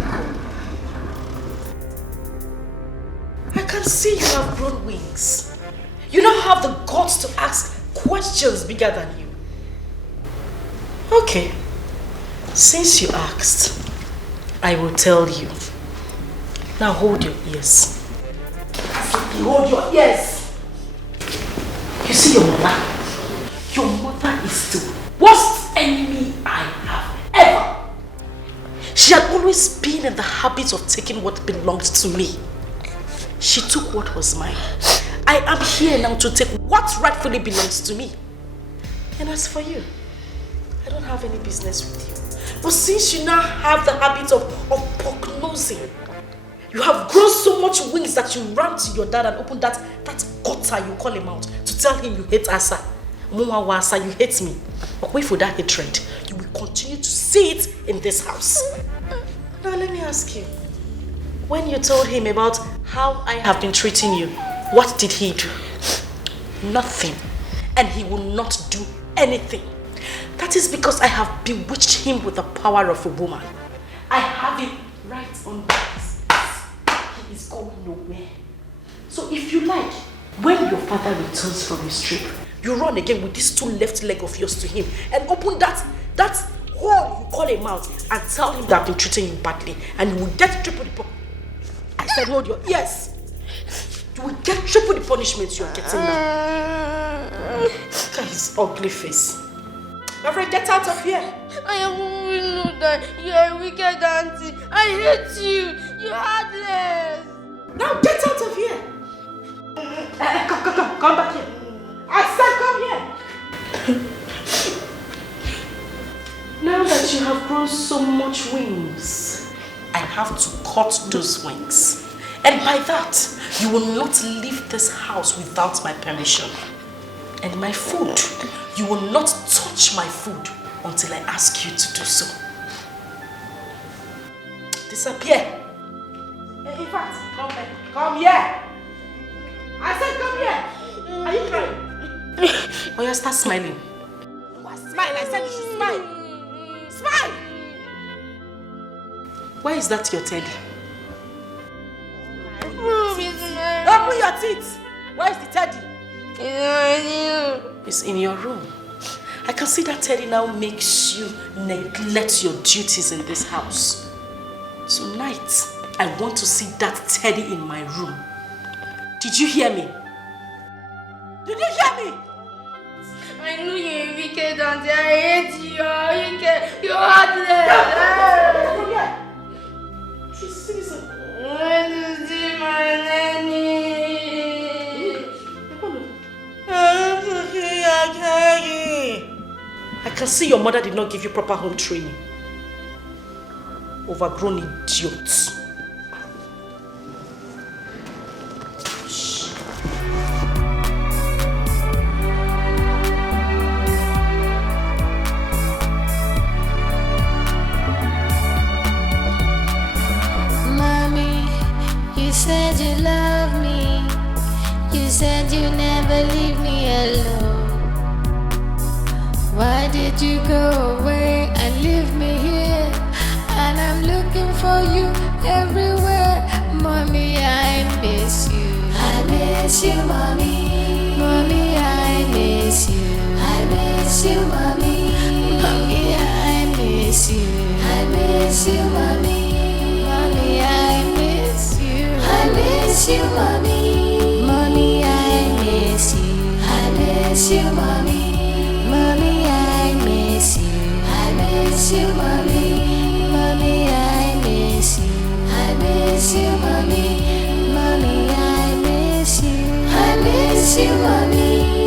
call. I can see you have grown wings. You now have the guts to ask questions bigger than you. Okay. Since you asked, I will tell you. Now hold your ears. Hold your ears. You see your mother? Your mother is the worst enemy I have ever. She had always been in the habit of taking what belonged to me. She took what was mine. I am here now to take what rightfully belongs to me. And as for you, I don't have any business with you. But since you now have the habit of pock-nosing, you have grown so much wings that you ran to your dad and opened that gutter you call him out to tell him you hate Asa. Asa, you hate me. But wait for that hatred. You will continue to see it in this house. Now let me ask you. When you told him about how I have been treating you, what did he do? Nothing. And he will not do anything. That is because I have bewitched him with the power of a woman. I have him right on this. He is going nowhere. So if you like, when your father returns from his trip, you run again with these two left legs of yours to him and open that hole you call him out and tell him that I've been treating you badly, and you will get triple the I said hold your ears. You will get triple the punishment you are getting now. Look at his ugly face. My friend, get out of here. I always know that you are a wicked auntie. I hate you. You're heartless. Now get out of here. Come back here. I said come here. Now that you have grown so much wings, I have to cut those wings. And by that, you will not leave this house without my permission. And my food, you will not touch my food until I ask you to do so. Disappear. In fact, come here. Come here. I said come here. Are you crying? Oh, you start smiling. What? Smile. I said you should smile. Smile. Why is that your teddy? Open your teeth. Where is the teddy? It's in your room. I can see that teddy now makes you neglect your duties in this house. Tonight, I want to see that teddy in my room. Did you hear me? Did you hear me? I know you're a wicked auntie. I hate you. You're wicked. You're heartless. She's I want to see my nanny. I want to see your teddy. I can see your mother did not give you proper home training. Overgrown idiots. You said you love me. You said you never leave me alone. Why did you go away and leave me here? And I'm looking for you everywhere. Mommy, I miss you. I miss you, mommy. Mommy, I miss you. I miss you, mommy. Mommy, I miss you. I miss you, mommy. Mommy, I miss you. I miss you, mommy. Mommy, I miss you. I miss you, mommy. Mommy, I miss you. I miss you, mommy. Mommy, I miss you. I miss you, mommy. Mommy, I miss you. I miss you, mommy.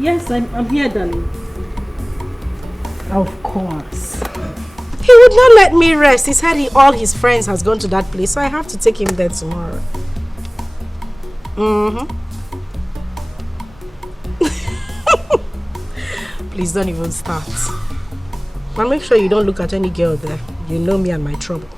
Yes, I'm here, darling. Of course. He would not let me rest. He said all his friends has gone to that place, so I have to take him there tomorrow. Please don't even start. But make sure you don't look at any girl there. You know me and my trouble.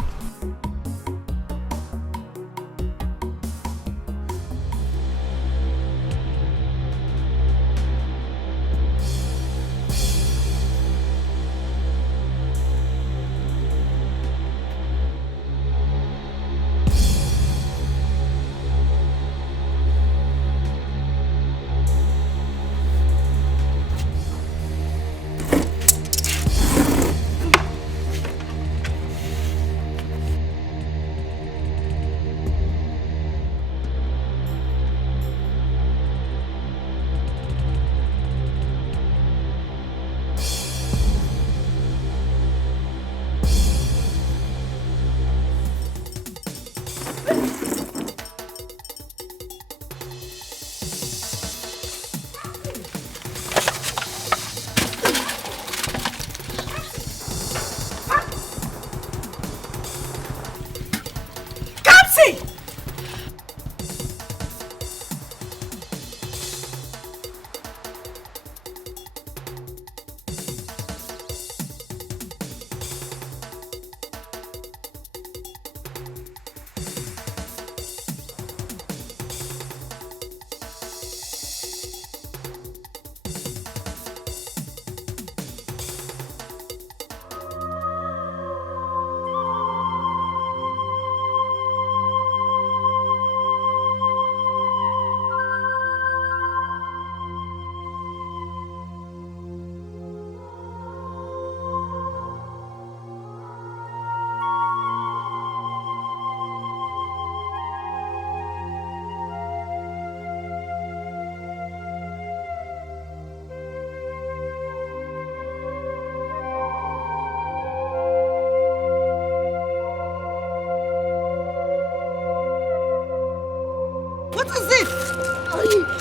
What is this?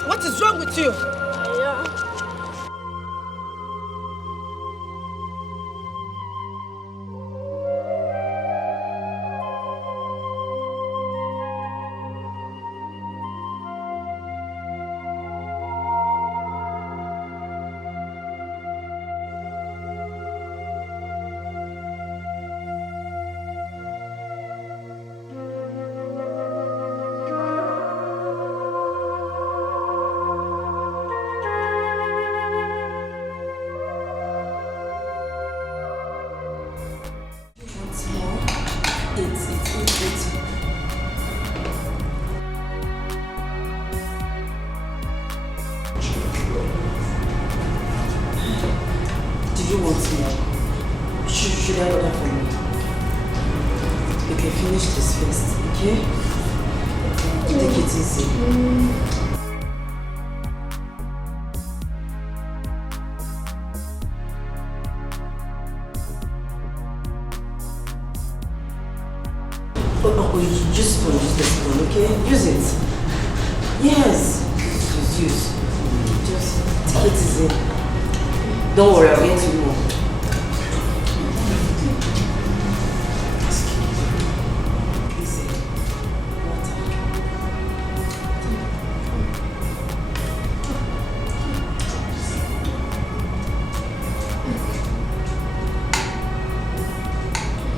What is wrong with you? Don't worry, I'll get you more.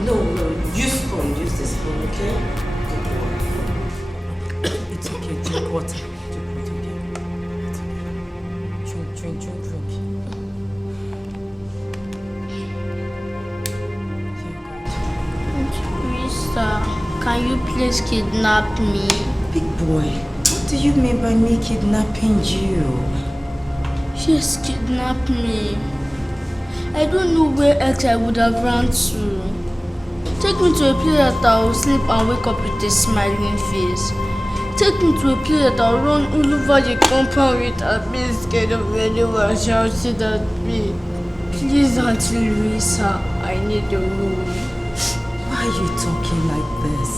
No, use spoon, use the spoon, okay? It's okay, drink water. Drink. Can you please kidnap me? Big boy, what do you mean by me kidnapping you? Just kidnap me. I don't know where else I would have run to. Take me to a place that I will sleep and wake up with a smiling face. Take me to a place that I will run all over the compound with a bit scared of anyone shouting at me. Please, Auntie Louisa, I need a room. Why are you talking like this?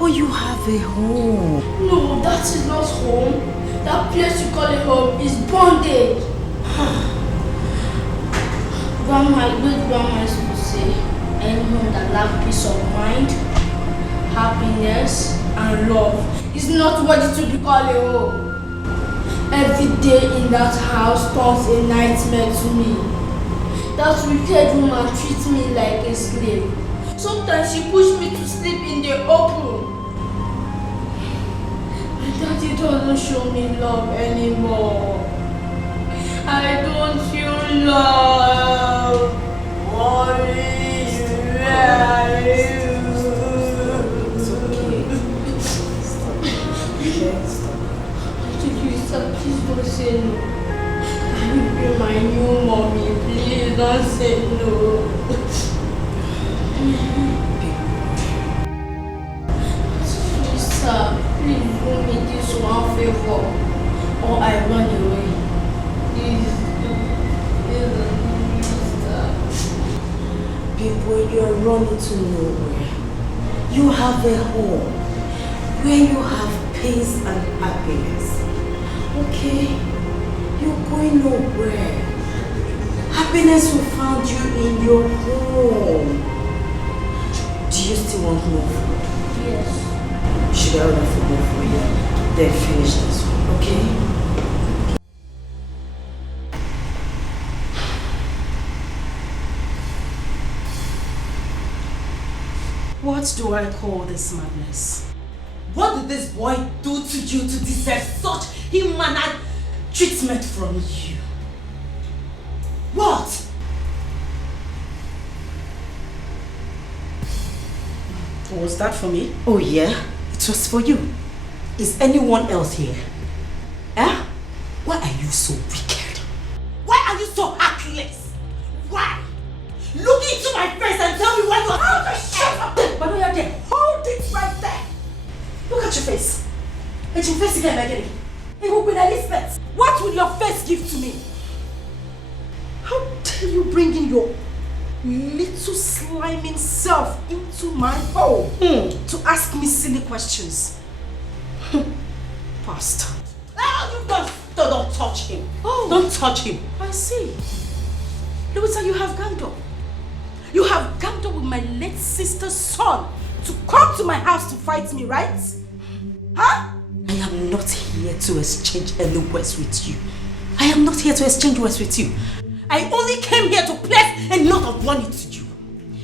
Oh, you have a home. No, that is not home. That place you call a home is bondage. Grandma, great grandma used to say, any home that lacks peace of mind, happiness, and love is not worthy to be called a home. Every day in that house turns a nightmare to me. That wicked woman treats me like a slave. Sometimes she pushes me to sleep in the open. My daddy doesn't show me love anymore. I don't feel love. Mommy, where are you? Please don't say no. Can you be my new mommy? Please don't say no. Please, sir, please do me this one favor or I run away. Please do. People, you're running to nowhere. You have a home where you have peace and happiness. Okay, you're going nowhere. Happiness will find you in your home. Do you still want more food? Yes. Should I order food more for you? Then finish this one, okay? What do I call this madness? What did this boy do to you to deserve such inhuman treatment from you? What? Was that for me? Oh yeah, it was for you. Is anyone else here? Eh? Why are you so wicked? Why are you so heartless? Why? Look into my face and tell me why you are... Shut up! But you're there. Hold it right there. Look at your face. And your face again, my lady. It will be Elizabeth. What will your face give to me? How dare you bring in your little sliming self into my home to ask me silly questions? Bastard. Oh, you don't touch him. Oh. Don't touch him. I see. Louisa, you have ganged up. You have ganged up with my late sister's son to come to my house to fight me, right? Huh? I am not here to exchange any words with you. I am not here to exchange words with you. I only came here to place a note of warning to you.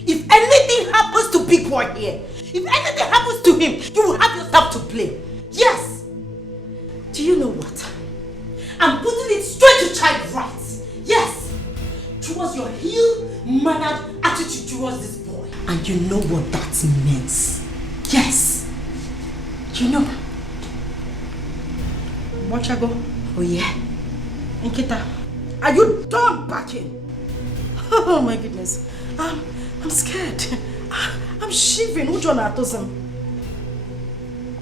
If anything happens to Big Boy here, if anything happens to him, you will have yourself to blame. Yes. Do you know what? I'm putting it straight to child rights. Yes. Towards your ill-mannered attitude towards this boy. And you know what that means. Yes. You know. Wachago. Oh yeah. Nkita, are you done backing? Oh my goodness. I'm scared. I'm shivering.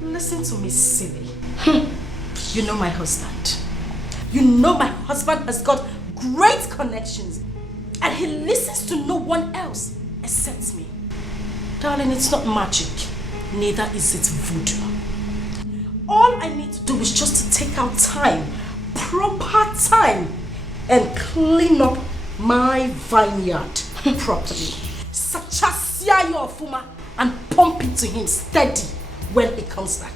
Listen to me, silly. You know my husband. You know my husband has got great connections. And he listens to no one else except me. Darling, it's not magic. Neither is it voodoo. All I need to do is just to take out time, proper time, and clean up my vineyard properly. Sachasia your fuma and pump it to him steady when he comes back.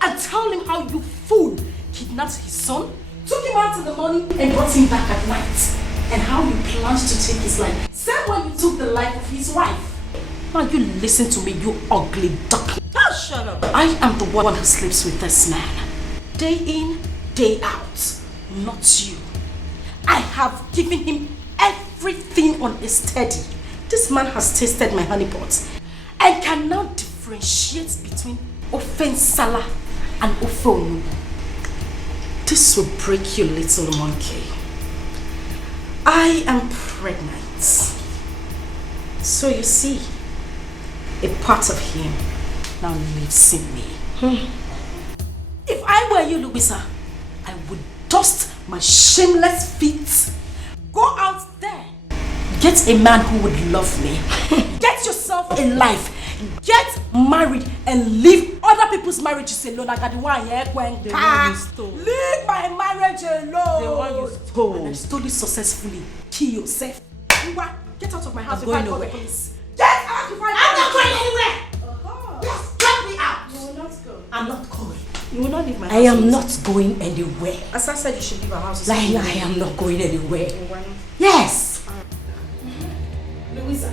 And tell him how you fool kidnapped his son, took him out in the morning and brought him back at night. And how you planned to take his life. Same way you took the life of his wife. Now you listen to me, you ugly duckling. Oh, shut up. I am the one who sleeps with this man. Day in, day out. Not you. I have given him everything on a steady. This man has tasted my honey pot and can now differentiate between Ofensala and Ofonu. This will break you, little monkey. I am pregnant. So you see, a part of him now lives in me. If I were you, Louisa, I would dust my shameless feet, go out there Get a man who would love me. Get yourself a life. Get married and leave other people's marriages alone. I got the one here. The one you stole. Leave my marriage alone. The one you stole. And I stole it successfully. Kill yourself. Get out of my house. I'm going nowhere. Get out of my house. I'm not going anywhere. Just drop me out. You will not go. I'm not going. You will not leave my house. I am not going anywhere. As I said, you should leave our house. Like, I am not going anywhere. Yes. Louisa.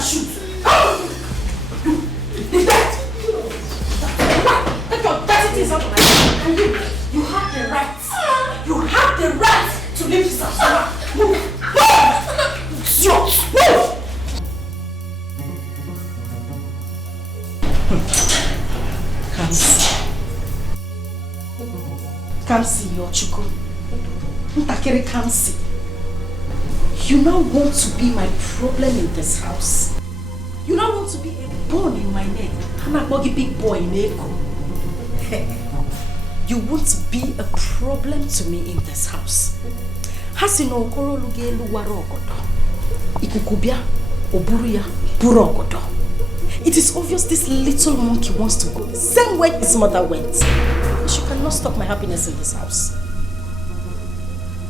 Shoot! You dead! Take your dirty things out of my house. And you have the right. You have the right to leave this house. Move! Move! Move! Can't see your chuku. Ntakere can't see. You now want to be my problem in this house. You now want to be a bone in my neck. I'm not a big boy in Eko. You want to be a problem to me in this house. Hasino okoro lugelu warogodo. Ikukubia oburuya burogodo. It is obvious this little monkey wants to go the same way his mother went. She cannot stop my happiness in this house.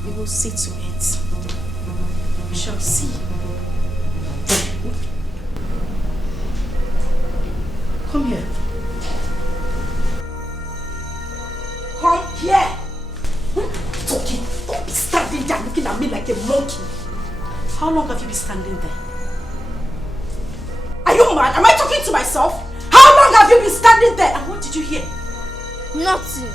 We will see to it. We shall see. Come here. Come here. Talking. Don't be standing there looking at me like a monkey. How long have you been standing there? Are you mad? Am I talking to myself? How long have you been standing there? And what did you hear? Nothing.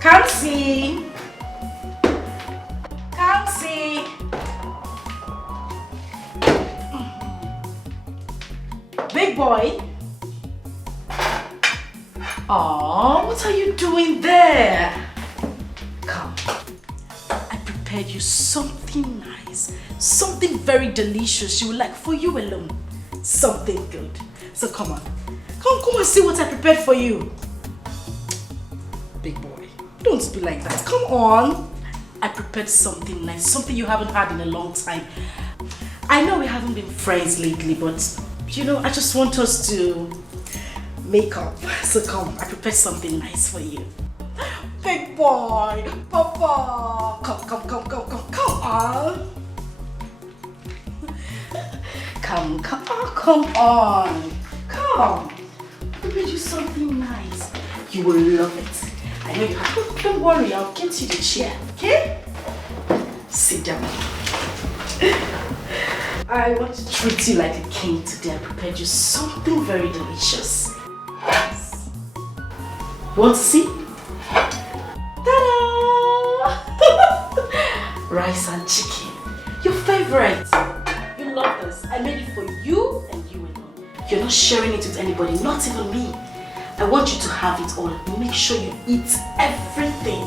Can't see. Can't see. Big boy. Oh, what are you doing there? Come. I prepared you something nice. Something very delicious you would like for you alone. Something good. So come on. Come and see what I prepared for you. Big boy. Don't be like that. Come on. I prepared something nice. Something you haven't had in a long time. I know we haven't been friends lately, but you know, I just want us to make up. So come, I prepared something nice for you. Big boy, Papa. Come on. Come on. Come. I prepared you something nice. You will love it. I know you have. Don't worry, I'll get you the chair, okay? Sit down. I want to treat you like a king today. I prepared you something very delicious. Yes. You want to see? Ta-da! Rice and chicken. Your favorite. You love this. I made it for you and you alone. You're not sharing it with anybody, not even me. I want you to have it all. Make sure you eat everything.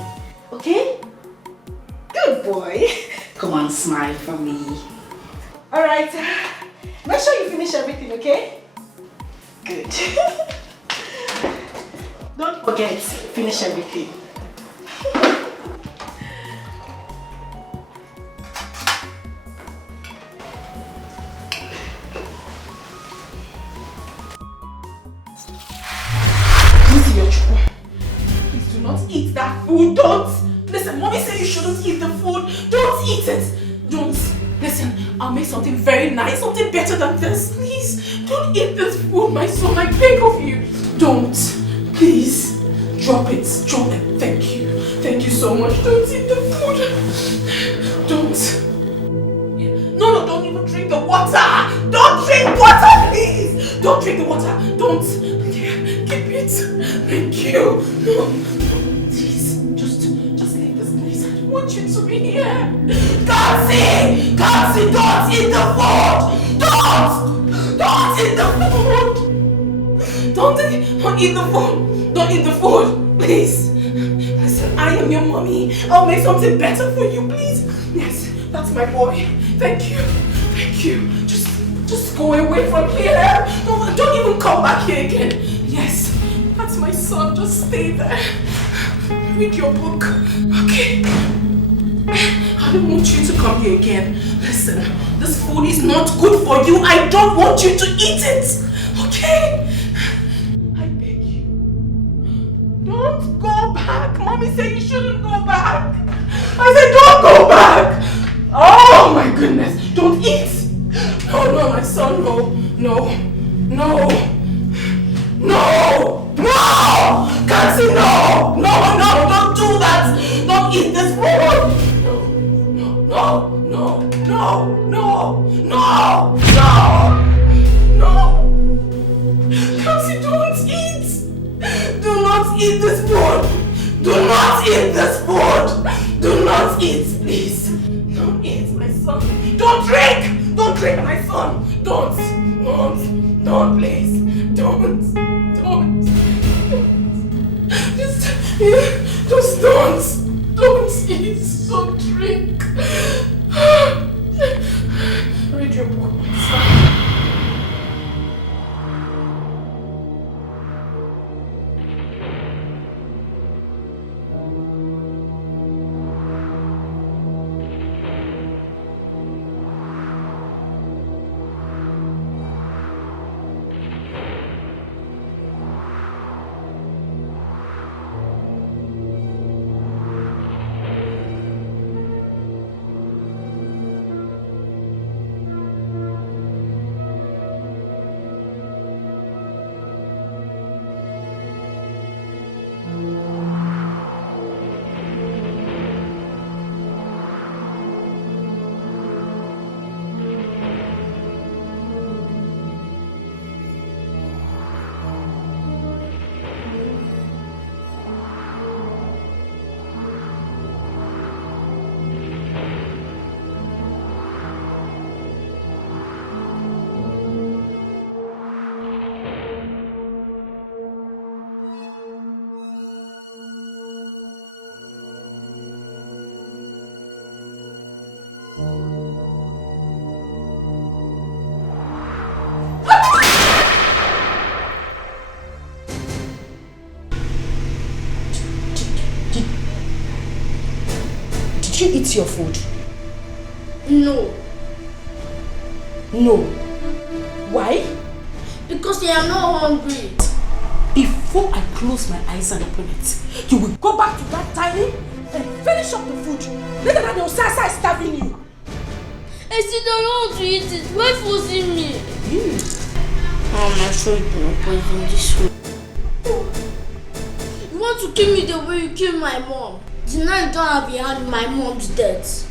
Okay? Good boy. Come on, smile for me. Alright. Make sure you finish everything, okay? Good. Don't forget, finish everything. Please do not eat that food. Don't. Listen, mommy said you shouldn't eat the food. Don't eat it. Don't. Listen, I'll make something very nice, something better than this. Please, don't eat this food, my son. I beg of you. Don't. Please. Drop it. Drop it. Thank you. Thank you so much. Don't eat the food. Don't. No, don't even drink the water. Don't drink drink water, please. Don't drink the water. Don't. Keep it. Thank you. No. Please, just leave this place. I don't want you to be here. Kansi, don't eat the food. Don't eat the food. Don't eat the food. Don't eat the food. Please. Listen, I am your mommy. I'll make something better for you, please. Yes, that's my boy. Thank you. Just go away from here. Don't even come back here again. Yes, that's my son. Just stay there. Read your book. Okay. I don't want you to come here again. Listen, this food is not good for you. I don't want you to eat it. Okay? I beg you. Don't go back. Mommy said you shouldn't go back. I said don't go back. Oh my goodness. Don't eat. No, my son. No. Kansi, no. Don't do that. Don't eat this food. No. Kansi, don't eat. Do not eat this food. Do not eat this food. Do not eat, please. Don't eat, my son. Don't drink, my son. Don't, please. Don't. Just don't eat. Don't drink. Read your book, my son. Did you eat your food? No. Why? Because I am not hungry. Before I close my eyes and open it, you will go back to that tiny and finish up the food. Later than your Sasa is starving you. I still don't want to eat it. Why forcing me? Mom, I'm sure you don't poison this food. You want to kill me the way you killed my mom. The night don't have behind my mom's death.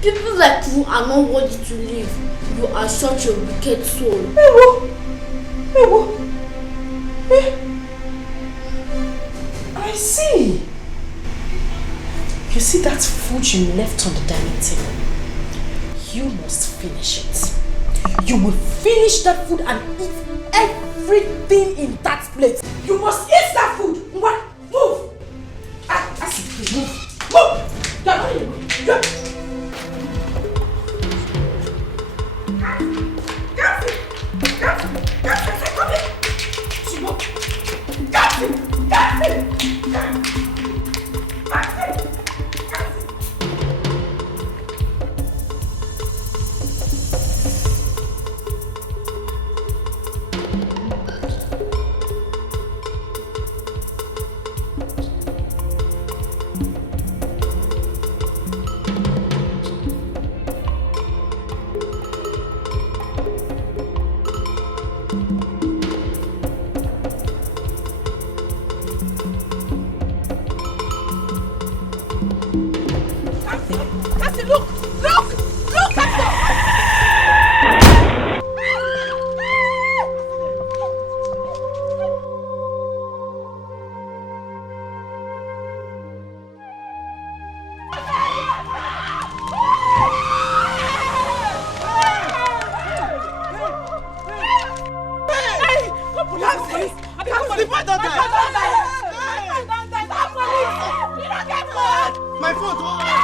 People like you are not worthy to live. You are such a wicked soul. I see. You see that food you left on the dining table? You must finish it. You will finish that food and eat everything in that plate. You must eat that food. Move. I see. Move. You're not in the way. phone don't die. My phone don't die.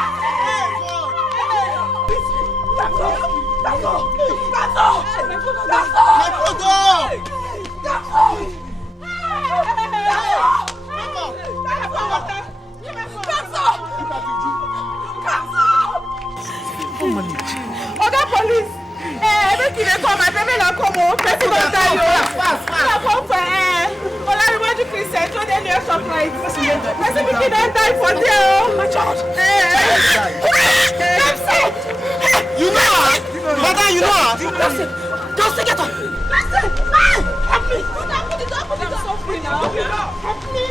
Oga police! Make you call my baby na come on. Person don die o. Na come for Olariwaju Christian to dey near shop right. Person pikin don die for there o. My child. You know her? Mother, you know her? Just get up. Help me. I'm suffering now. Help me.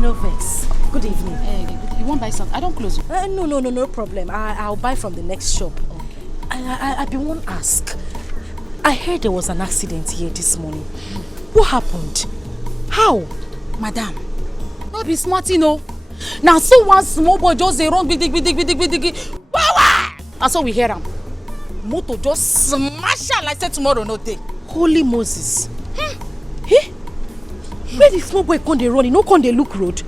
No vex. Good evening. You won't buy something? I don't close. No problem. I'll buy from the next shop. Okay. I been want to ask. I heard there was an accident here this morning. What happened? How? Madam, not be smart, you know. Now, so one small boy just dey run big. Power! And so we hear him. Motor just smash her like say tomorrow no day. Holy Moses. Hey? Where the small boy come dey run? He no come dey look road.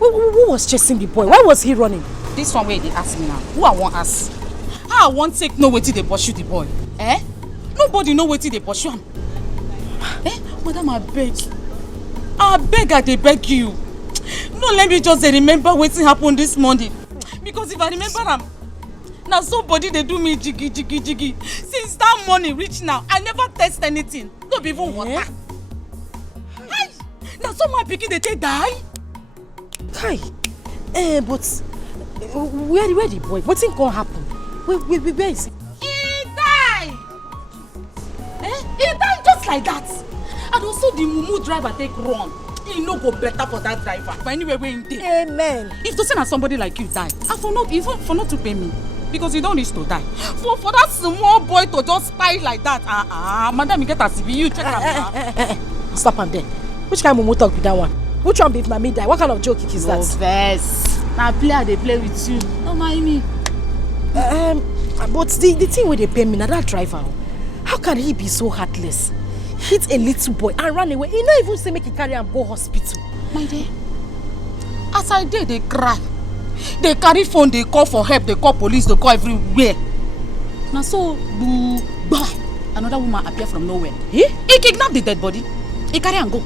Who was chasing the boy? Why was he running? This one where they ask me now. Who I want ask? How I want take no wetin they pursue the boy? Nobody know wetin they pursue him. Madam, I beg, I dey beg you. No, let me just remember wetin happened this morning. Because if I remember am, now somebody they do me jiggy. Since that morning reach now, I never taste anything. Not even water. Now someone picking they take die. Kai, but where the boy? What's gonna happen? Where is he? He died. He died just like that. And also the mumu driver take run. He no go better for that driver. But anyway, we're in there. Amen. If to send somebody like you die, and for not to pay me, because you don't need to die. For that small boy to just spy like that, madam, you get a CV, you check out. Stop am there. Which kind of mumu talk be that one? Which one be if na me die? What kind of joke is that? No vex. Now play they play with you. Don't mind me. But the thing where they pay me, now that driver, how can he be so heartless? Hit a little boy and run away. He not even say make he carry him go hospital. My dear, as I did, they cry. They carry phone, they call for help, they call police, they call everywhere. Now so, another woman appear from nowhere. He kidnapped the dead body. He carry and go.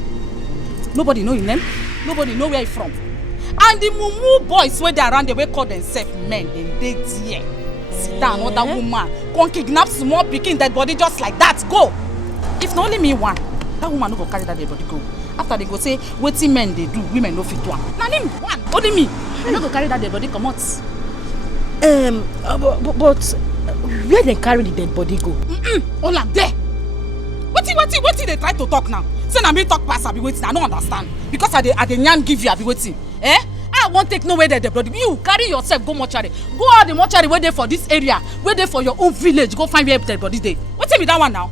Nobody know his name. Nobody know where he from. And the mumu boys where they around the way call themselves men, they there. Sit down, another woman come kidnap small pikin dead body just like that. Go. If not only me one, that woman no go carry that dead body go. After they go say, wetin men they do, women no fit do am. Now name one, only me. I no go carry that dead body come out. But where they carry the dead body go? All am there. Wetin they try to talk now? Say na me talk pass, I be waiting. I don't understand. Because I dey yarn give you, I be waiting. Eh? I won't take no way there, brother. You carry yourself, go mortuary. Go out the mortuary where they for this area, where they for your own village. Go find where dead body day. What's it with that one now?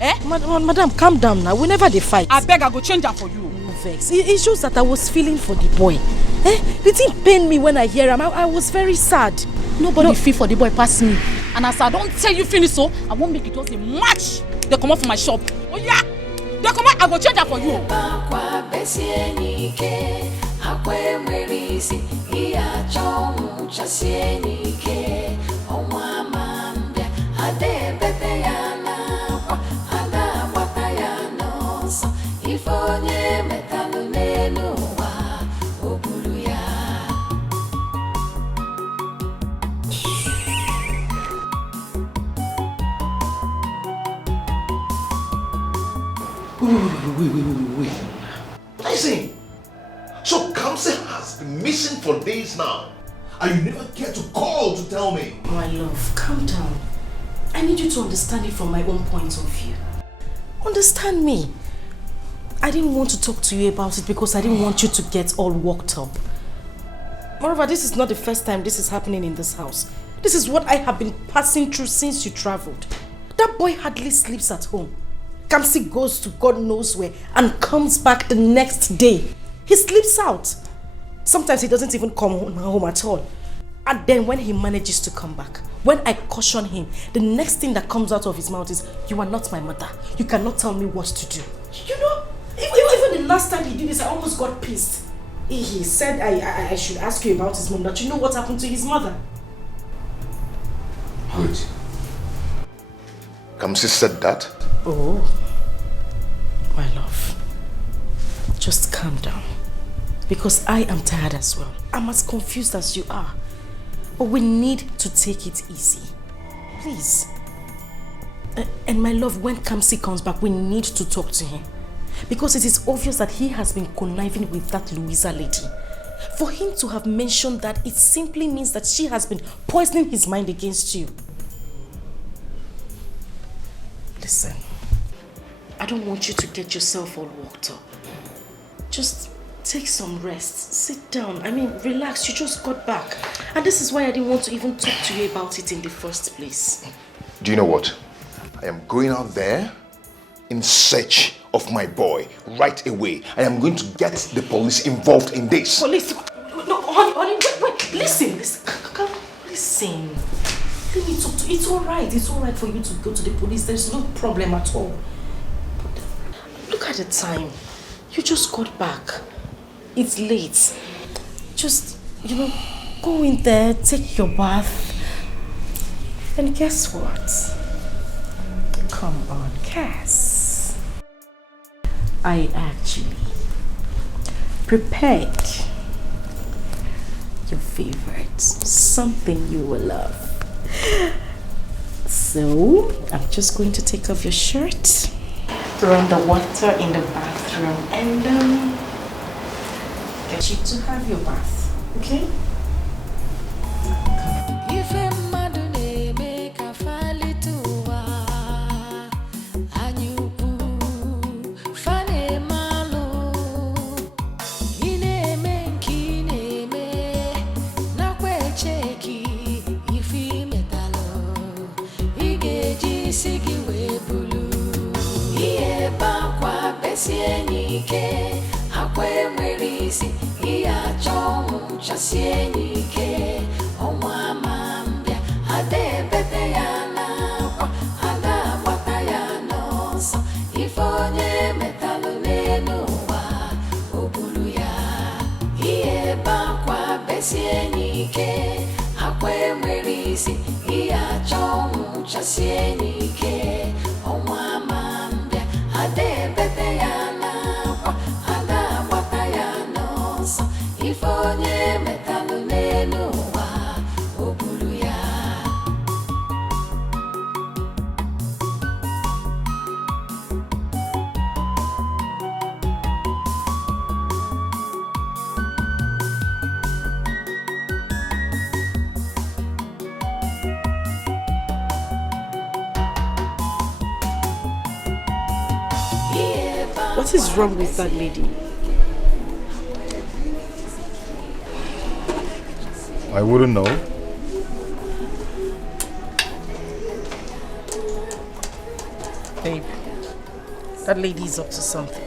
Eh? Madam, calm down now. Whenever they fight. I beg, I go change that for you. No vex. It's just that I was feeling for the boy. The thing pained me when I hear him. I was very sad. Nobody feel for the boy past me. And as I don't tell you finish so, I won't make it just a match. They come out from my shop. Oh yeah. They come out, I go change that for you. Wait. Listen. So Kamsi has been missing for days now. And you never care to call to tell me. My love, calm down. I need you to understand it from my own point of view. Understand me. I didn't want to talk to you about it because I didn't want you to get all worked up. Moreover, this is not the first time this is happening in this house. This is what I have been passing through since you traveled. That boy hardly sleeps at home. Kamsi goes to God knows where and comes back the next day. He sleeps out. Sometimes he doesn't even come home at all. And then when he manages to come back, when I caution him, the next thing that comes out of his mouth is, "You are not my mother. You cannot tell me what to do." You know, even the last time he did this, I almost got pissed. He said I should ask you about his mom, that you know what happened to his mother. Wait. Kamsi said that? Oh, my love, just calm down, because I am tired as well. I'm as confused as you are, but we need to take it easy, please. And my love, when Kamsi comes back, we need to talk to him, because it is obvious that he has been conniving with that Louisa lady. For him to have mentioned that, it simply means that she has been poisoning his mind against you. Listen, I don't want you to get yourself all worked up. Just take some rest. Sit down. I mean, relax. You just got back. And this is why I didn't want to even talk to you about it in the first place. Do you know what? I am going out there in search of my boy right away. I am going to get the police involved in this. Police? No, honey, wait. Listen. Listen. Let me talk to you. It's alright. It's alright for you to go to the police. There's no problem at all. Look at the time. You just got back. It's late. Just, go in there, take your bath. And guess what? Come on, Cass. I actually prepared your favorite. Something you will love. So, I'm just going to take off your shirt, throw on the water in the bathroom, and get you to have your bath, okay? What is wrong with that lady? I wouldn't know. Babe, that lady is up to something.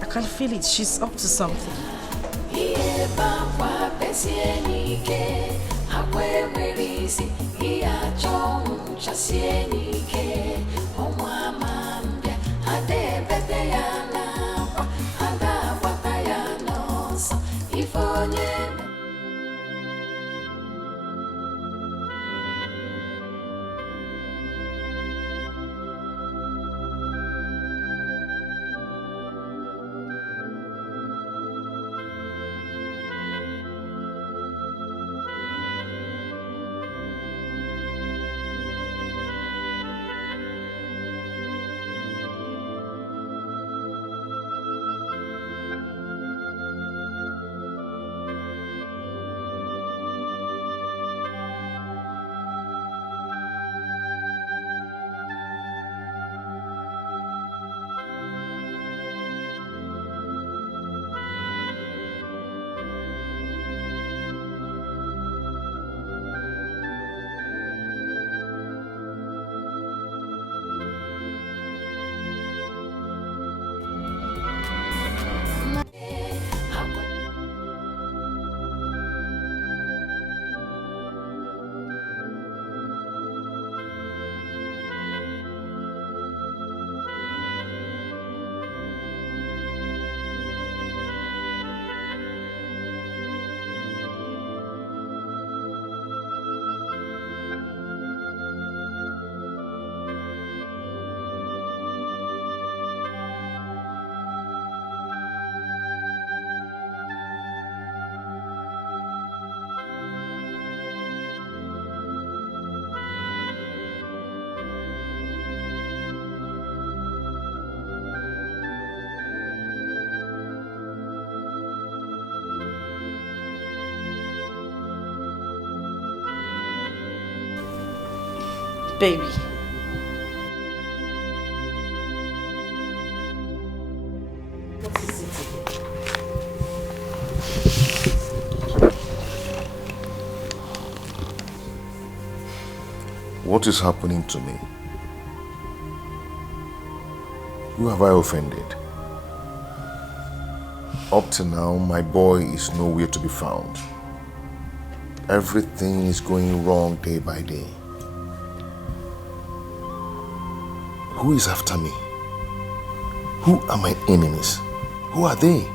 I can feel it. She's up to something. Baby. What is it again? What is happening to me? Who have I offended? Up to now, my boy is nowhere to be found. Everything is going wrong day by day. Who is after me? Who are my enemies? Who are they?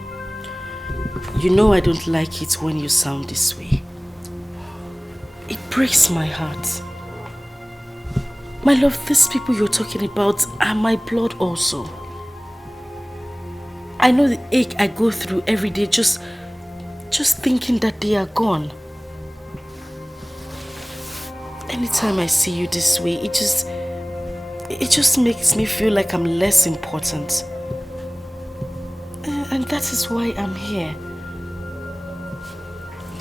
You know I don't like it when you sound this way. It breaks my heart. My love, these people you're talking about are my blood also. I know the ache I go through every day just thinking that they are gone. Anytime I see you this way, it just makes me feel like I'm less important. And that is why I'm here.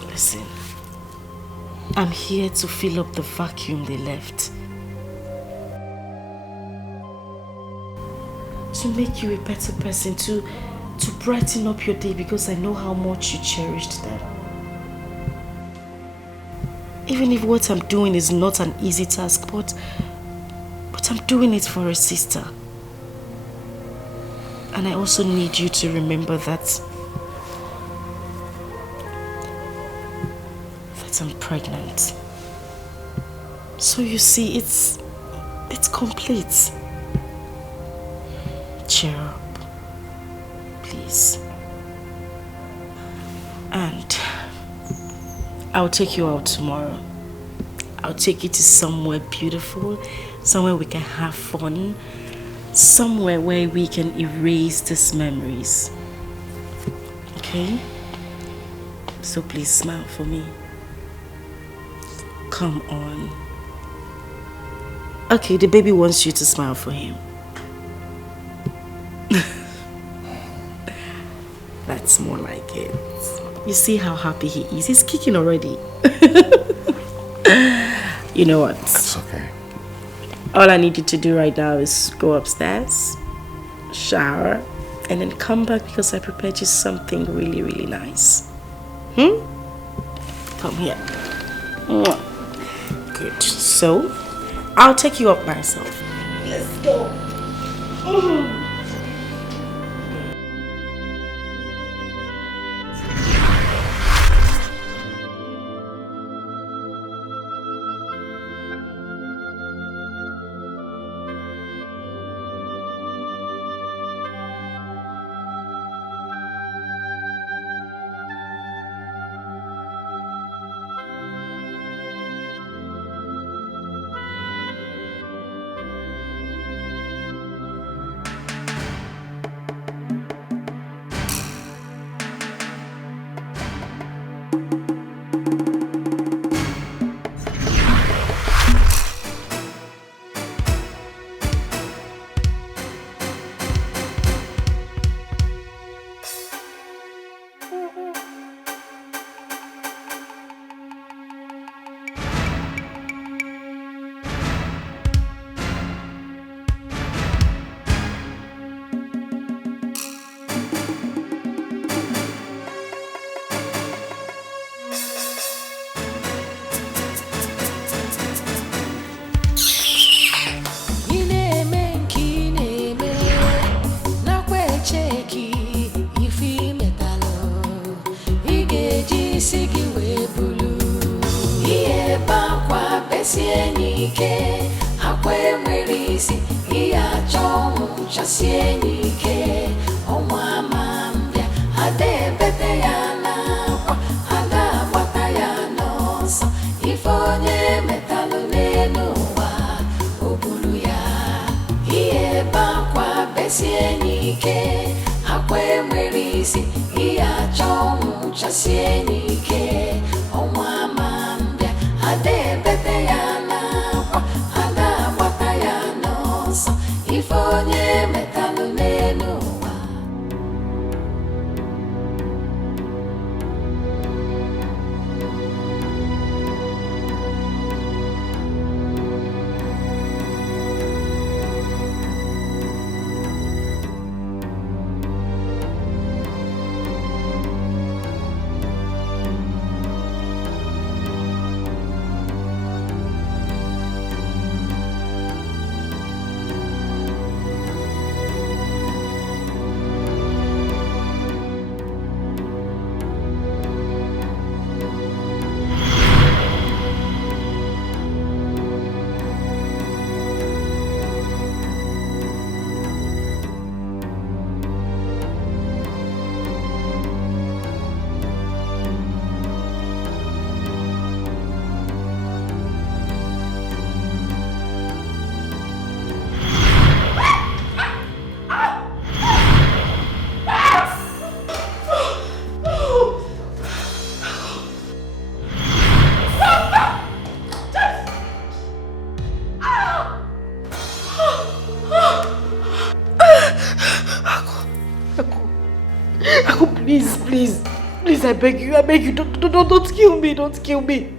Listen, I'm here to fill up the vacuum they left. To make you a better person, to brighten up your day, because I know how much you cherished them. Even if what I'm doing is not an easy task, but I'm doing it for a sister. And I also need you to remember that I'm pregnant. So you see, it's complete. Cheer up, please. And I'll take you out tomorrow. I'll take you to somewhere beautiful, somewhere we can have fun, somewhere where we can erase these memories. Okay? So please smile for me. Come on. Okay, the baby wants you to smile for him. That's more like it. You see how happy he is? He's kicking already. You know what? That's okay. All I need you to do right now is go upstairs, shower, and then come back because I prepared you something really, really nice. Come here. Good. So, I'll take you up myself. Let's go. Please, I beg you, don't kill me, don't kill me.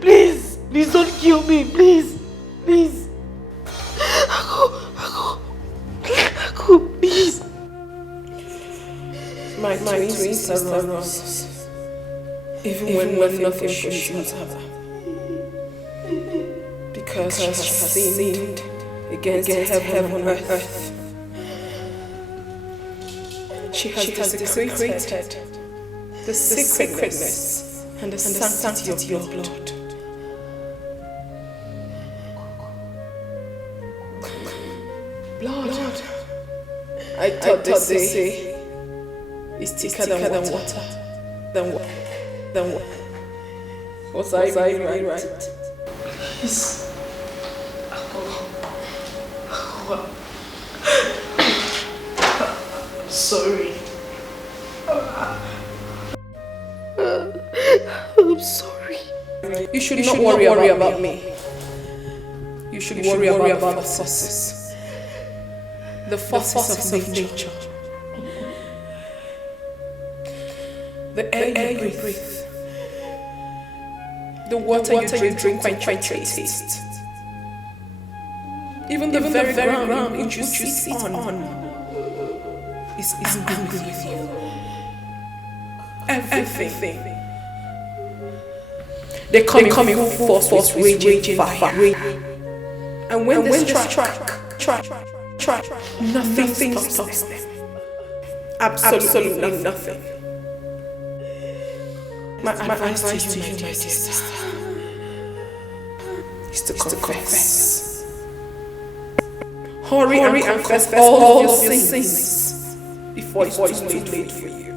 Please, don't kill me, please. Aku, please. My twin sister runs, even when nothing shows up. Because she has sinned against heaven and earth. She has desecrated the sacredness and the sanctity of your blood. Blood. I thought they say is thicker than water. Was I really right? Please. I'm sorry. I'm sorry. You should not worry about me. You should worry about the forces. The forces of nature. The air you breathe. The water you drink quite taste. Even the very ground which you sit on is angry with you. Everything They come in full force, raging fire. And when they strike, nothing stops them. Absolutely nothing. My advice to you, my sister, is to confess. Hurry and confess all your sins before it's too late for you.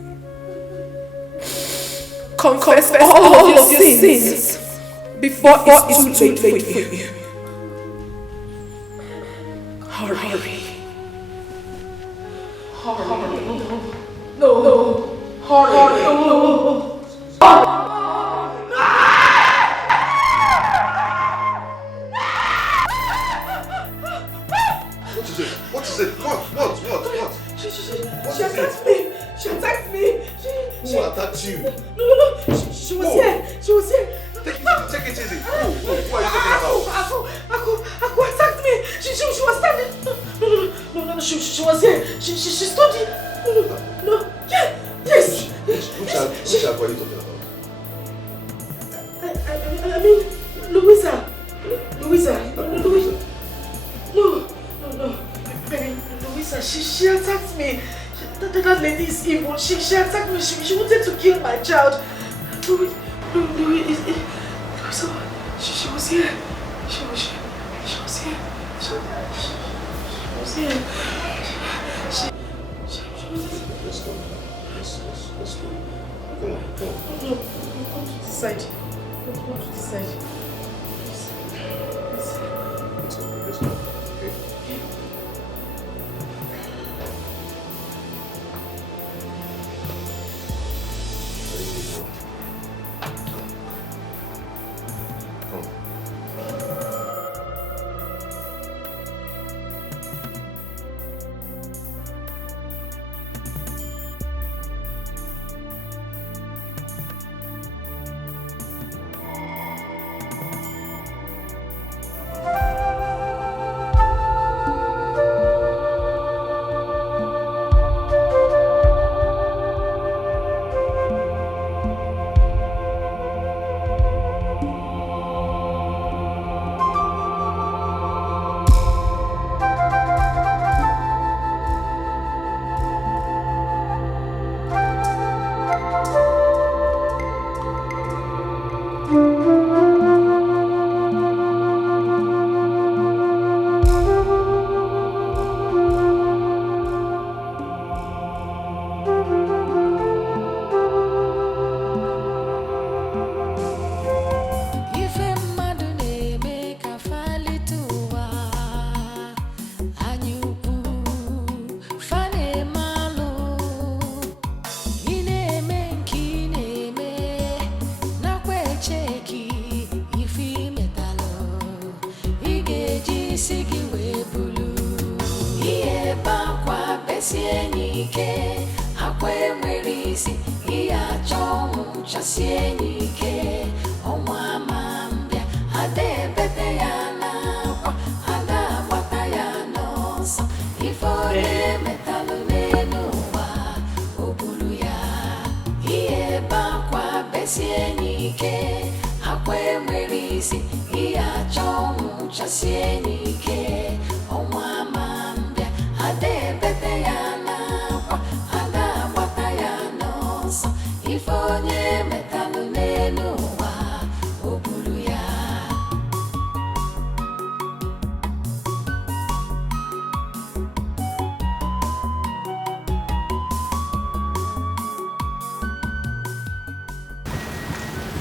Confess all your sins before it's too late for you. Hurry. No. Hurry. What is it? What? She attacked me. Who attacked you? No. She was here. Take it easy. Who are you talking about? Aku attacked me. She was standing. No. She was here. She stood here. No. Yes. Which are you talking about? I mean, Louisa. No. Louisa, she attacked me. That lady is evil. She attacked me. She wanted to kill my child. Louisa, she was here. She was here. Let's go. Come on. No, come to the side. Come to the side. Let's go. Okay.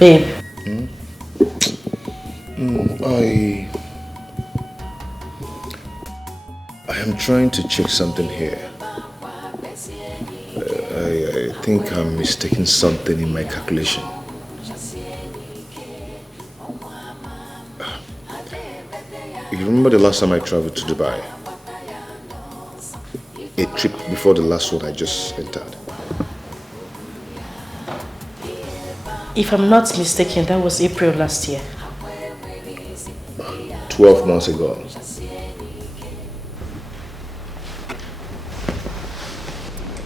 Babe. I am trying to check something here. I think I'm mistaking something in my calculation. You remember the last time I traveled to Dubai? A trip before the last one I just entered. If I'm not mistaken, that was April last year. 12 months ago.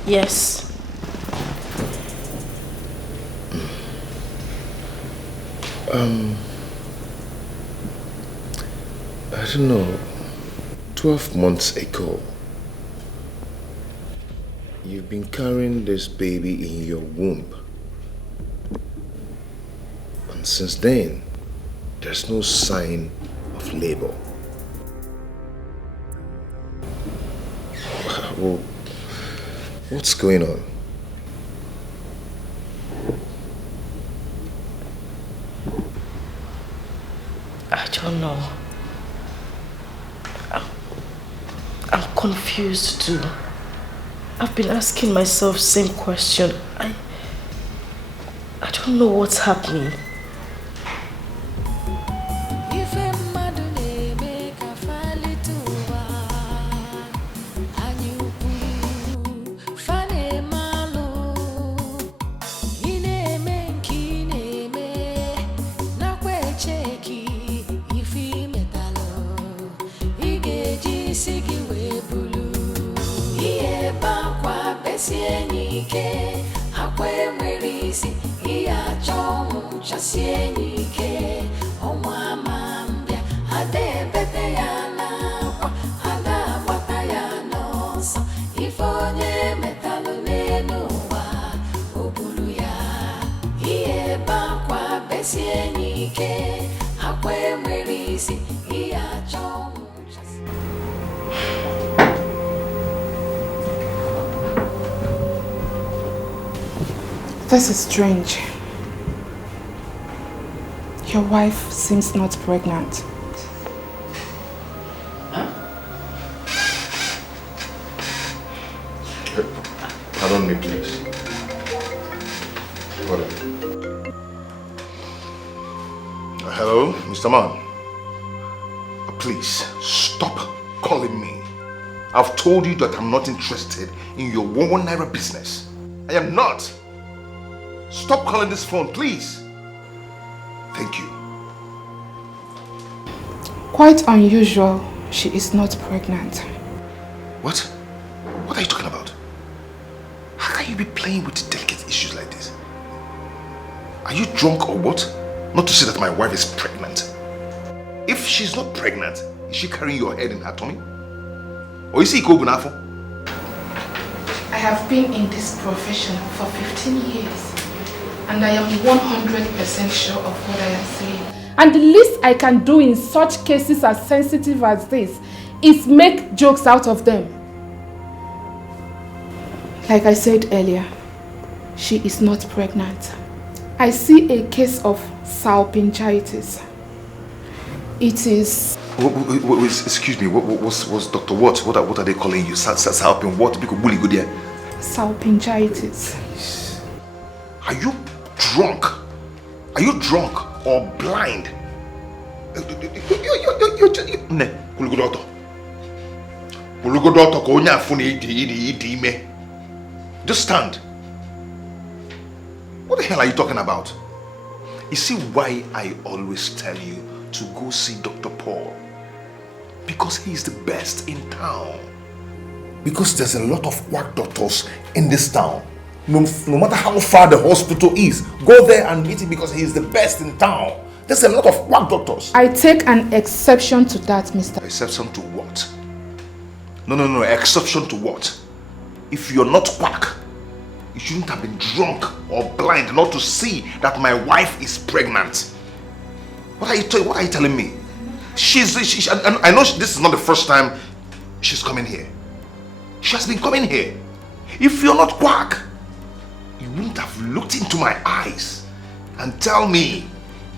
Yes. I don't know, 12 months ago, you've been carrying this baby in your womb. And since then, there's no sign of labor. Well, what's going on? I don't know. I'm confused too. I've been asking myself same question. I don't know what's happening. This is strange. Your wife seems not pregnant. Pardon me, please. Hold on. Hello, Mr. Man. Please, stop calling me. I've told you that I'm not interested in your 1 naira business. I am not. Stop calling this phone, please. Thank you. Quite unusual, she is not pregnant. What? What are you talking about? How can you be playing with delicate issues like this? Are you drunk or what? Not to say that my wife is pregnant. If she's not pregnant, is she carrying your head in her tummy? Or is he Kobunafo? I have been in this profession for 15 years. And I am 100% sure of what I am saying. And the least I can do in such cases as sensitive as this is make jokes out of them. Like I said earlier, she is not pregnant. I see a case of salpingitis. It is... Excuse me, what's Dr. What? What are they calling you? Salpin what? Salpingitis. Are you drunk? Are you drunk or blind? Just stand. What the hell are you talking about? You see why I always tell you to go see Dr. Paul? Because he's the best in town. Because there's a lot of quack doctors in this town. No matter how far the hospital is, go there and meet him because he's the best in town. There's a lot of quack doctors. I take an exception to that, Mr. Exception to what? No, exception to what? If you're not quack, you shouldn't have been drunk or blind not to see that my wife is pregnant. What are you telling me? I know this is not the first time she's coming here. She has been coming here. If you're not quack, you wouldn't have looked into my eyes and tell me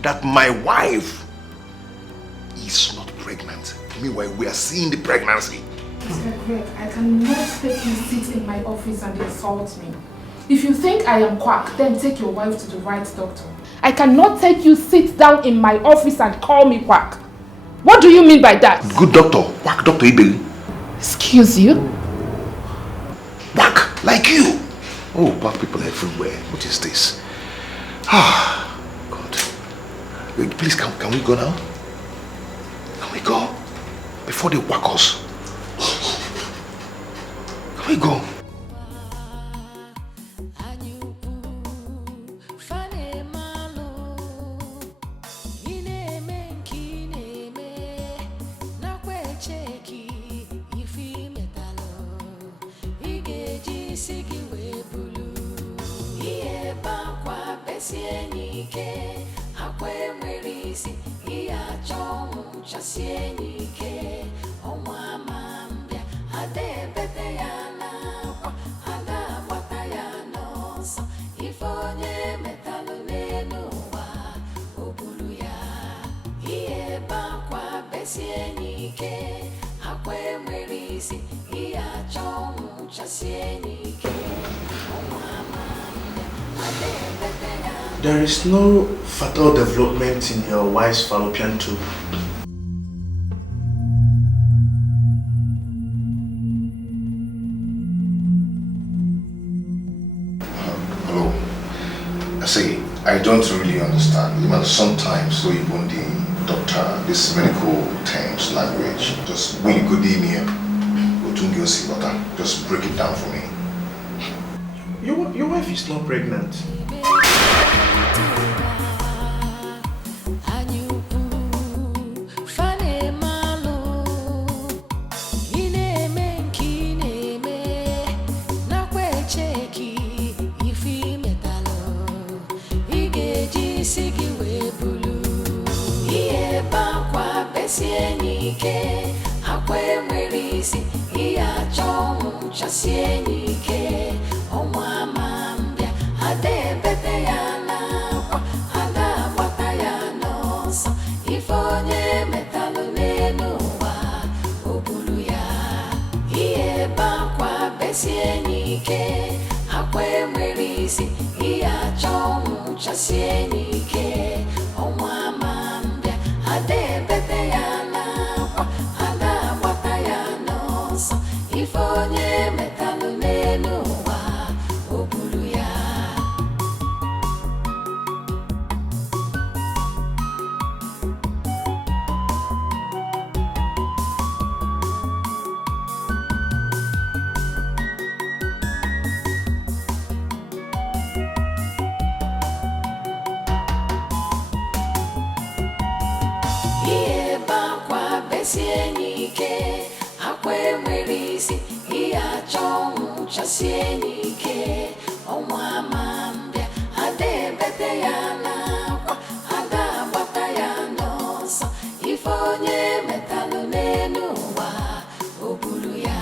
that my wife is not pregnant. Meanwhile, we are seeing the pregnancy. Mr. Greg, I cannot take you sit in my office and insult me. If you think I am quack, then take your wife to the right doctor. I cannot take you sit down in my office and call me quack. What do you mean by that? Good doctor. Quack doctor Ibeli. Excuse you? Quack, like you. Oh, black people everywhere. What is this? Ah, God. Wait, please, can we go now? Can we go? Before they whack us. Can we go? besie n'ike akwa enwere isi ihe achọ ọnwụ chasie n'ike ọnwa ma mbịa ada ebete ya n'akwa ada agbata ya n'ọsọ ife onye metalụ n'elu ụwa o buru ya ihe ebe akwa besie n'ike akwa enwere isi ihe achọ ọnwụ chasie n'ike ọnwa ma mbịa ada ebete ya. There is no fatal development in your wife's fallopian tube. Hello. See, I don't really understand. Even sometimes, so even the doctor, this medical terms, language, just really good in here. Just break it down for me. Your wife is not pregnant. besie n'ike akwa enwere isi ihe achọ ọnwụ chasie n'ike ọnwa ma mbịa ada ebete ya n'akwa ada agbata ya n'ọsọ ife onye metalụ n'elu ụwa o buru ya ihe ebe akwa besie n'ike akwa enwere isi ihe achọ ọnwụ chasie n'ike ọnwa ma mbịa ada ebete ya n'akwa ada agbata ya n'ọsọ ife onye metalụ n'elu ụwa o buru ya. Ihe bakwa besie n'ike akwa enwere isi ihe achọ ọnwụ chasie n'ike ọnwa ma mbịa ada ebete ya n'akwa ada agbata ya n'ọsọ ife onye metalụ n'elu ụwa o buru ya.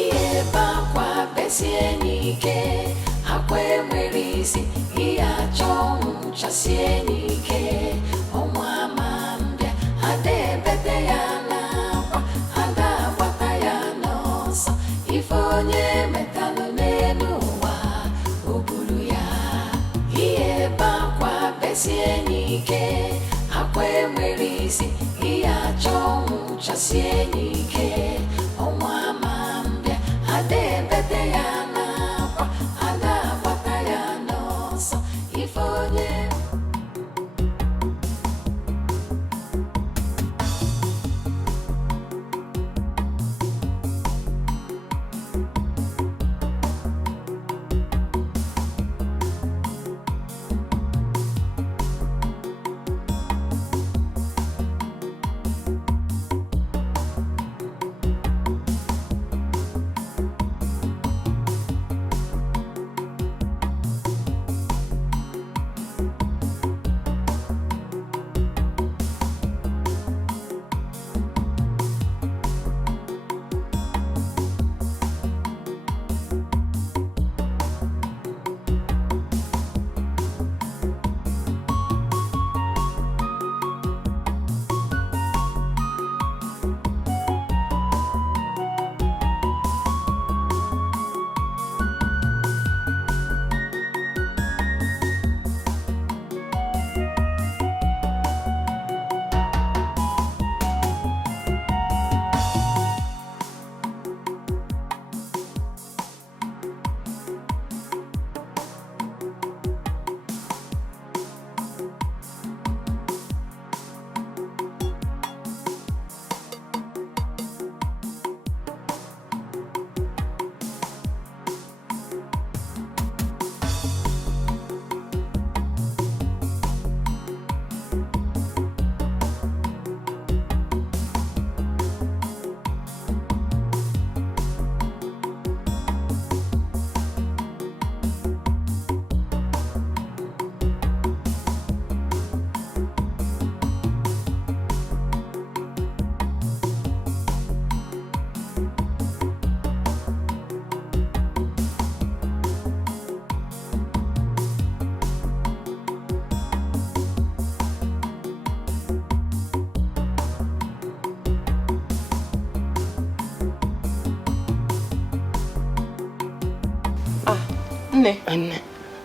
Ihe bakwa besie n'ike akwa enwere isi ihe achọ ọnwụ chasie n'ike ọnwa ma mbịa ada ebete ya n'akwa ada agbata ya n'ọsọ ife onye metalụ n'elu ụwa o buru ya. Ihe bakwa besie n'ike akwa enwere isi ihe achọ ọnwụ chasie n'ike ọnwa ma mbịa ada ebete ya n'akwa ada agbata ya n'ọsọ ife onye. Nne,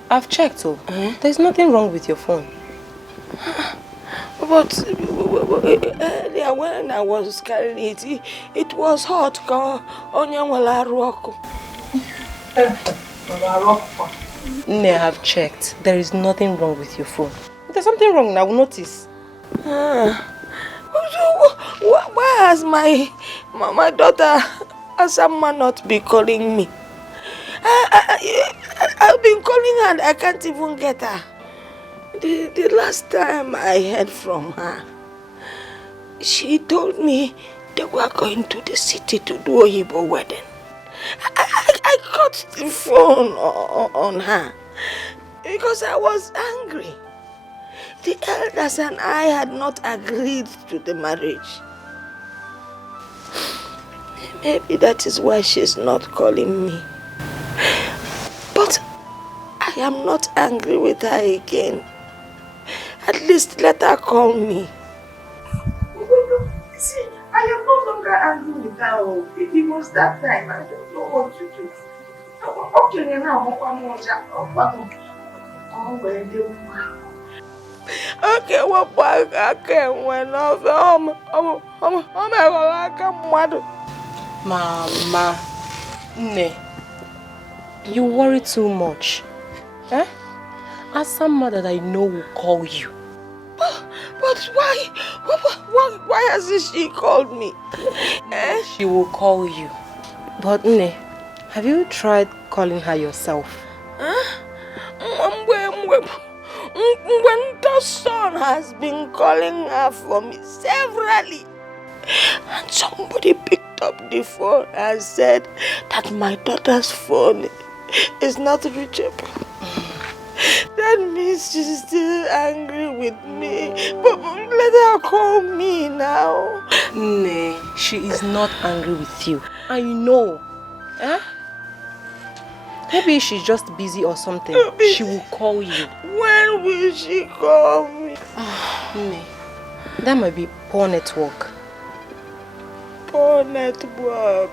I've checked. There's nothing wrong with your phone. But earlier when I was carrying it was hot. Nne, I've checked. There is nothing wrong with your phone. If there's something wrong, I will notice. Why has my daughter Asama not be calling me? I've been calling her and I can't even get her. The last time I heard from her, she told me they were going to the city to do a Igbo wedding. I cut the phone on her because I was angry. The elders and I had not agreed to the marriage. Maybe that is why she's not calling me. But I am not angry with her again. At least let her call me. See, I am no longer angry with her. It was that time. I don't know what to do. Okay, now okay, what I can when Mama, Nne, you worry too much. Eh? As someone that I know will call you. But why? Why hasn't she called me? She will call you. But Nne, have you tried calling her yourself? When the son has been calling her for me severally, and somebody picked up the phone and said that my daughter's phone is not reachable. That means she's still angry with me. But let her call me now. Nne, she is not angry with you. I know. Eh? Maybe she's just busy or something. She will call you. When will she call me? Nne, that might be poor network. Poor network.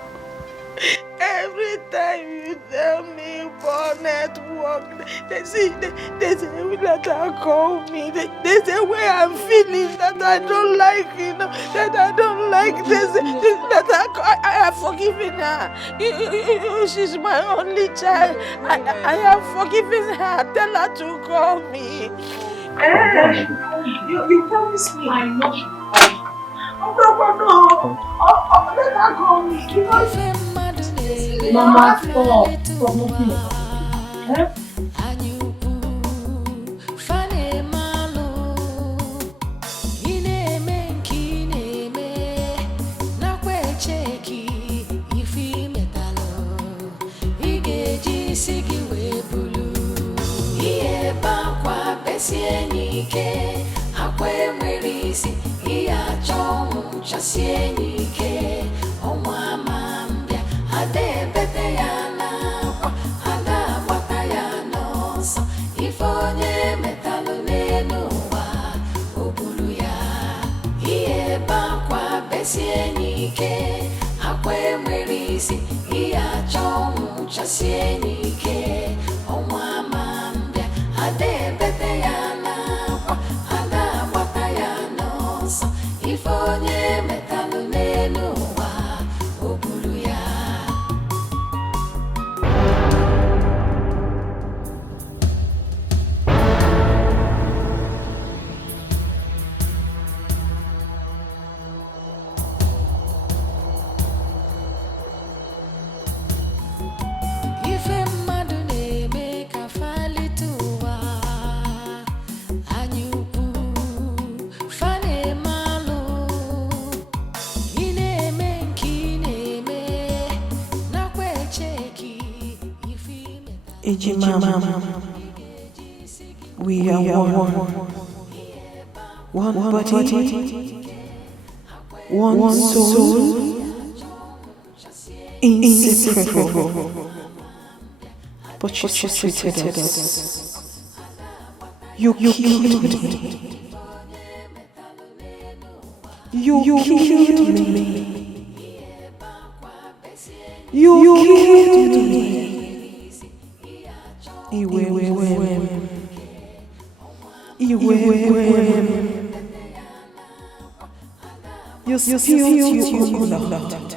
Every time you tell me poor network, they say that I call me. They say where I'm feeling that I don't like, that I don't like. They say that I have forgiven her. She's my only child. I have forgiven her. Tell her to call me. You promised me. I know. No. Let her call me. Mama, stop. Stop looking. We are one body, one soul, inseparable. But you treated us. You killed me. You killed me. You killed me. You spilled your blood.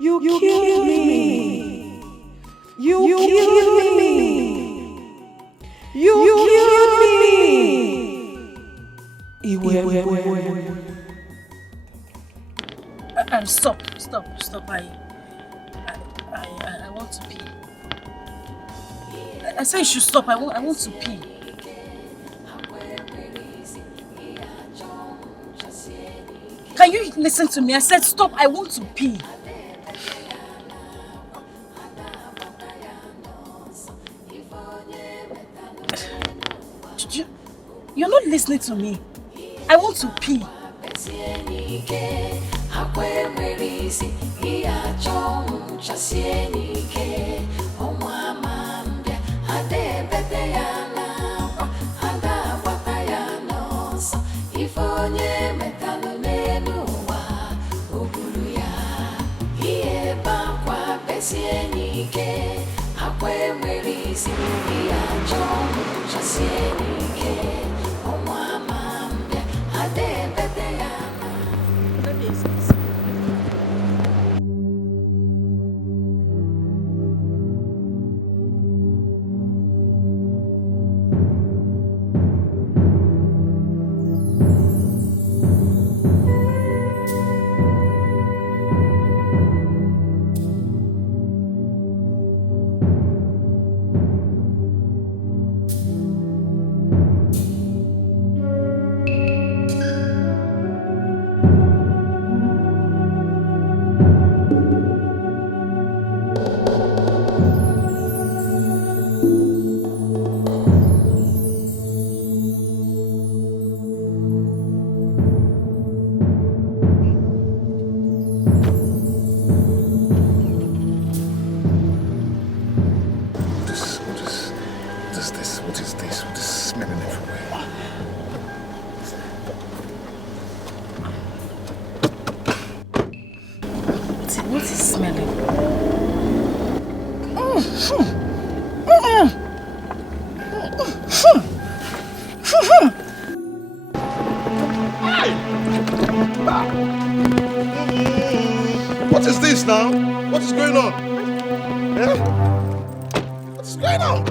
You killed me. You killed me. You killed me. Stop. I want to pee. I said you should stop. I want to pee. Can you listen to me? I said stop. I want to pee. You're not listening to me. I want to pee. What is this now? What is going on? Eh? What is going on?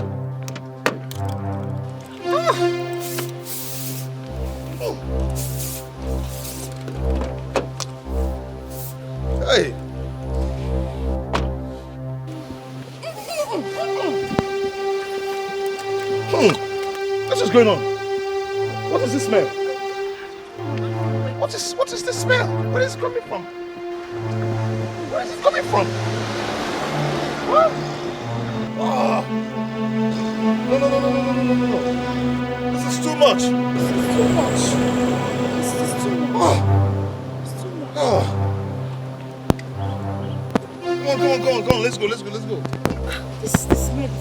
Hey! What is going on? What is this smell? What is this smell? Where is it coming from? Where is it coming from? What? Oh. No. This is too much. This is too much. Oh. Come on. Let's go. This is the smell.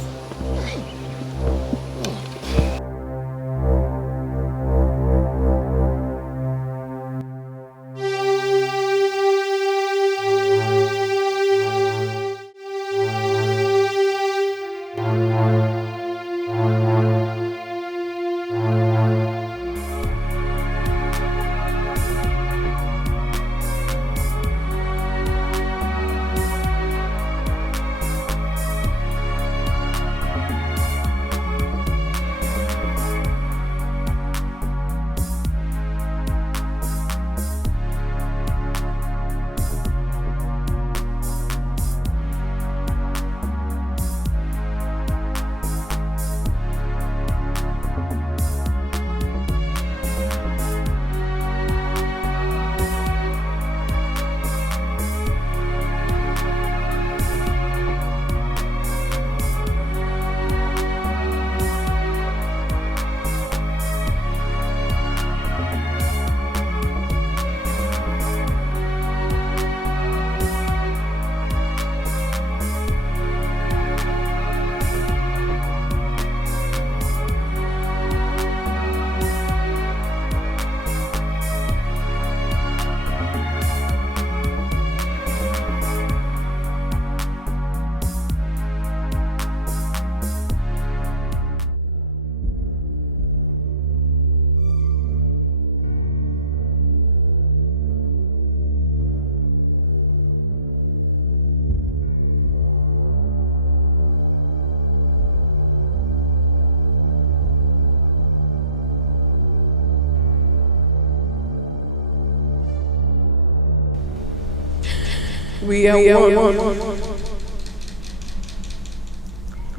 We are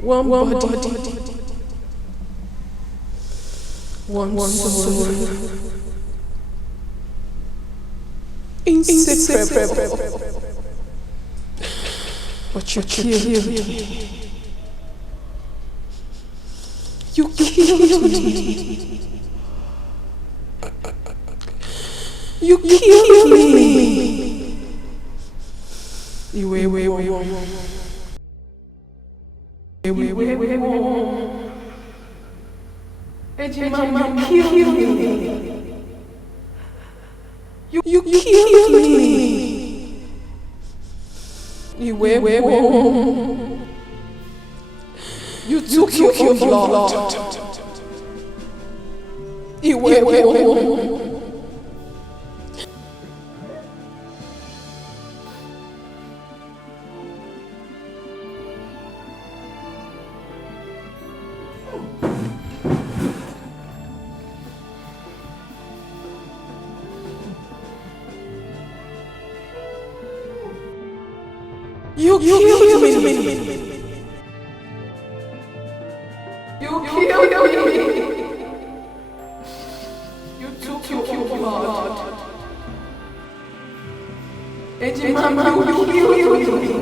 one body, one soul, inseparable. But you killed me. You killed me. You killed me. Mama killed me. You killed me. You took your blood. You killed me. You killed me. You took your blood. Mama, you killed me. You killed me.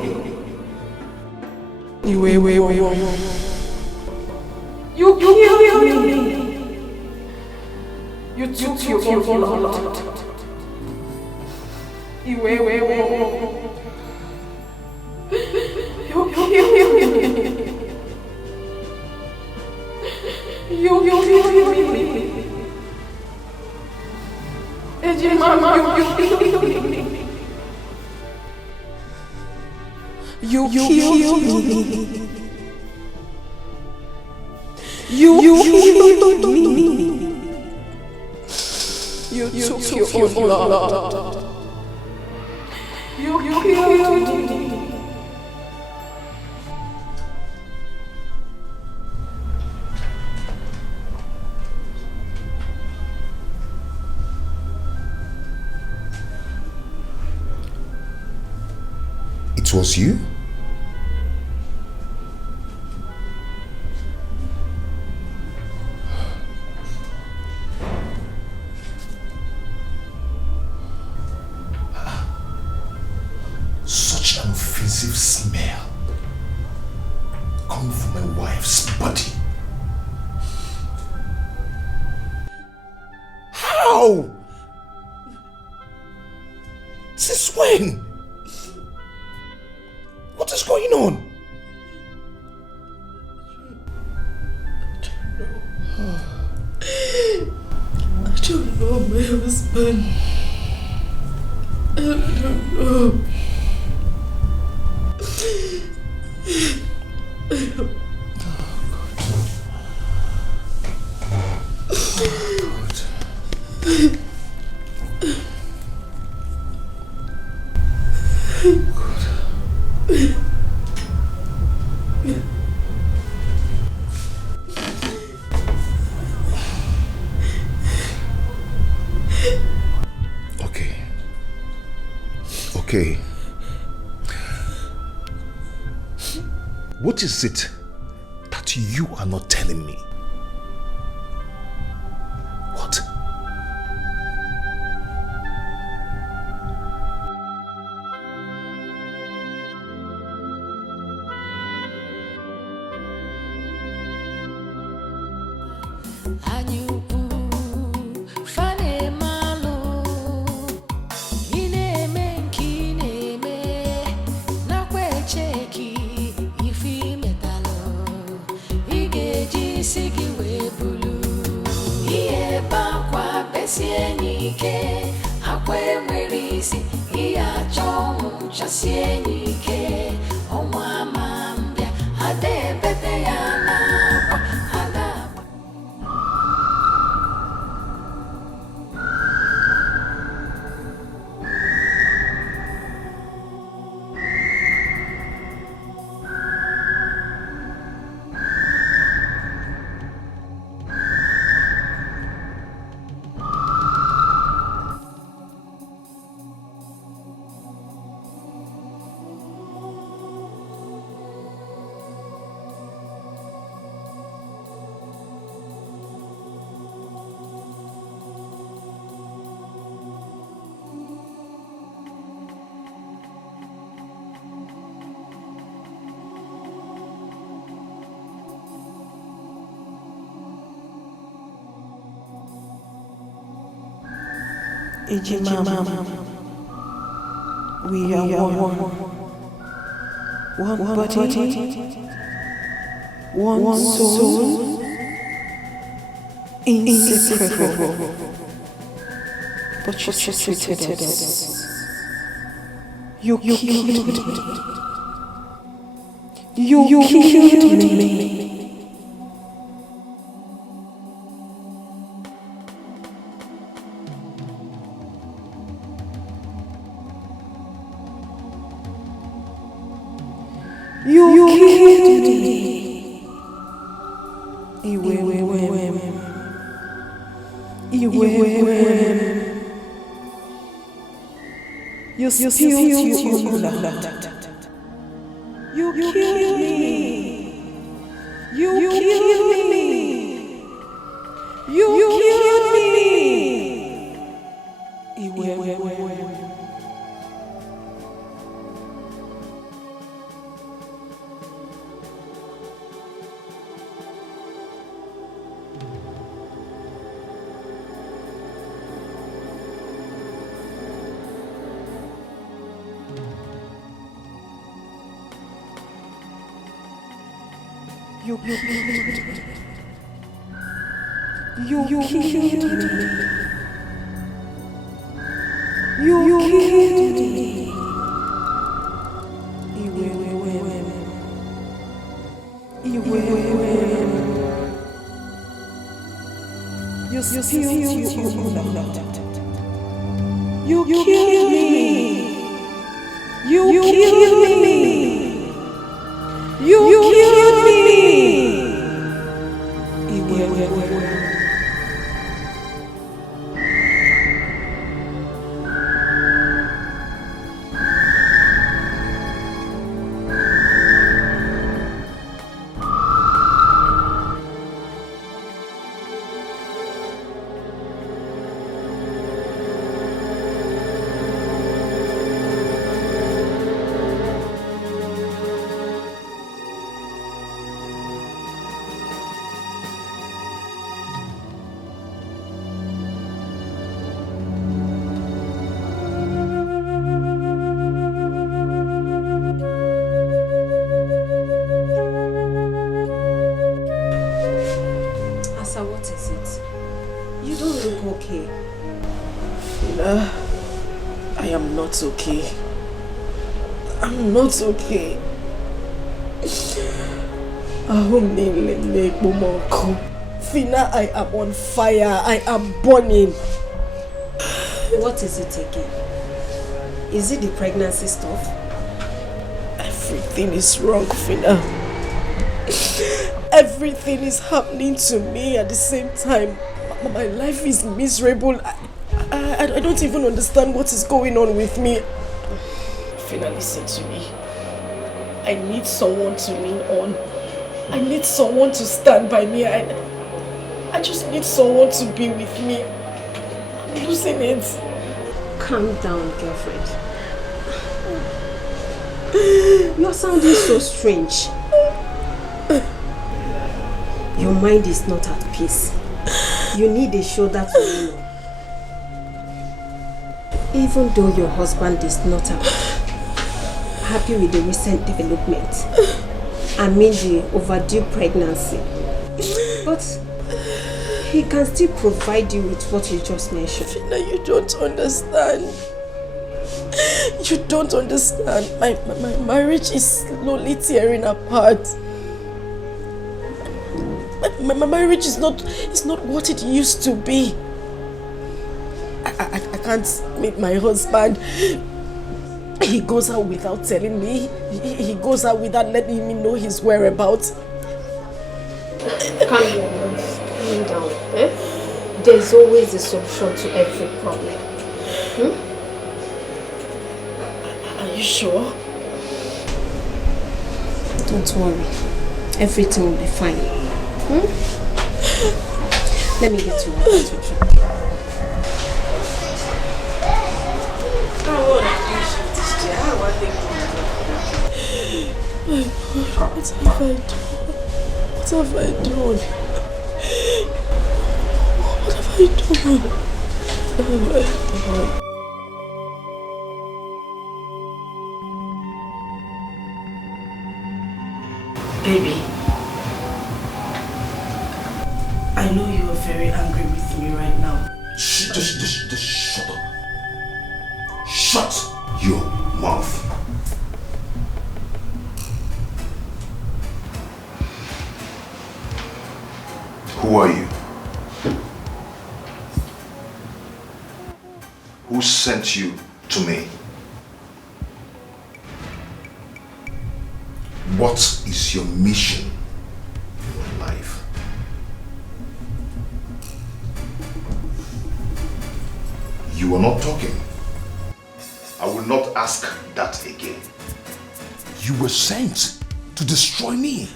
You took your blood. You killed me. Mama, you killed me. You killed me. You killed me. You took your blood. You killed me. It was you? Such an offensive smell coming from my wife's body. How? Since when? What is going on? I don't know my husband. I don't know. Okay. What is it that you are not telling me? What? Ejimama. We are one body, one soul, inseparable. But you treated us. You killed me. You killed me. You killed me. You spilled your blood. You killed me. You killed me. You killed me. You killed me. You killed me. You killed me. You spilled your blood. You killed me. You killed me. You killed me. What is it? You don't look okay. Fina, I am not okay. I'm not okay. Fina, I am on fire. I am burning. What is it again? Is it the pregnancy stuff? Everything is wrong, Fina. Everything is happening to me at the same time. My life is miserable. I don't even understand what is going on with me. Fina, listen to me. I need someone to lean on. I need someone to stand by me. I just need someone to be with me. I'm losing it. Calm down, girlfriend. You're sounding so strange. Your mind is not at peace. You need a shoulder to lean on. Even though your husband is not happy with the recent development, I mean the overdue pregnancy, but he can still provide you with what you just mentioned. Fina, you don't understand. You don't understand. My marriage is slowly tearing apart. My marriage is not what it used to be. I can't meet my husband. He goes out without telling me. He goes out without letting me know his whereabouts. Calm down. There's always a solution to every problem. Are you sure? Don't worry. Everything will be fine. Let me get you water to drink. My God, what have I done? What have I done? What have I done? Baby, I know you are very angry with me right now. Just shut up. Shut your mouth. Who are you? Who sent you to me? What is your mission in my life? You are not talking. I will not ask that again. You were sent to destroy me.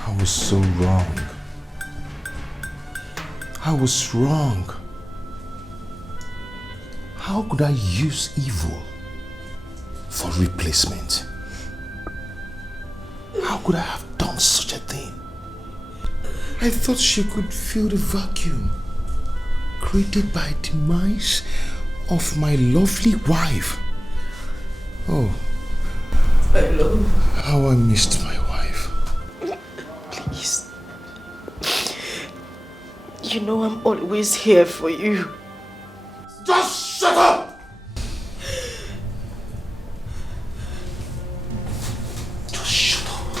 I was so wrong. I was wrong. How could I use evil for replacement? How could I have done such a thing? I thought she could fill the vacuum created by demise of my lovely wife. Oh, I love how I missed my wife. Please. You know I'm always here for you. Just shut up! Just shut up.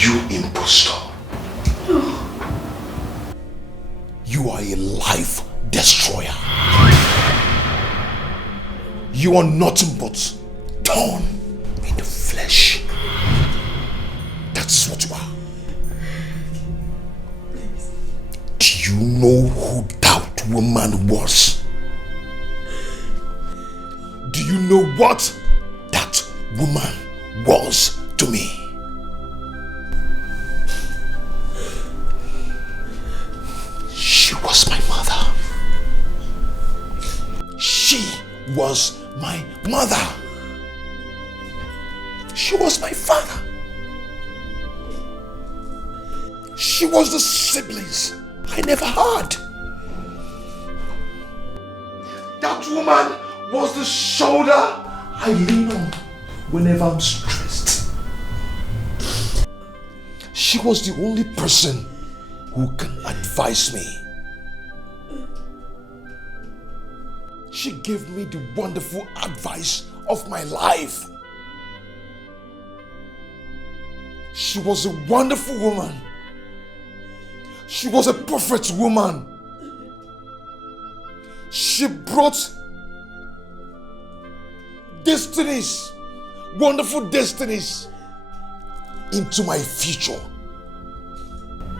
You impostor. You are a life destroyer. You are nothing but thorn in the flesh. That's what you are. Do you know who that woman was? Do you know what that woman was to me? She was my mother. She was my mother. She was my father. She was the siblings I never had. That woman was the shoulder I lean on whenever I'm stressed. She was the only person who can advise me. She gave me the wonderful advice of my life. She was a wonderful woman. She was a perfect woman. She brought destinies, wonderful destinies into my future.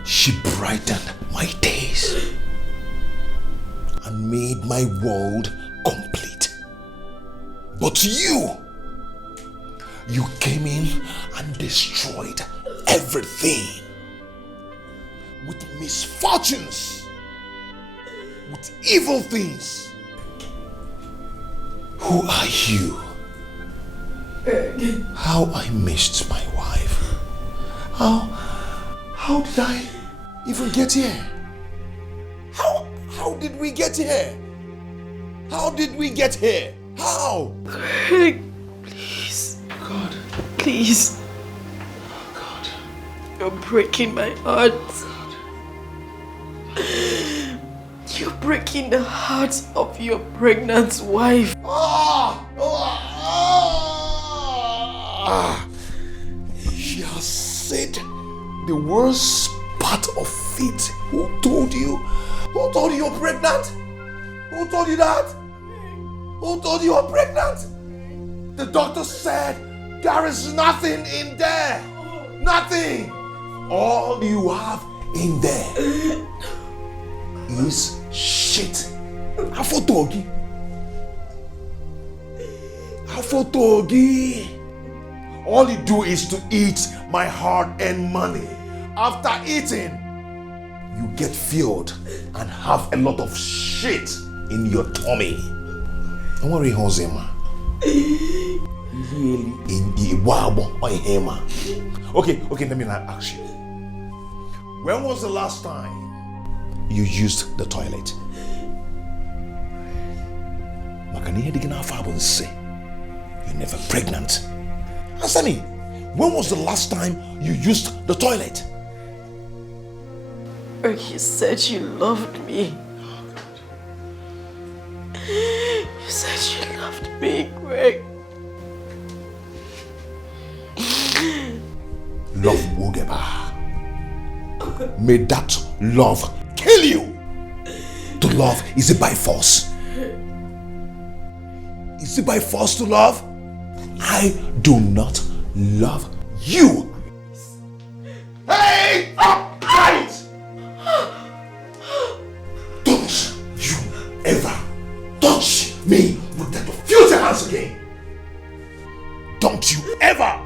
She brightened my days and made my world complete. But you came in and destroyed everything with misfortunes, with evil things. Who are you? How I missed my wife. How did I even get here? How did we get here? How did we get here? How? Greg, please. God. Please. God. You're breaking my heart. You're breaking the heart of your pregnant wife. She has said the worst part of it. Who told you? Who told you you're pregnant? Who told you that? Who told you you're pregnant? The doctor said there is nothing in there. Nothing. All you have in there is shit. Afotogi. Afotogi. All you do is to eat my hard-earned money. After eating, you get filled and have a lot of shit in your tummy. Don't worry, Hosema. Okay, let me ask you. When was the last time you used the toilet? You're never pregnant. Answer me. When was the last time you used the toilet? You said you loved me. You said you loved me, Greg. Love Wogeba. May that love kill you. To love, is it by force? Is it by force to love? I do not love you. Hey! Upright! Don't you ever touch me with that filthy hands again. Don't you ever.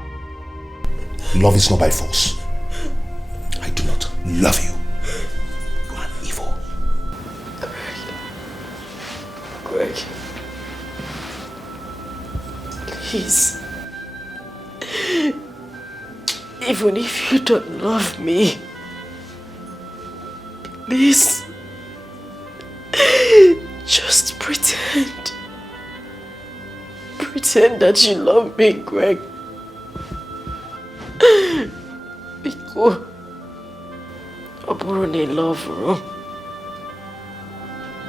Love is not by force. I do not love you. You are evil. Greg. Please. Even if you don't love me, please. Just pretend. Pretend that you love me, Greg. Because I love you.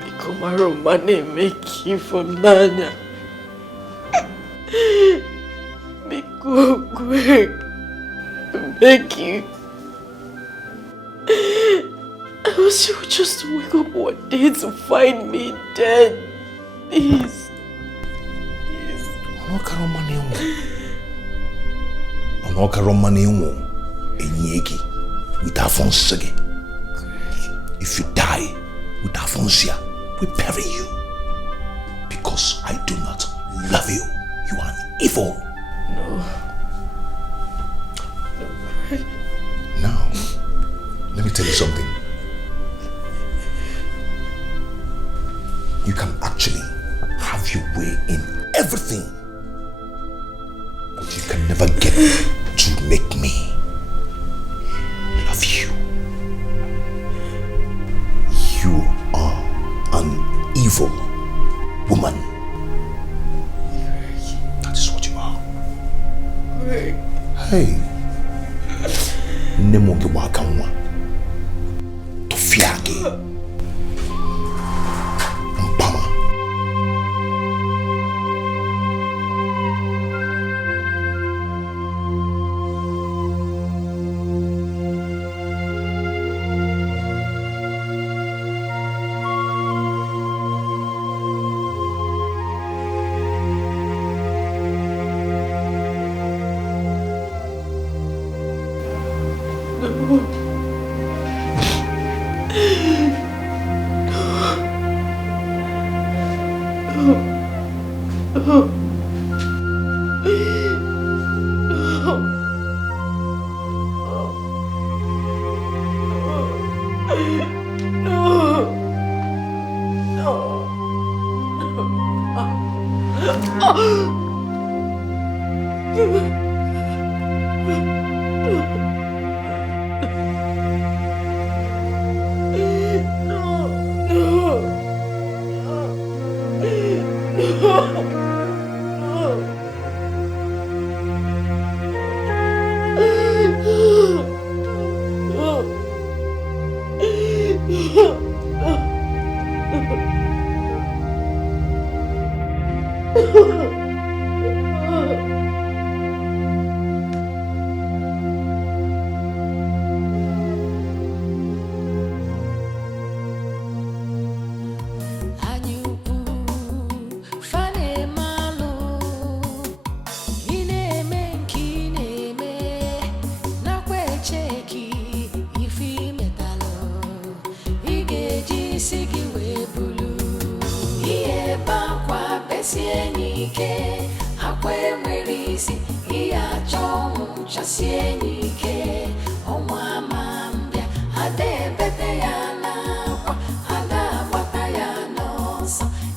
Because my romance make you for Nanya. Because Greg make you. Else you would just wake up one day to find me dead. Please. With Afonso. If you die with Afonso, we bury you. Because I do not love you. You are an evil. No. Now, let me tell you something. You can actually have your way in everything. But you can never get to make me love you. You are an evil woman. That is what you are. Hey. Nemoge wakamwa. Tofiage. Mpama.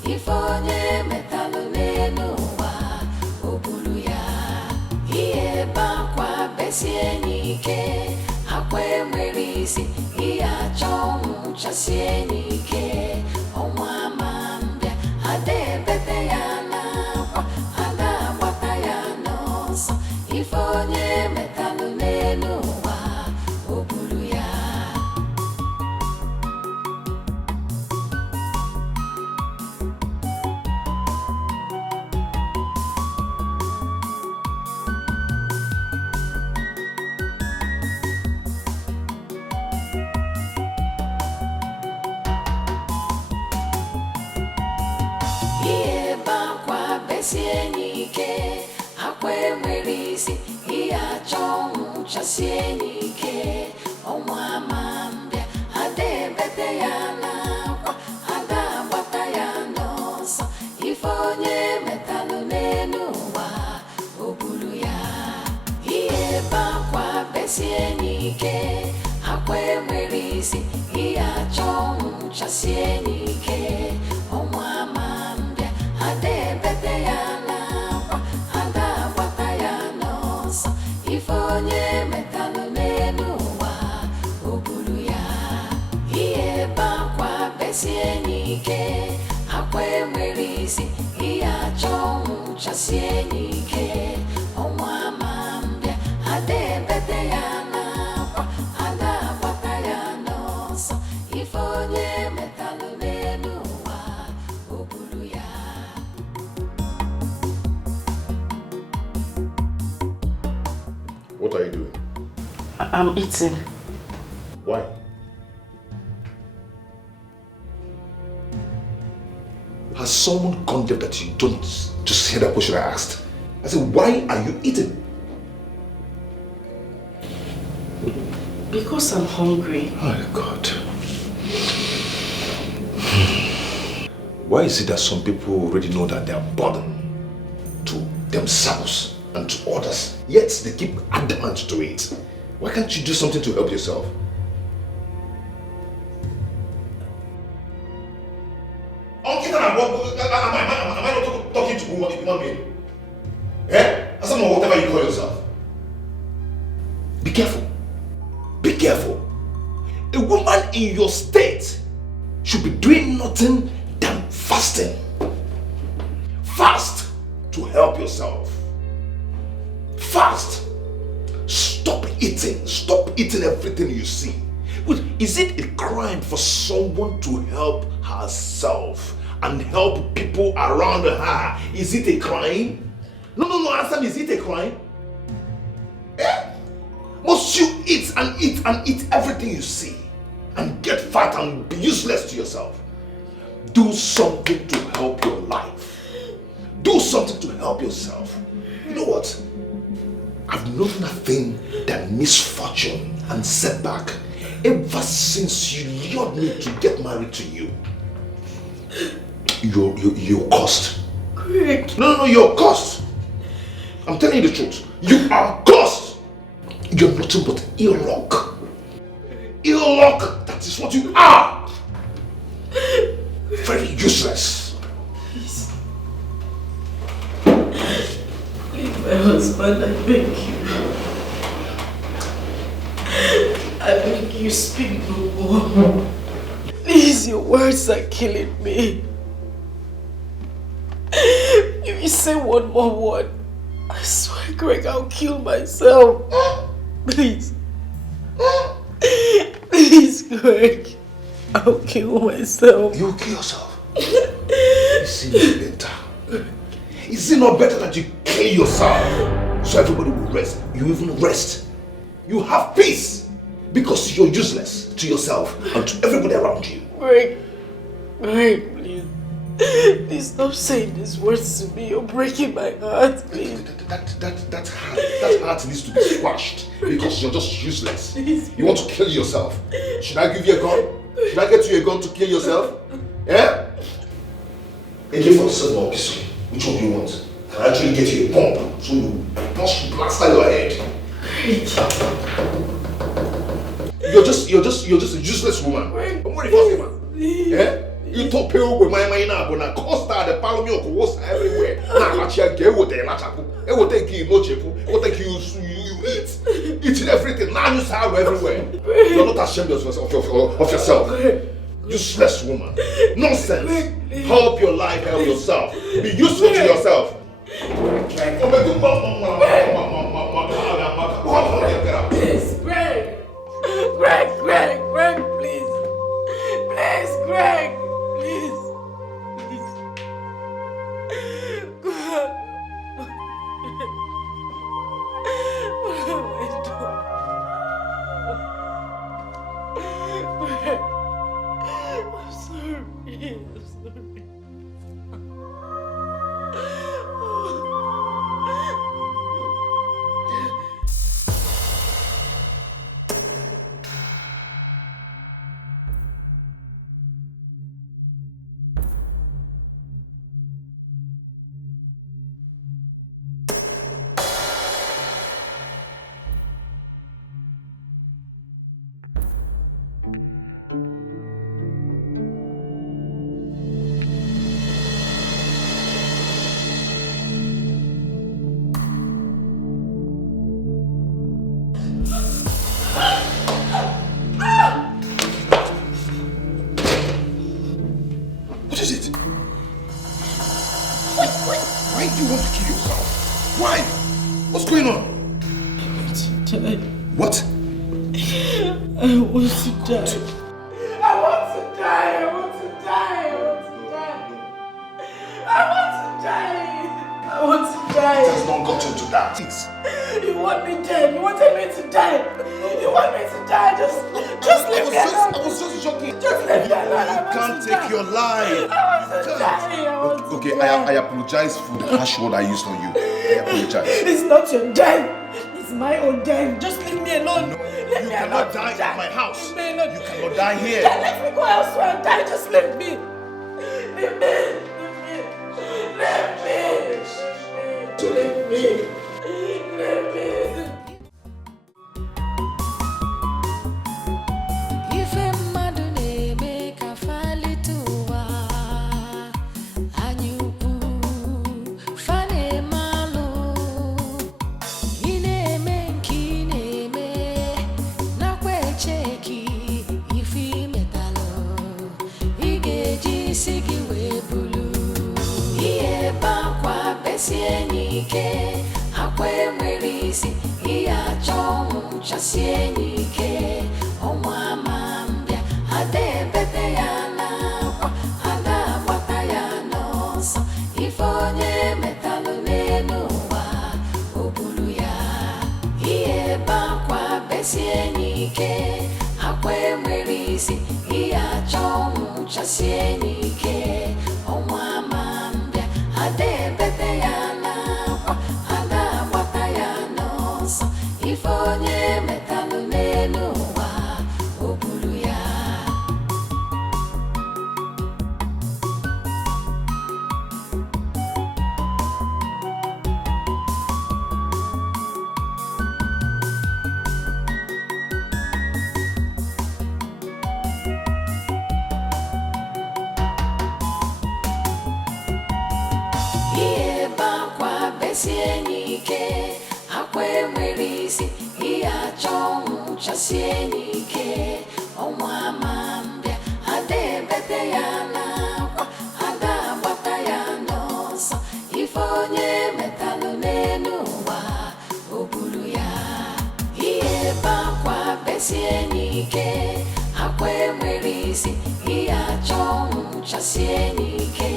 If onye metalụ n'elu ụwa, o buru ya. besie nike akwe merisi iya chong chasie nike onwa mambia ade bete ya na kwa ada bata ya no so ifonye metalu nenu wa obulu ya besie nike akwe merisi iya chong chasie nike onwa mambia ade bete ya na kwa ada bata ya no so ifonye metalu nenu wa obulu ya iye bakwa besie nike akwe merisi iya chong chasie nike onwa mambia ade bete ya na kwa ada bata ya no so ifonye metalu nenu wa obulu ya iye bakwa besie nike akwe merisi iya chong chasie nike onwa mambia ade bete ya na kwa ada bata ya no so ifonye metalu nenu wa obulu ya. What are you doing? I'm eating. Why? Has someone gone there that you don't just hear that question I asked? I said, why are you eating? Because I'm hungry. Oh God. Why is it that some people already know that they are burdened to themselves and to others, yet they keep adamant to it? Why can't you do something to help yourself? Am I not talking to a human being? Eh? As someone, whatever you call yourself. Be careful. Be careful. A woman in your state should be doing nothing than fasting. Fast to help yourself. Fast. Stop eating. Stop eating everything you see. Is it a crime for someone to help herself and help people around her? Is it a crime? No, answer me, is it a crime? Eh? Must you eat and eat and eat everything you see and get fat and be useless to yourself? Do something to help your life. Do something to help yourself. You know what? I've known nothing than misfortune and setback ever since you lured me to get married to you. You're cursed. Correct. No, you're cursed. I'm telling you the truth. You are cursed. You're nothing but ill luck. Ill luck, that is what you are. Very useless. Please. Leave my husband, I beg you. I beg you, speak no more. Please, your words are killing me. If you say one more word, I swear, Greg, I'll kill myself. Please. Please, Greg. I'll kill myself. You'll kill yourself? Is it not better? Is it not better that you kill yourself so everybody will rest? You even rest. You have peace because you're useless to yourself and to everybody around you. Greg, please. Please stop saying these words to me. You're breaking my heart, please. That heart needs to be squashed because you're just useless. You want to kill yourself. Should I give you a gun? Should I get you a gun to kill yourself? Yeah? AK-47 or pistol? Which one do you want? Can I actually get you a bomb so you blast your head? You're just a useless woman. I'm ready for you, man. Yeah? You talk pale with my mind now, but I costa the palomio was everywhere. Now, actually, get what they lachapu. It will take you no chepu. It will take you eat. losing everything. Now you sorrow everywhere. You're not ashamed of yourself. Useless woman. Nonsense. Help your life, help yourself. Be useful to yourself. Please, Greg, please. Please, Greg, please. God. What have I done? Greg, I'm sorry. What is it? Why do you want to kill yourself? Why? What's going on? I want to die. What? I want to die. I want to die. I want to die. I want to die. I want to die. It has not gotten to that. Please. You want me dead. You wanted me to die. You want me to die. Just leave me alone. I was just joking. Just leave me alone. You can't take your life. I want to die. Okay, I apologize for the harsh word I used on you. I apologize. It's not your death. It's my own death. Just leave me alone. No, Leave you me cannot alone. die at my house. Leave me alone. You cannot die here. Yeah, let me go elsewhere and die. Just leave me. Leave me. Leave me. Leave me. Leave me. Ife mmadụ na-eme ka falite ụwa anyị ukwu fa na-eme alụ ị na-eme nke ị na-eme nakwa echeki ife imetalụ ị ga-eji isi gị wee bulu ihe ebe akwa besie n'ike akwa enwere isi ihe achọ ọnwụ chasie n'ike ọnwa ama mbịa ada ebete ya n'akwa ada agbata ya n'ọsọ ife onye metalụ n'elu ụwa o buru ya ihe ebe akwa besie n'ike akwa enwere isi ihe achọ ọnwụ chasie n'ike ọnwa ama mbịa ada ebete ya n'akwa ada agbata ya n'ọsọ ife onye metalụ n'elu ụwa o buru ya ihe ebe akwa besie n'ike akwa enwere isi ihe achọ ọnwụ chasie n'ike ọnwa ama mbịa ada ebete ya n'akwa ada agbata ya n'ọsọ ife onye metalụ n'elu ụwa o buru ya ihe ebe akwa besie n'ike akwa enwere isi ihe achọ ọnwụ chasie n'ike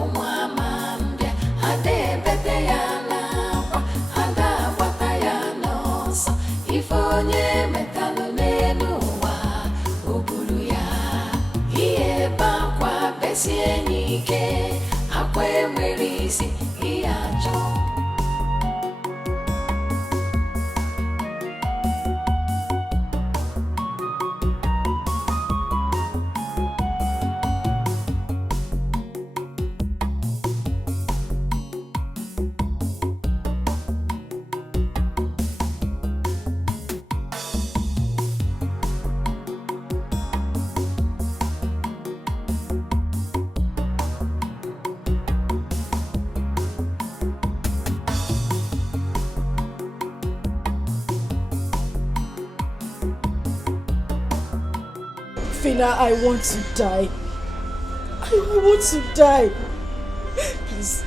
ọnwa ama mbịa ada ebete ya n'akwa ada agbata ya n'ọsọ ife onye metalụ n'elu ụwa o buru ya ihe ebe akwa besie n'ike akwa enwere isi ihe achọ Fina, I want to die. I want to die. Please,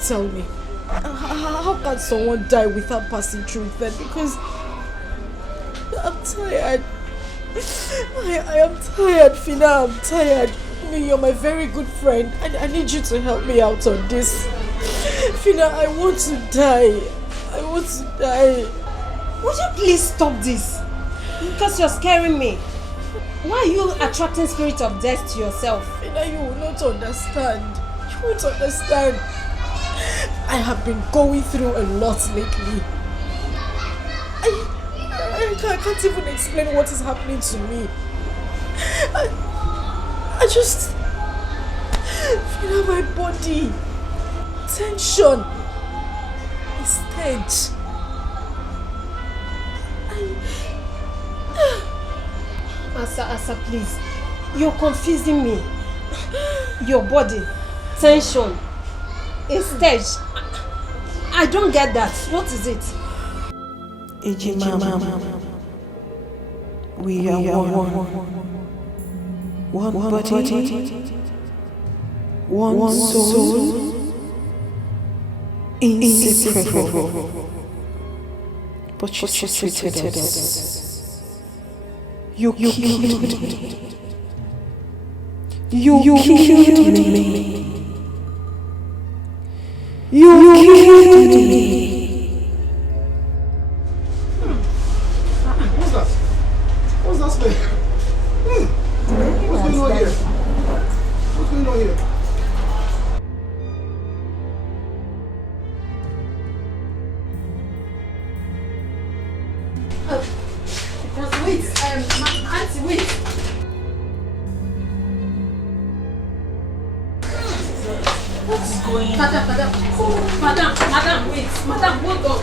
tell me. How can someone die without passing through it then? Because I'm tired. I am tired, Fina. I'm tired. I mean, you're my very good friend. I need you to help me out on this. Fina, I want to die. I want to die. Would you please stop this? Because you're scaring me. Why are you attracting spirit of death to yourself? Fina, you will not understand. You won't understand. I have been going through a lot lately. I can't even explain what is happening to me. I just feel my body. Tension. Stench. Asa, please. You're confusing me. Your body. Tension. A stage. I don't get that. What is it? Ejimama, we are one body, one soul, inseparable. But you treated us. You killed me. You killed me. You killed me. What's that smell? What's going on here? What's going on here? Wait, Auntie, wait. What is going on? Madam, wait. Madam, hold on.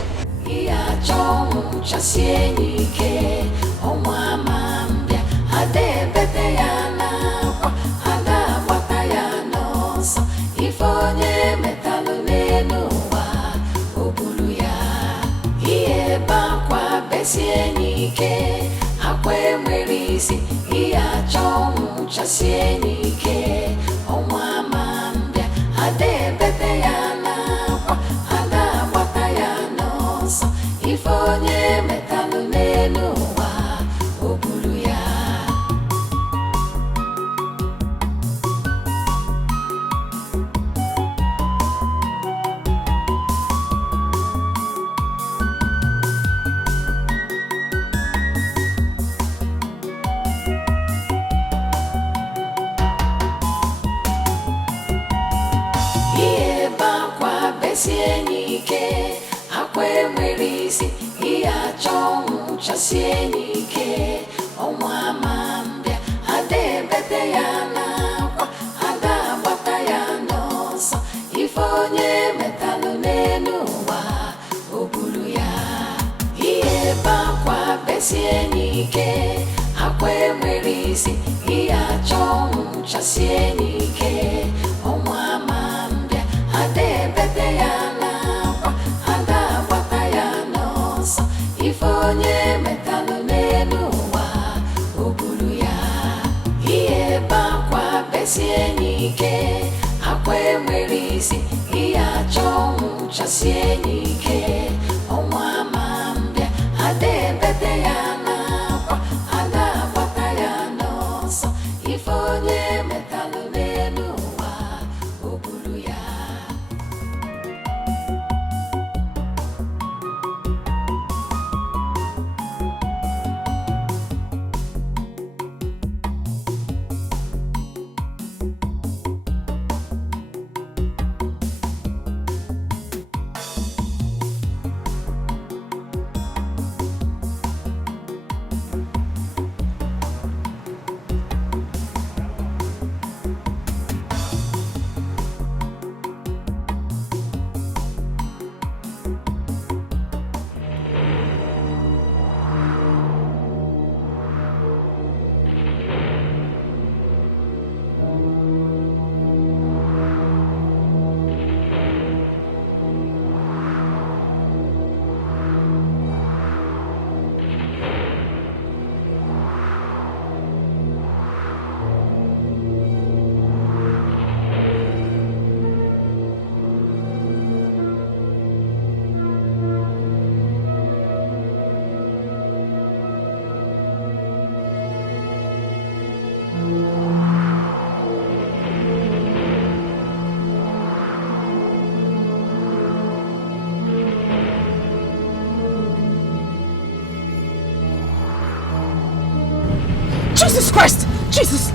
Jesus Christ! Jesus!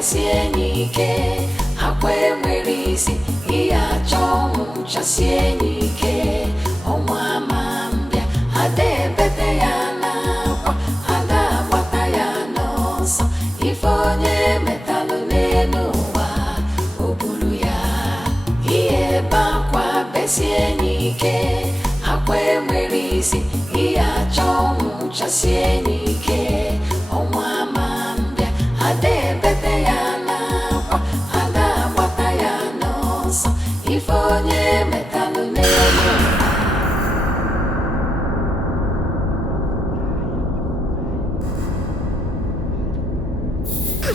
chasie n'ike akwa enwere isi ihe achọ ọnwụ chasie n'ike ọnwa ama ife onye metalụ n'elu ụwa obulu ya ihe bakwa besie n'ike akwa enwere isi ihe achọ ọnwụ chasie n'ike ọnwa ama mbịa ada ebete ya n'akwa ada agbata ya n'ọsọ ife onye metalụ n'elu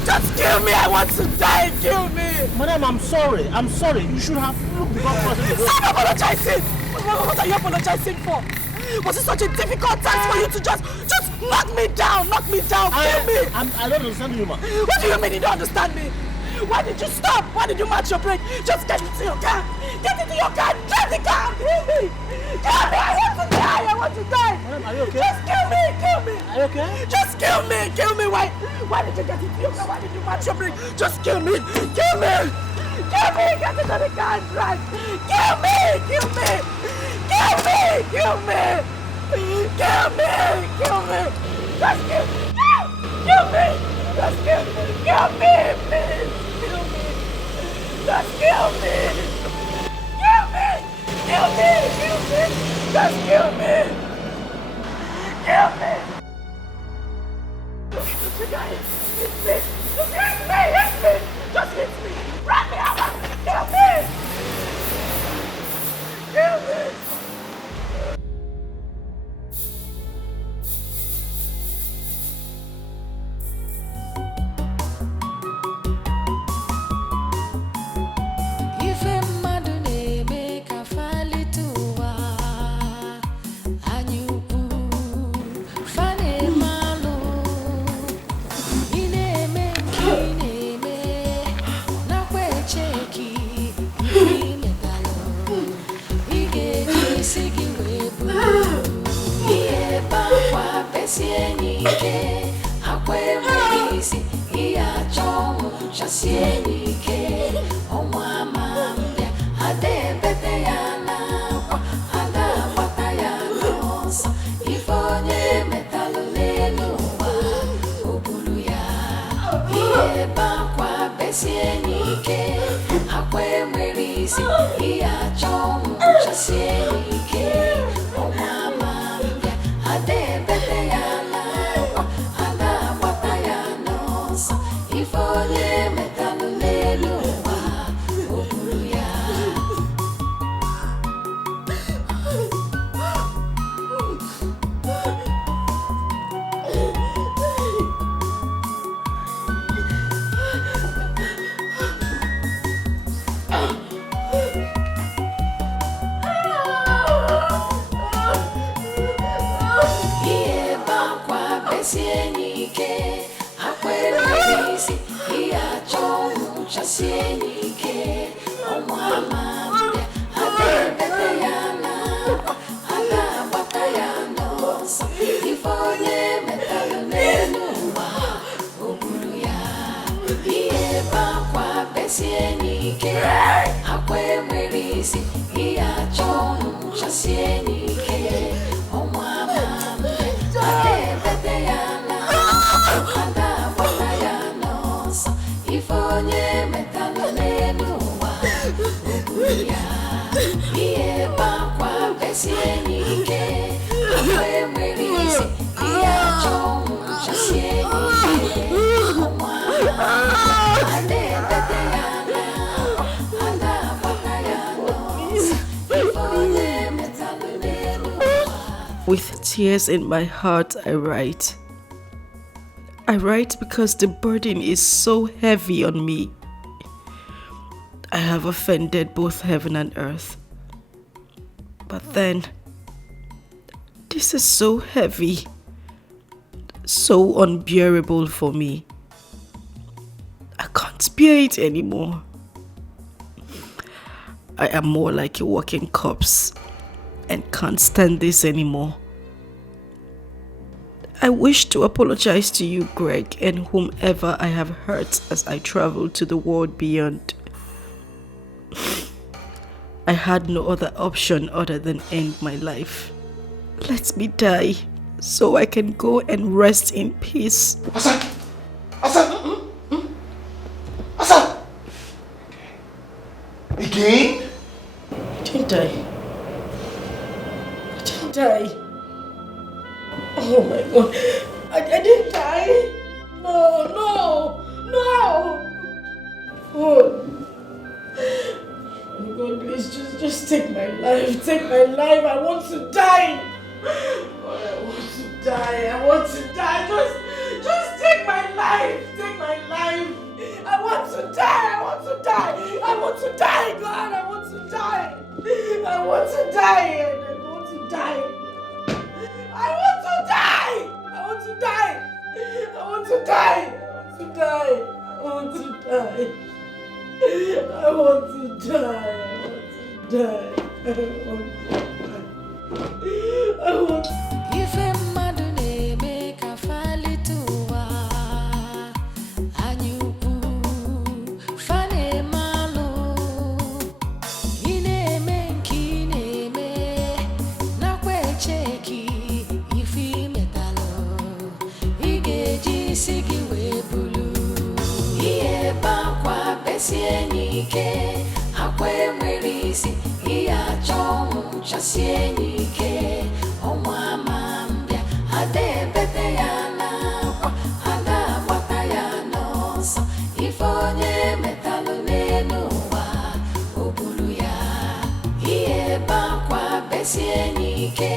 Just kill me! I want to die! Kill me! Madam, I'm sorry. I'm sorry. You should have looked the God person. Stop apologizing! What are you apologizing for? Was it such a difficult task for you to just knock me down? Knock me down! Kill me! I don't understand you, ma. What do you mean you don't understand me? Why did you stop? Why did you match your brake? Just get into your car! Get into your car! Drive the car! Kill me! Kill me! I want to die! I want to die! Madam, are you okay? Just kill me! Kill me! Are you okay? Just kill me! Kill me! Why did you get into your car? Why did you match your brake? Just kill me! Kill me! Kill me! Get into the car and drive! Kill me! Kill me! Kill me! Kill me! Kill me! Kill me! Just kill me! Kill me! Just kill me! Kill me! Please! Kill me! Just kill me! Kill me! Kill me! Kill me! Just kill me! Kill me! You guys, hit me! Just hit me! Hit me! Just hit me! Run me over! Kill me! Kill me! ife mmadụ na-eme ka falite ụwa anyị ukwu fa na-eme alụ ị na-eme nke ị na-eme nakwa eche ka ị metalụ ị ga-eji isi gị wee buru ihe bakwa besie n'ike akwa enweghị isi ihe achọ ọnwụ chasie n'ike ọnwa ama mbịa ada ebete ya n'akwa ada agbata ya n'ọsọ ife onye metalụ n'elu ụwa obulu ya ihe bakwa besie n'ike akwa enwere isi ihe achọ ọnwụ chasie n'ike ọnwa ama mbịa ada ebete ya n'akwa ada agbata ya n'ọsọ ife onye metalụ n'elu ụwa obulu ya ihe bakwa besie n'ike akwa enweghị isi ihe achọ ọnwụ chasie n'ike ọnwa ama mbịa ada ebete ya n'akwa ada agbata ya n'ọsọ ife onye metalụ n'elu ụwa obulu ya ihe bakwa besie n'ike akwa enwere isi ihe achọ ọnwụ chasie n'ike ọnwa ama mbịa ada ebete ya n'akwa ada agbata ya n'ọsọ ife onye metalụ n'elu ụwa obulu ya ihe bakwa besie n'ike akwa enwere isi ihe achọ ọnwụ chasie n'ike ọnwa ama ada ebete ya n'akwa ada agbata ya n'ọsọ ife onye metalụ n'elu ụwa. With tears in my heart, I write. I write because the burden is so heavy on me. I have offended both heaven and earth. But then, this is so heavy, so unbearable for me. I can't bear it anymore. I am more like a walking corpse and can't stand this anymore. I wish to apologize to you, Greg, and whomever I have hurt as I travel to the world beyond. I had no other option other than end my life. Let me die so I can go and rest in peace. Hassan! Again? I didn't die. I didn't die. Oh my God. I didn't die. No, no, no. Oh. Oh God, please just take my life. Take my life. I want to die. God, I want to die. I want to die. Just take my life. Take my life. I want to die. I want to die. I want to die, God. I want to die. I want to die. I want to die. I want to die. I want to die. I want to die. I want to die. I want to die. I want to die. I want to die. Ife mmadụ na-eme ka falite ụwa anyị ukwu fa na-eme alụ ị na-eme nke ị na-eme nakwa echeki ife imetalụ ị ga-eji isi gị wee bulu ihe ebe akwa besie n'ike akwa enwere isi ihe achọ ọnwụ chasie n'ike ọnwa ma mbịa ada ebete ya n'akwa ada agbata ya n'ọsọ ife onye metalụ n'elu ụwa o buru ya ihe ebe akwa besie n'ike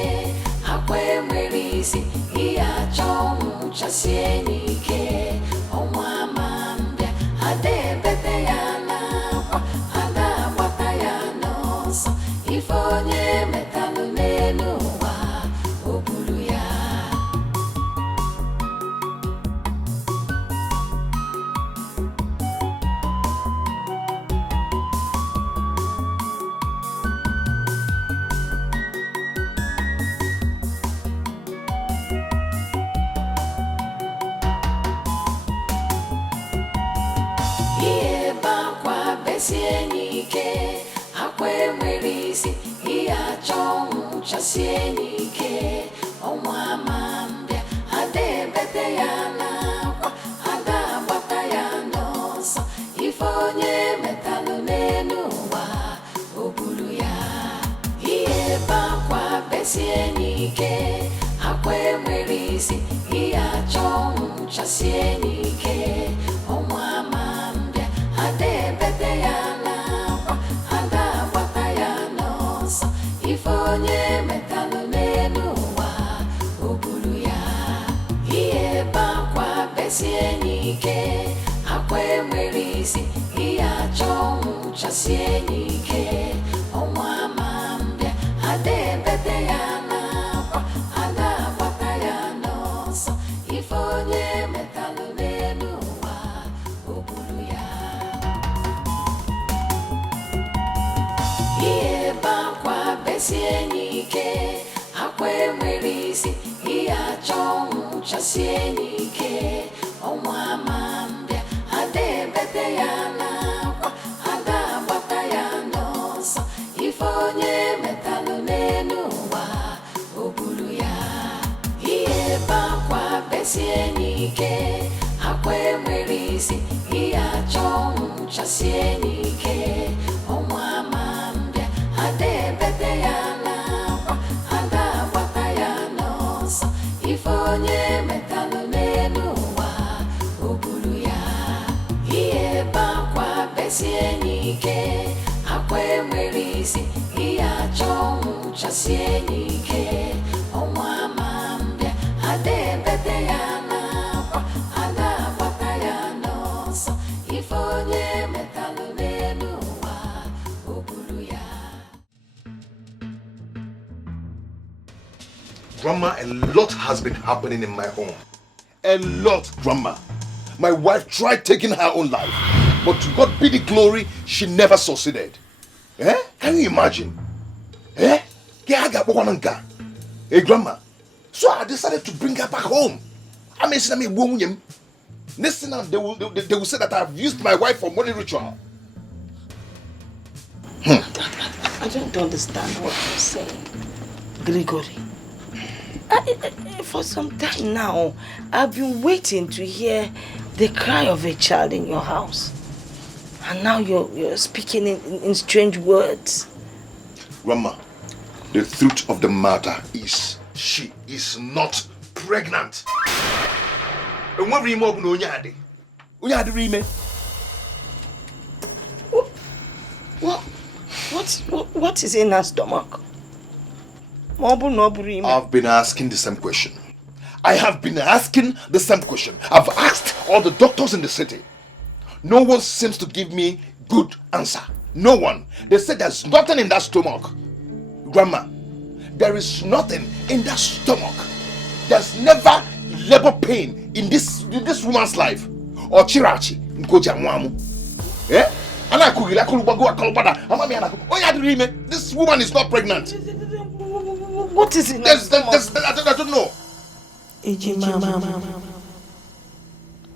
akwa enwere isi ihe achọ ọnwụ chasie n'ike ọnwa ma mbịa ada ebete ya n'akwa ada agbata ya n'ọsọ ife onye metalụ n'elu ụwa o buru ya. Ihe ebe akwa besie n'ike akwa enwere isi ihe achọ ọnwụ chasie n'ike ọnwa ma mbịa ada ebete ya n'akwa ada agbata ya n'ọsọ ife onye metalụ n'elu ụwa o buru ya ihe ebe akwa besie n'ike akwa enwere isi ihe achọ ọnwụ chasie n'ike ọnwa ma mbịa ada ebete ya n'akwa ada agbata ya n'ọsọ ife onye metalụ n'elu ụwa o buru ya ihe ebe akwa besie n'ike akwa enwere isi ihe achọ ọnwụ chasie n'ike ọnwa ma mbịa ada ebete ya n'akwa ada agbata ya n'ọsọ ife onye metalụ n'elu ụwa o buru ya ihe ebe akwa besie n'ike akwa enwere isi ihe achọ ọnwụ chasie n'ike ọnwa ma mbịa ada ebete ya n'akwa ada agbata ya n'ọsọ ife onye metalụ n'elu ụwa o buru ya ihe ebe akwa besie n'ike akwa enwere isi ihe achọ ọnwụ chasie n'ike ọnwa ma mbịa ada ebete ya n'akwa ada agbata ya n'ọsọ ife onye metalụ n'elu ụwa o buru ya ihe ebe akwa besie n'ike akwa enwere isi ihe achọ ọnwụ chasie n'ike ọnwa ma mbịa ada ebete ya n'akwa ada agbata ya n'ọsọ ife onye metalụ n'elu ụwa o buru ya. Grandma, a lot has been happening in my home. A lot, Grandma. My wife tried taking her own life, but to God be the glory, she never succeeded. Eh? Can you imagine? Eh? Hey, Grandma. So I decided to bring her back home. Next thing they will say that I've used my wife for money ritual. I don't understand what you're saying, Gregory. For some time now, I've been waiting to hear the cry of a child in your house. And now you're speaking in strange words. Grandma, the truth of the matter is she is not pregnant. And what remove no nyade? Unyade rime? What is in her stomach? I've been asking the same question. I have been asking the same question. I've asked all the doctors in the city. No one seems to give me good answer. No one. They said there's nothing in that stomach. Grandma, there is nothing in that stomach. There's never labor pain in this woman's life. Or chirachi. Eh? This woman is not pregnant. What is it? I don't know.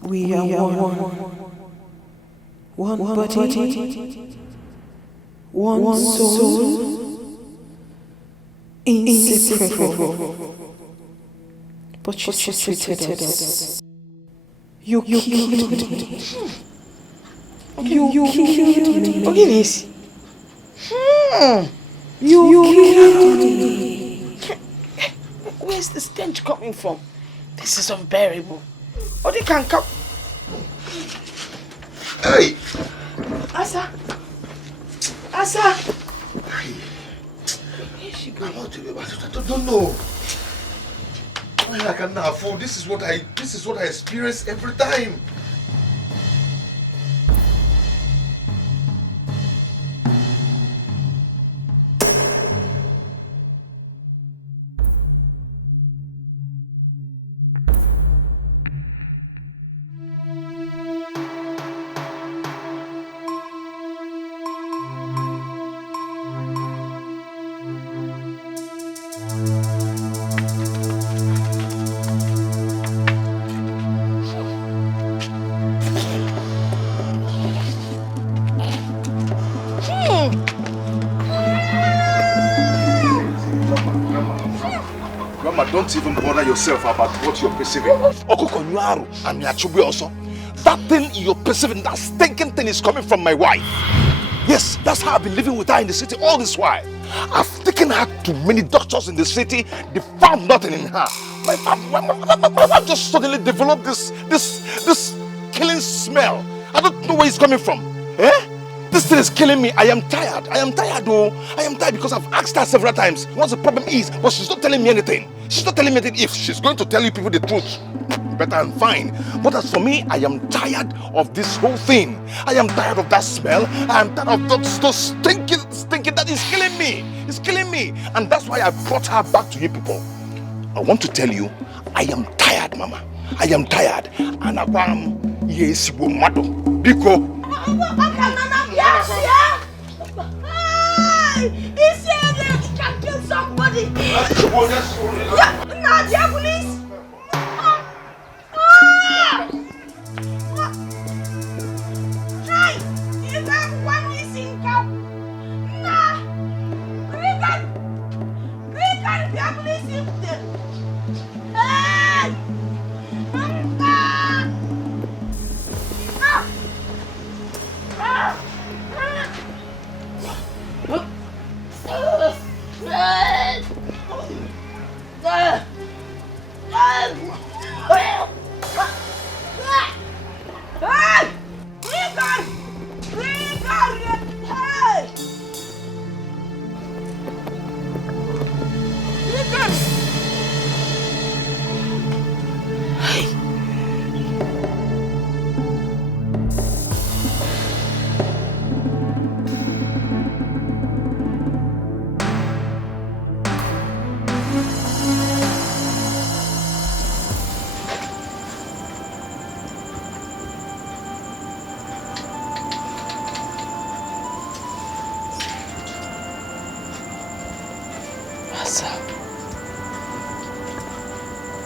We are one body, one soul, inseparable. But you treated us. You killed me. You killed me. Ogilvy. You killed me. Where's the stench coming from? This is unbearable. Oh, they can come. Hey! Asa! Hey! I don't know. I cannot afford. This is what I experience every time. Don't even bother yourself about what you're perceiving. That thing you're perceiving, that stinking thing is coming from my wife. Yes, that's how I've been living with her in the city all this while. I've taken her to many doctors in the city. They found nothing in her. My wife just suddenly developed this killing smell. I don't know where it's coming from. Eh? This thing is killing me. I am tired. I am tired because I've asked her several times what the problem is, but she's not telling me anything. She's not telling me anything. If she's going to tell you people the truth, better and fine. But as for me, I am tired of this whole thing. I am tired of that smell. I am tired of those stinking that is killing me. It's killing me. And that's why I brought her back to you people. I want to tell you, I am tired, Mama. I am tired. And I am yes, Biko. He said that he can kill somebody. Nadia, police. Hey, you got one missing cow. Nah, we can police him there. Hey,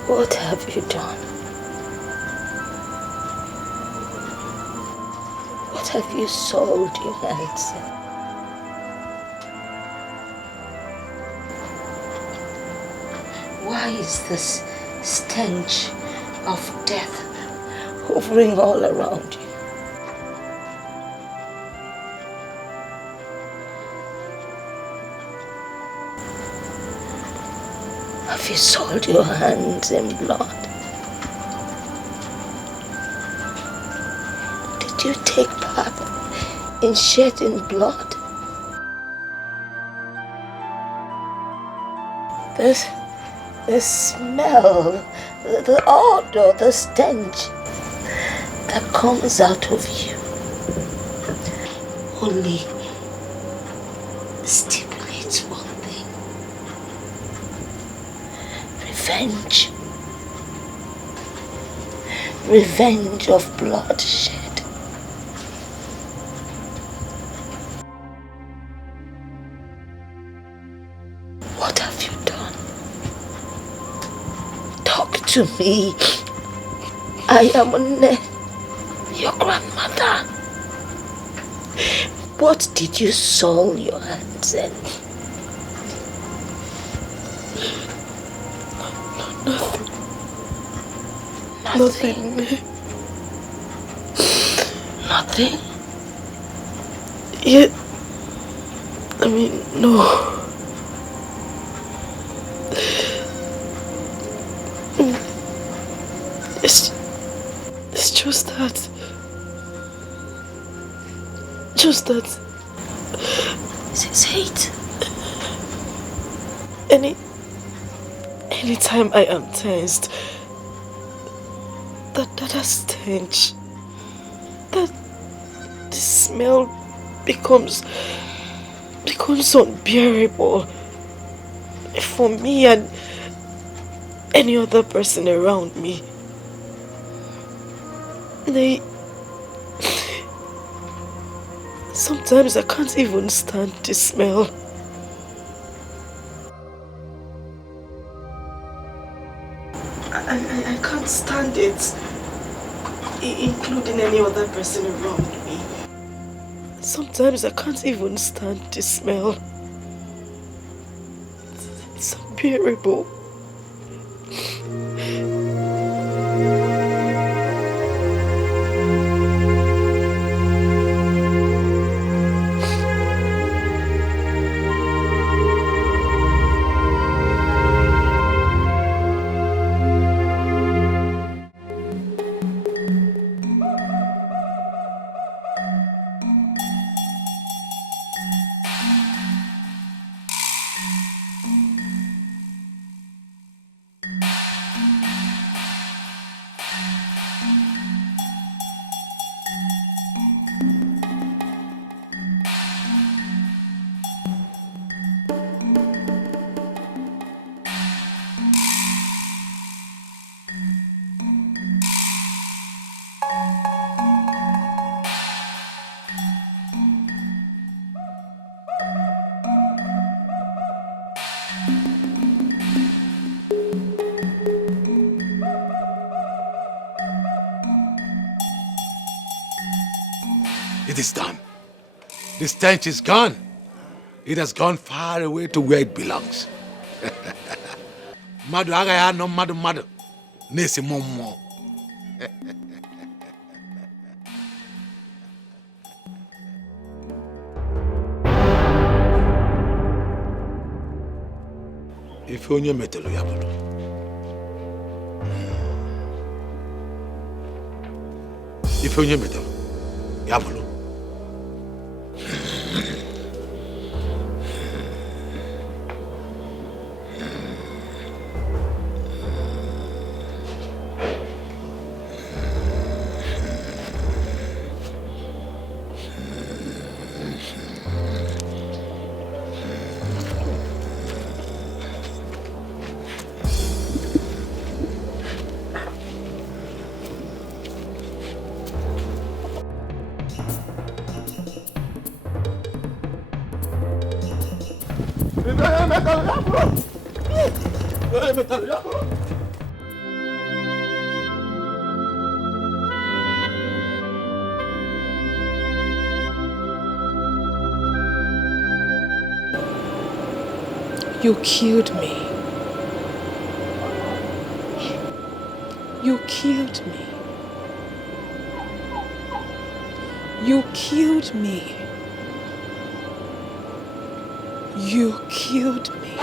what have you done? What have you sold your hands in? Why is this stench of death hovering all around you? Have you soiled your hands in blood? Did you take part in shedding blood? The smell, the odor, the stench that comes out of you only stipulates one thing: revenge. Revenge of bloodshed. What have you done? Talk to me. I am your grandmother. What did you soil your hands in? Nothing. Nothing? Yeah. I mean, no. It's just that. Say it. Anytime I am tensed, that stench, that the smell becomes unbearable for me and any other person around me. Sometimes I can't even stand the smell. I can't stand it, including any other person around me. Sometimes I can't even stand the smell. It's unbearable. It is done. The stench is gone. It has gone far away to where it belongs. Madu agaya no madu. Nesi momo. If onye metelu ya bulu. If onye metelu ya bulu. You killed me. You killed me. You killed me. You killed me.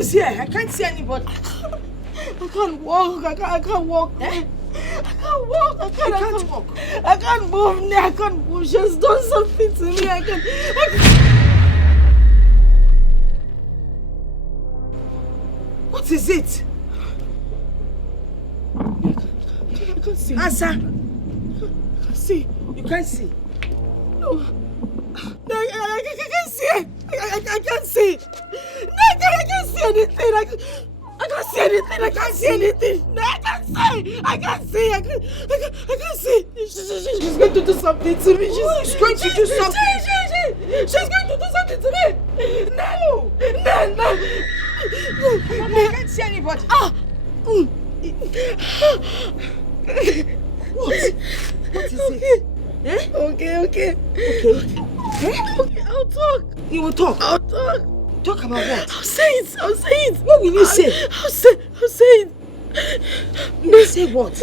is here? I can't see anybody. I can't walk. I can't walk. Eh? I can't walk. I can't walk. I can't move. I can't move. She's done something to me. I can't. What is it? I can't see. Answer. I can't see. You can't see. No. No, I can't see. I can't see. No, I can't see anything. I can't see anything. I can't see anything. No, I can't see. I can't see. I can't see. She's going to do something to me. She's going to do something. She's going to do something to me. No. I can't see anybody. What is it? Eh? Okay. Okay, I'll talk. You will talk? I'll talk. Talk about what? I'll say it. What will you say? I'll say it. You will say what?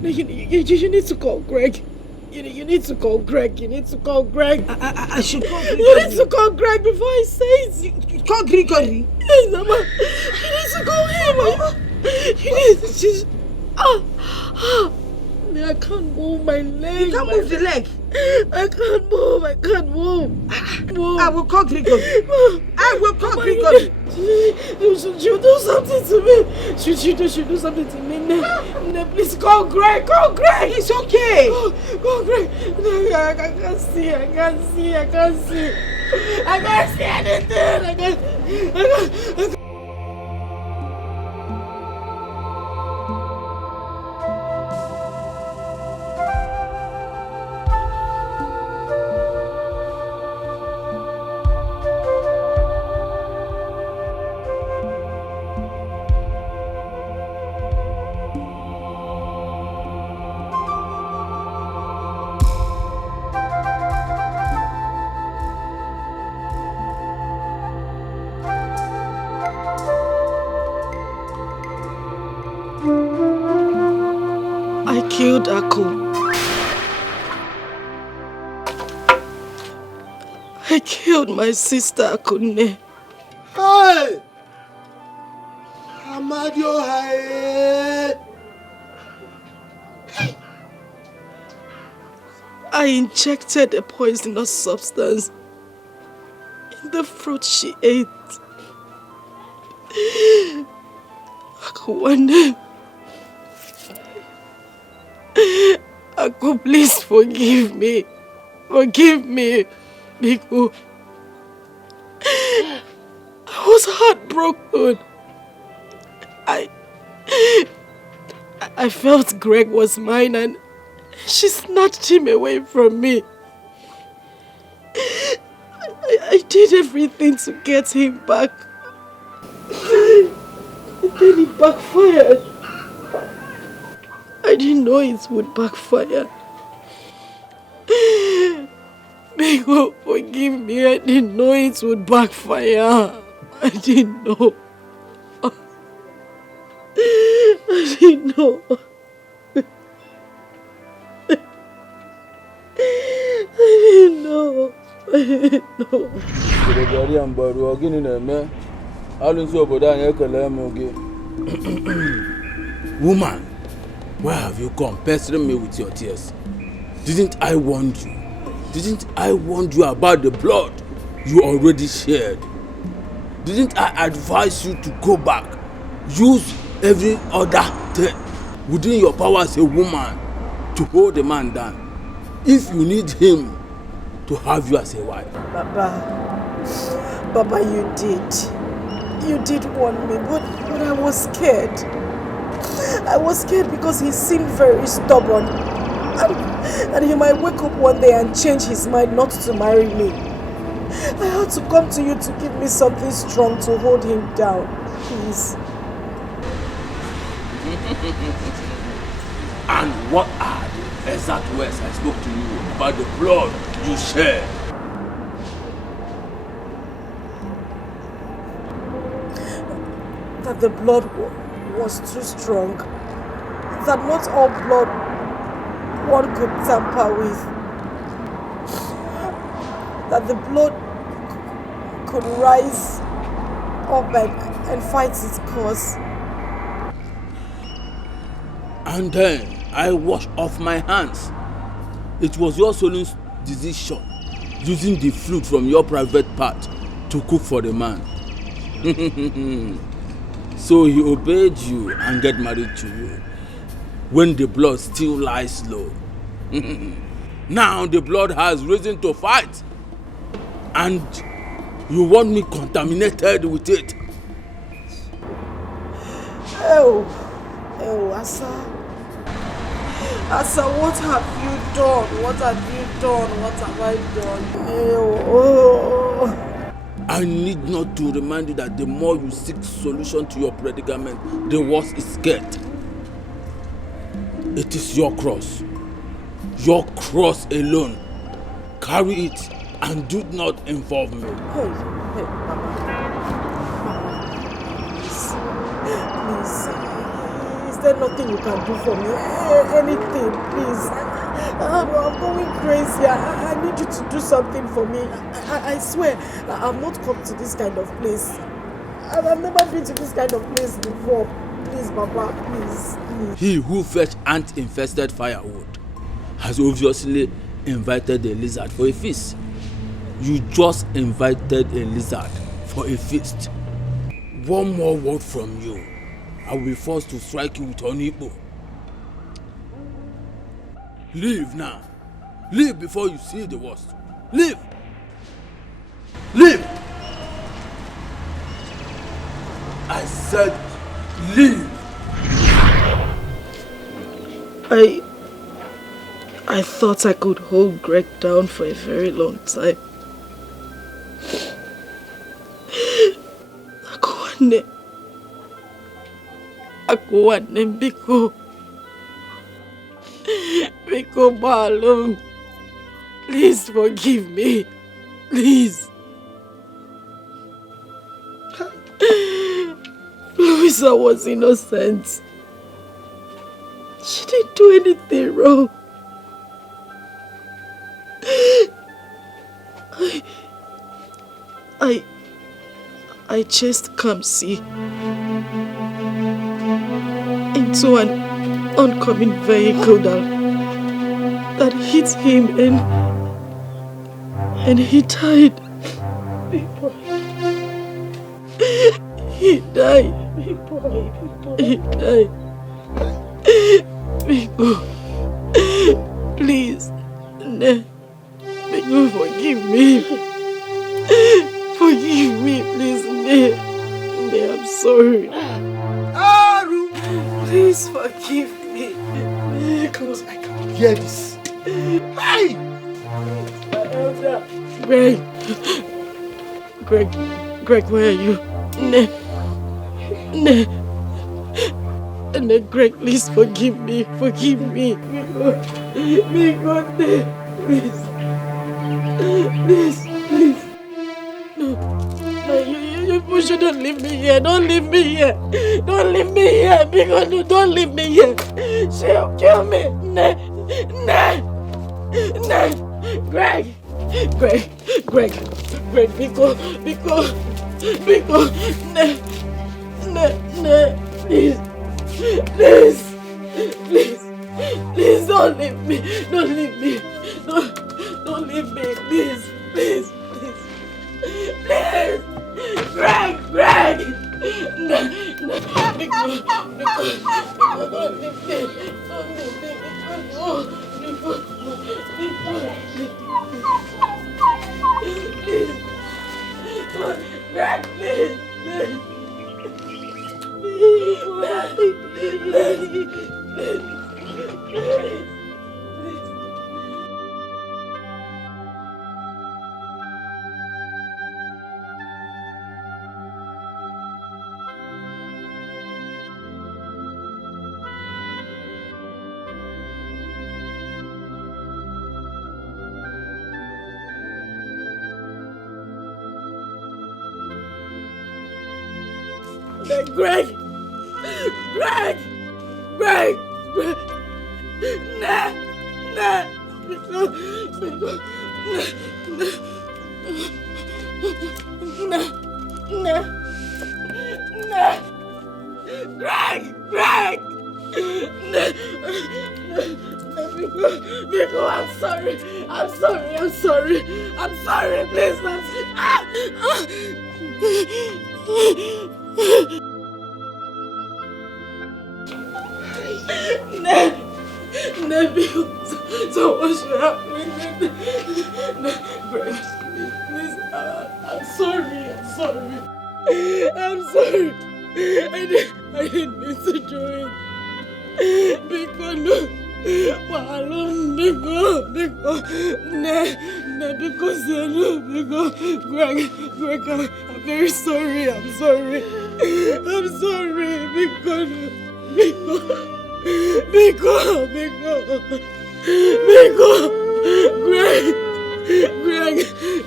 No, you need to call Greg. You need to call Greg. I should call Greg. You need to call Greg before I say it. You call Gregory? Yes, Mama. You need to call him. You need to I can't move my leg. You can't move the leg. I can't move. I will call Gregory. Gregory. She'll do something to me. She'll do something to me. No, please call Greg. It's okay. Call Greg. No, I can't see. I can't see anything. I can't. I killed Akko. I killed my sister Akune. Hey! Amadio, hey! I injected a poisonous substance in the fruit she ate. Akko, Akko, please forgive me. Forgive me, Biko. I was heartbroken. I felt Greg was mine and she snatched him away from me. I did everything to get him back. And then it backfired. I didn't know it would backfire. Biko, forgive me. I didn't know it would backfire. I didn't know. I didn't know. I didn't know. Woman, why have you come pestering me with your tears? Didn't I warn you? Didn't I warn you about the blood you already shed? Didn't I advise you to go back? Use every other thing within your power as a woman to hold the man down. If you need him to have you as a wife. Baba, you did. You did warn me, but I was scared. I was scared because he seemed very stubborn. And he might wake up one day and change his mind not to marry me. I had to come to you to give me something strong to hold him down. Please. And what are the exact words I spoke to you about the blood you shed? That the blood was too strong. That not all blood one could tamper with. That the blood could rise up and fight its cause. And then I washed off my hands. It was your solo's decision, using the flute from your private part to cook for the man. So he obeyed you and get married to you, when the blood still lies low. Now the blood has risen to fight, and you want me contaminated with it. Asa, what have you done? What have you done? What have I done? I need not to remind you that the more you seek solution to your predicament, the worse it gets. It is your cross. Your cross alone. Carry it and do not involve me. Hey, Mama. Please. Is there nothing you can do for me? Anything, please. I'm going crazy. I need you to do something for me. I swear, I've not come to this kind of place. I've never been to this kind of place before. Please, Papa, please. He who fetched ant-infested firewood has obviously invited a lizard for a feast. You just invited a lizard for a feast. One more word from you, I will be forced to strike you with Onipo. Leave now. Leave before you see the worst. Leave! Leave! I said leave! I thought I could hold Greg down for a very long time. Akuane Biko Balum. Please forgive me. Please. Louisa was innocent. She didn't do anything wrong. I chased Kamsi into an oncoming vehicle that hit him and he died. He died. He died. Biko, please, Biko, forgive me. Forgive me, please, I'm sorry. Please forgive me. Because I can hear this. Hey! Greg, where are you? Greg, please forgive me. Forgive me. Please. No, you shouldn't leave me here. Don't leave me here. Don't leave me here. Don't leave me here. She'll kill me. Greg, please, don't leave me. Don't leave me, please. Greg! Biko, I'm sorry. I'm sorry. I'm sorry. I'm sorry. Please, Biko, so what should happen? Please, I'm sorry. I'm sorry. I'm sorry. I didn't mean to do it. Biko, no. Greg, I'm very sorry. I'm sorry. I'm sorry. Biko,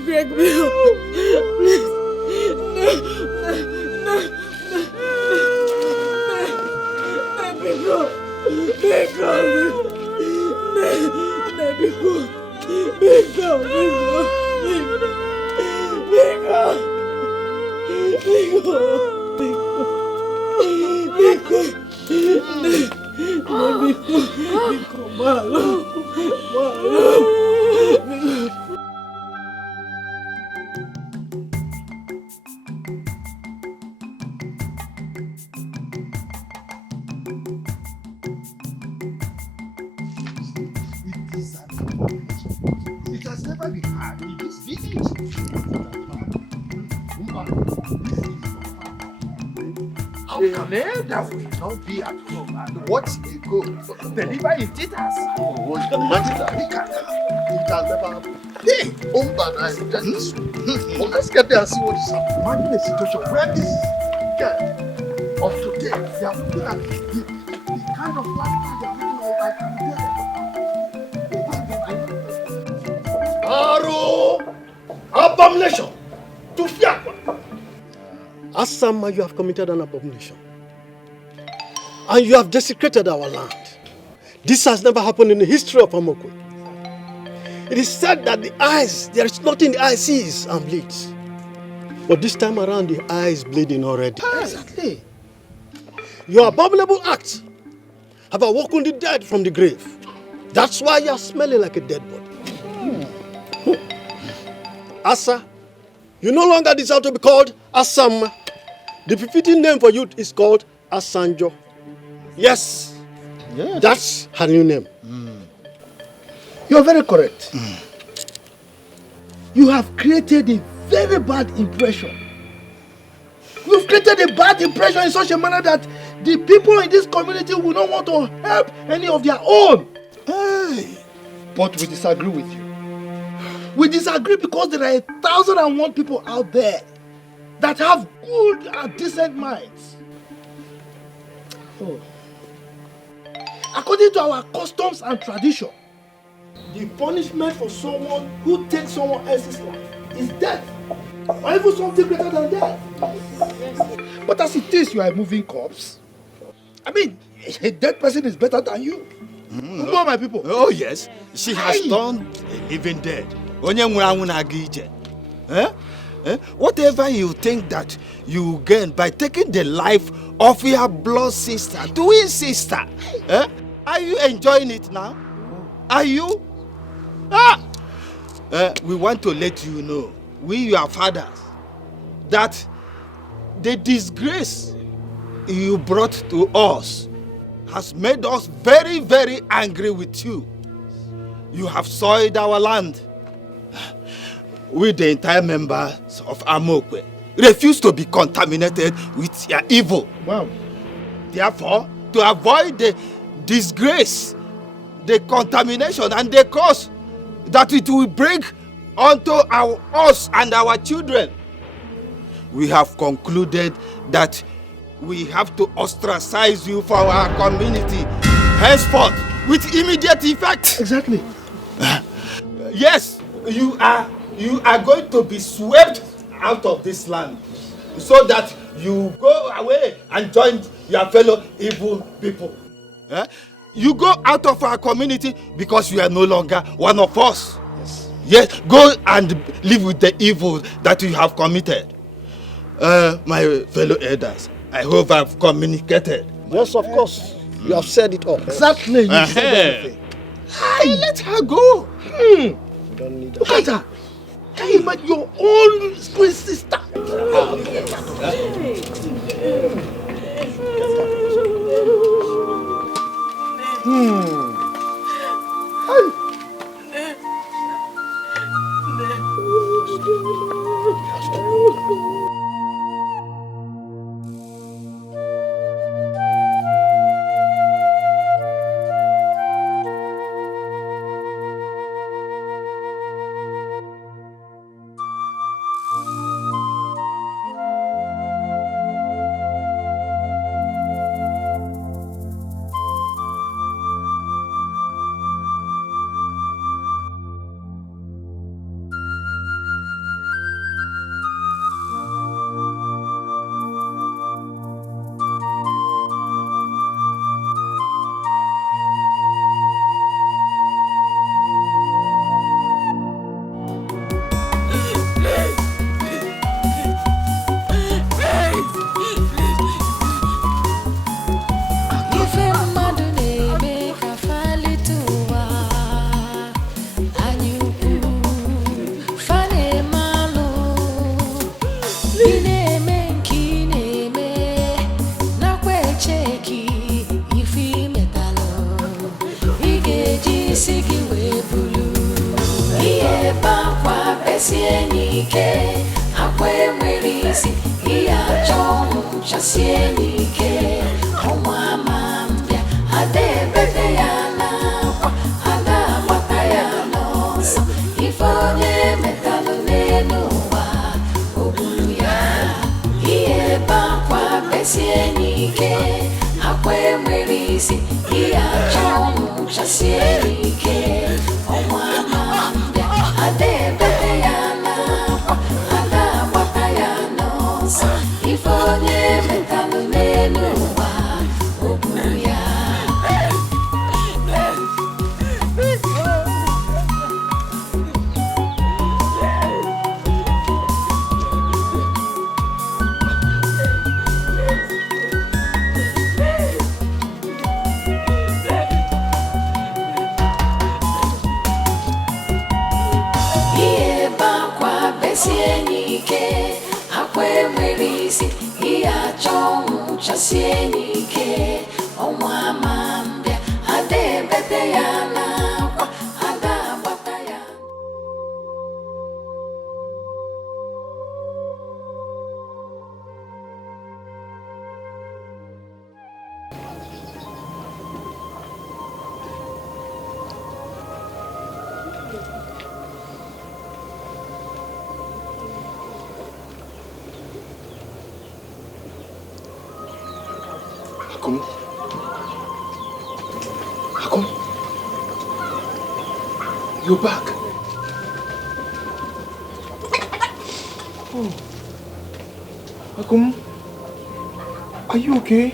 Greg, please. It has never been hard in this village. How can that will not be at home and watch a go deliver in theaters? Oh, it has never happened. Hey, let's get there and see what is happening. Imagine a situation where this girl of today, they are looking at the kind of life they are living like Aro! Abomination! To fear! Asama, you have committed an abomination. And you have desecrated our land. This has never happened in the history of Amokwe. It is said that the eyes, there is nothing the eye sees and bleeds. But this time around, the eye is bleeding already. Exactly. Your abominable acts have awoken the dead from the grave. That's why you are smelling like a dead body. Asa, you no longer deserve to be called Asam. The befitting name for you is called Asanjo. Yes, that's her new name. You're very correct. You have created a very bad impression. You've created a bad impression in such a manner that the people in this community will not want to help any of their own. Hey. But we disagree with you. We disagree because there are 1,001 people out there that have good and decent minds. Oh. According to our customs and tradition, the punishment for someone who takes someone else's life is death, or even something greater than death. Yes. But as it is, you are a moving corpse. I mean, a dead person is better than you. Know my people. Oh yes, she has turned even dead. Whatever you think that you gain by taking the life of your blood sister, twin sister, are you enjoying it now? Are you? We want to let you know, we your fathers, that the disgrace you brought to us has made us very, very angry with you. You have soiled our land. We, the entire members of Amokwe, refuse to be contaminated with your evil. Wow. Therefore, to avoid the disgrace, the contamination, and the curse that it will bring onto us and our children, we have concluded that we have to ostracize you from our community henceforth with immediate effect. Exactly. Yes, you are going to be swept out of this land so that you go away and join your fellow evil people. You go out of our community because you are no longer one of us. Yes, go and live with the evil that you have committed. My fellow elders, I hope I've communicated. Yes, of course. You have said it all. Exactly. You said everything. Hey, let her go. You don't need Look at her. Can you imagine your own twin sister? You're back. Oh. Akum, are you okay?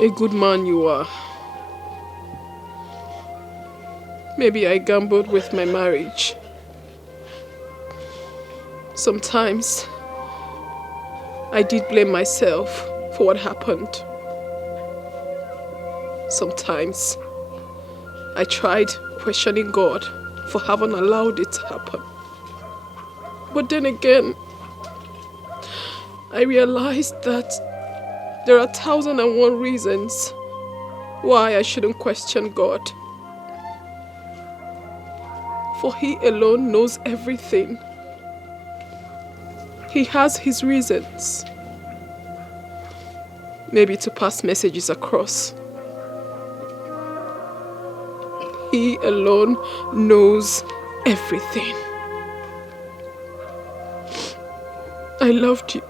A good man you are. Maybe I gambled with my marriage. Sometimes I did blame myself for what happened. Sometimes I tried questioning God for having allowed it to happen. But then again, I realized that there are 1,001 reasons why I shouldn't question God. For He alone knows everything. He has His reasons. Maybe to pass messages across. He alone knows everything. I loved you.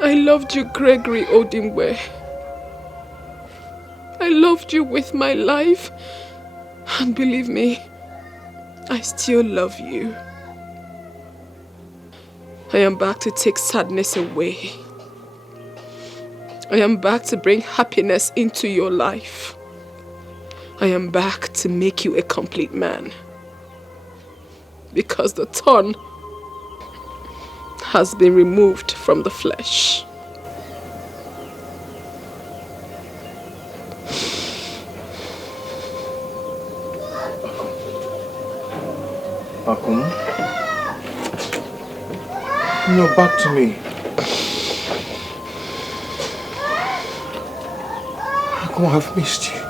I loved you, Gregory Odimwe. I loved you with my life. And believe me, I still love you. I am back to take sadness away. I am back to bring happiness into your life. I am back to make you a complete man. Because the thorn has been removed from the flesh. Akum, you're back to me. Akum, I've missed you.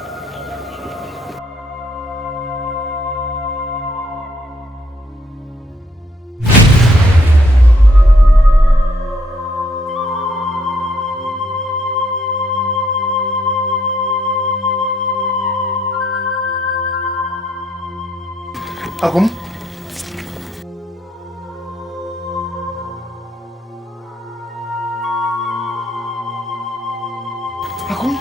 Akum? Akum?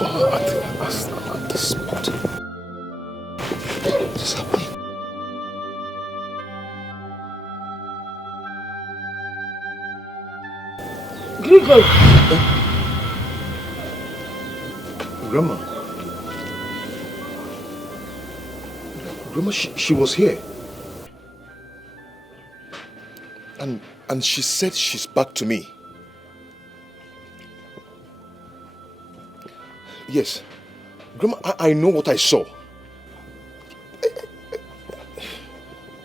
At the spot. What is happening? Gregor! Grandma. Grandma, she was here. And she said she's back to me. Yes. Grandma, I know what I saw.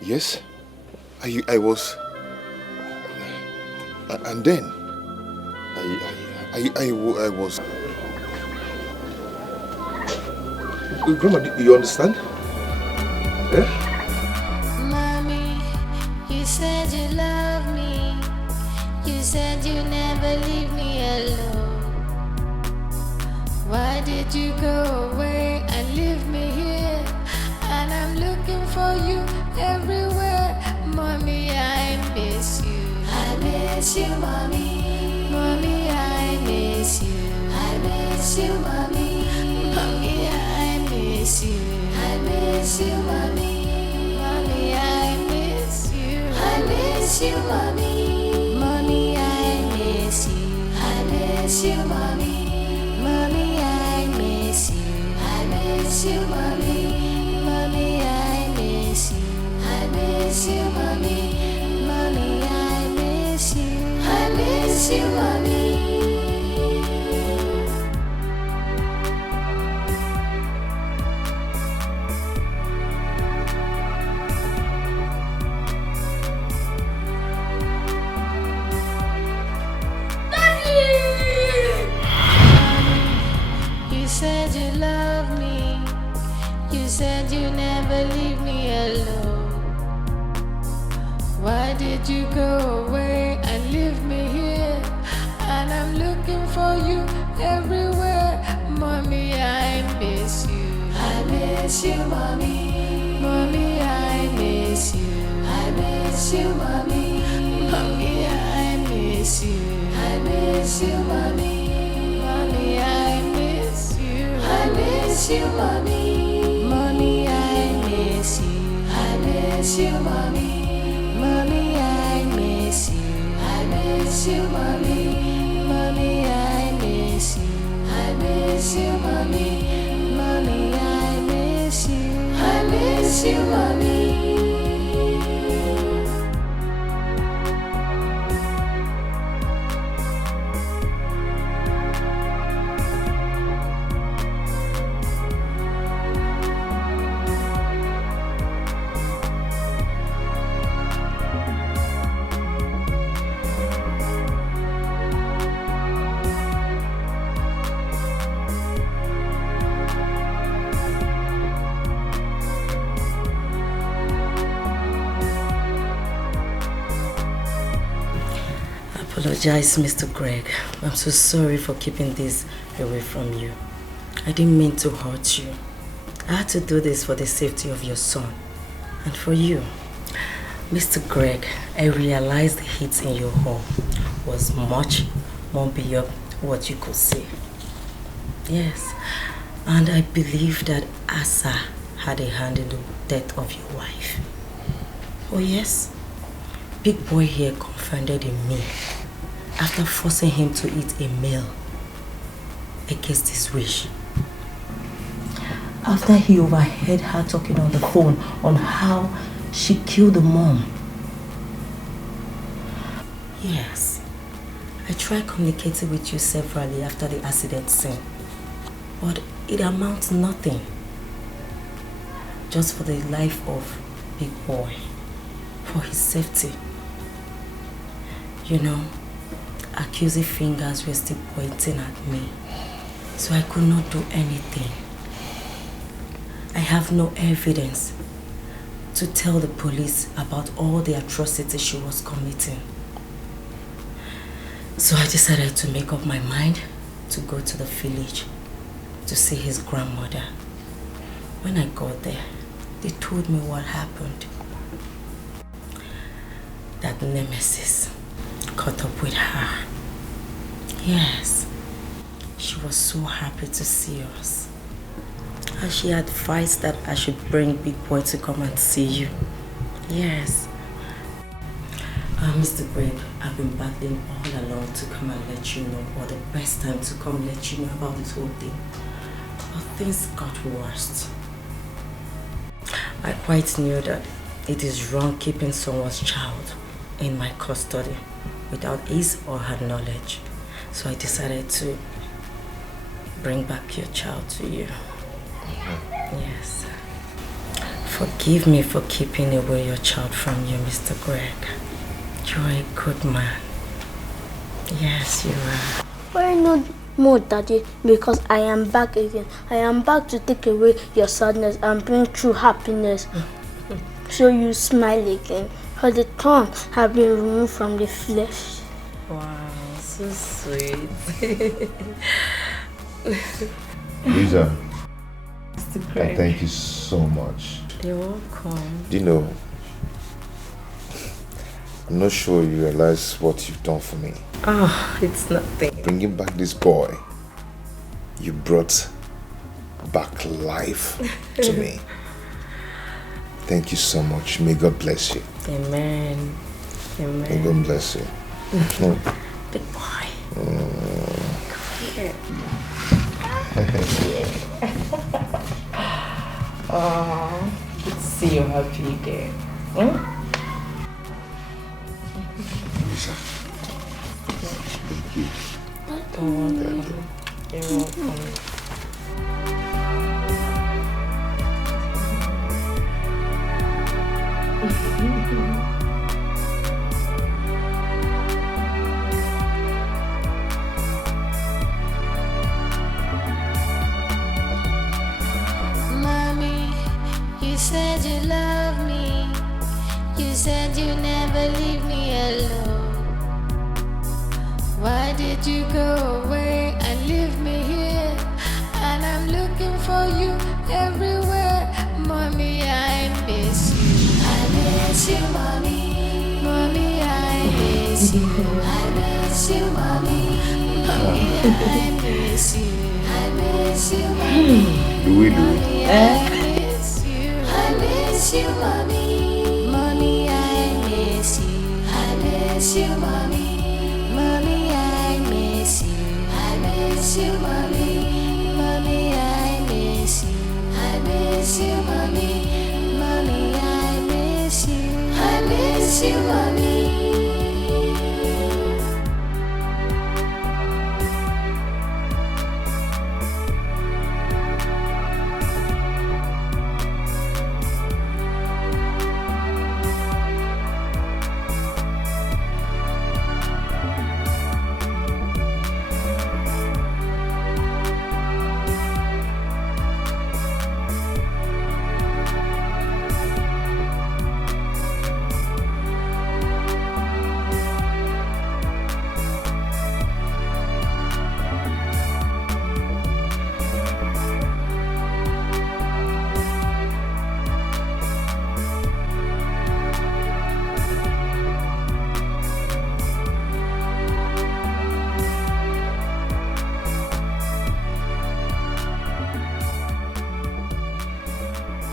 Yes. I was... And then... I was... Grandma, do you understand? Eh? Mommy, you said you love me. You said you never leave me alone. Why did you go away and leave me here? And I'm looking for you everywhere. Mommy, I miss you. I miss you, mommy. Mommy, I miss you. I miss you, mommy. Mommy, I miss you. I miss you, mommy. Mommy, I miss you. I miss you, mommy. Mommy, I miss you. I miss you, mommy. Mommy, I miss you. I miss you, mommy. Mommy, I miss you. I miss you, mommy. Mommy, I miss you. I miss you, mommy. You said you love me. You said you never leave me alone. Why did you go away and leave me here? And I'm looking for you everywhere. Mommy, I miss you. I miss you, mommy. Mommy, I miss you. I miss you, mommy. Mommy, I miss you. I miss you, mommy. Mommy, I miss you. I miss you, mommy. Mommy, I miss you. I miss you, mommy. Mommy, I miss you. I miss you, mommy. Mommy, I miss you. I miss you, mommy. Mommy, I miss you. I miss you, mommy. Apologize, Mr. Greg. I'm so sorry for keeping this away from you. I didn't mean to hurt you. I had to do this for the safety of your son and for you. Mr. Greg, I realized the heat in your home was much more beyond what you could see. Yes, and I believe that Asa had a hand in the death of your wife. Oh yes, big boy here confided in me after forcing him to eat a meal against his wish. After he overheard her talking on the phone on how she killed the mom. Yes, I tried communicating with you severally after the accident scene, but it amounts to nothing. Just for the life of big boy, for his safety. You know, accusing fingers were still pointing at me, so I could not do anything. I have no evidence to tell the police about all the atrocities she was committing. So I decided to make up my mind to go to the village to see his grandmother. When I got there, they told me what happened. That Nemesis caught up with her. Yes, she was so happy to see us. And she advised that I should bring Big Boy to come and see you. Yes. Mr. Greg, I've been battling all along to come and let you know, or the best time to come let you know about this whole thing. But things got worse. I quite knew that it is wrong keeping someone's child in my custody without his or her knowledge. So I decided to bring back your child to you. Yes. Forgive me for keeping away your child from you, Mr. Greg. You're a good man. Yes, you are. Why not more, Daddy? Because I am back again. I am back to take away your sadness and bring true happiness. So you smile again. For the thorns have been removed from the flesh. Wow, so sweet. Lisa, Mr. I Greg. thank you so much. You're welcome. Do you know, I'm not sure you realize what you've done for me. Oh, it's nothing. Bringing back this boy, you brought back life to me. Thank you so much. May God bless you. Amen. Amen. May God bless you. Big boy. Here. Oh, good to see you happy again. Lisa, thank you. You're welcome. Mommy, you said you love me. You said you never leave me alone. Why did you go away and leave me here? And I'm looking for you everywhere. Mommy, I miss you. I miss you, Mommy. Mommy, I miss you. I miss you, Mommy. Mommy, I miss you. I miss you, Mommy. Mommy, I miss you. I miss you, Mommy. Mommy, I miss you. I miss you, Mommy. Mommy, I miss you. I miss you, Mommy. Mommy, I miss you. I miss you, Mommy. Mommy, I miss you. I miss you, Mommy.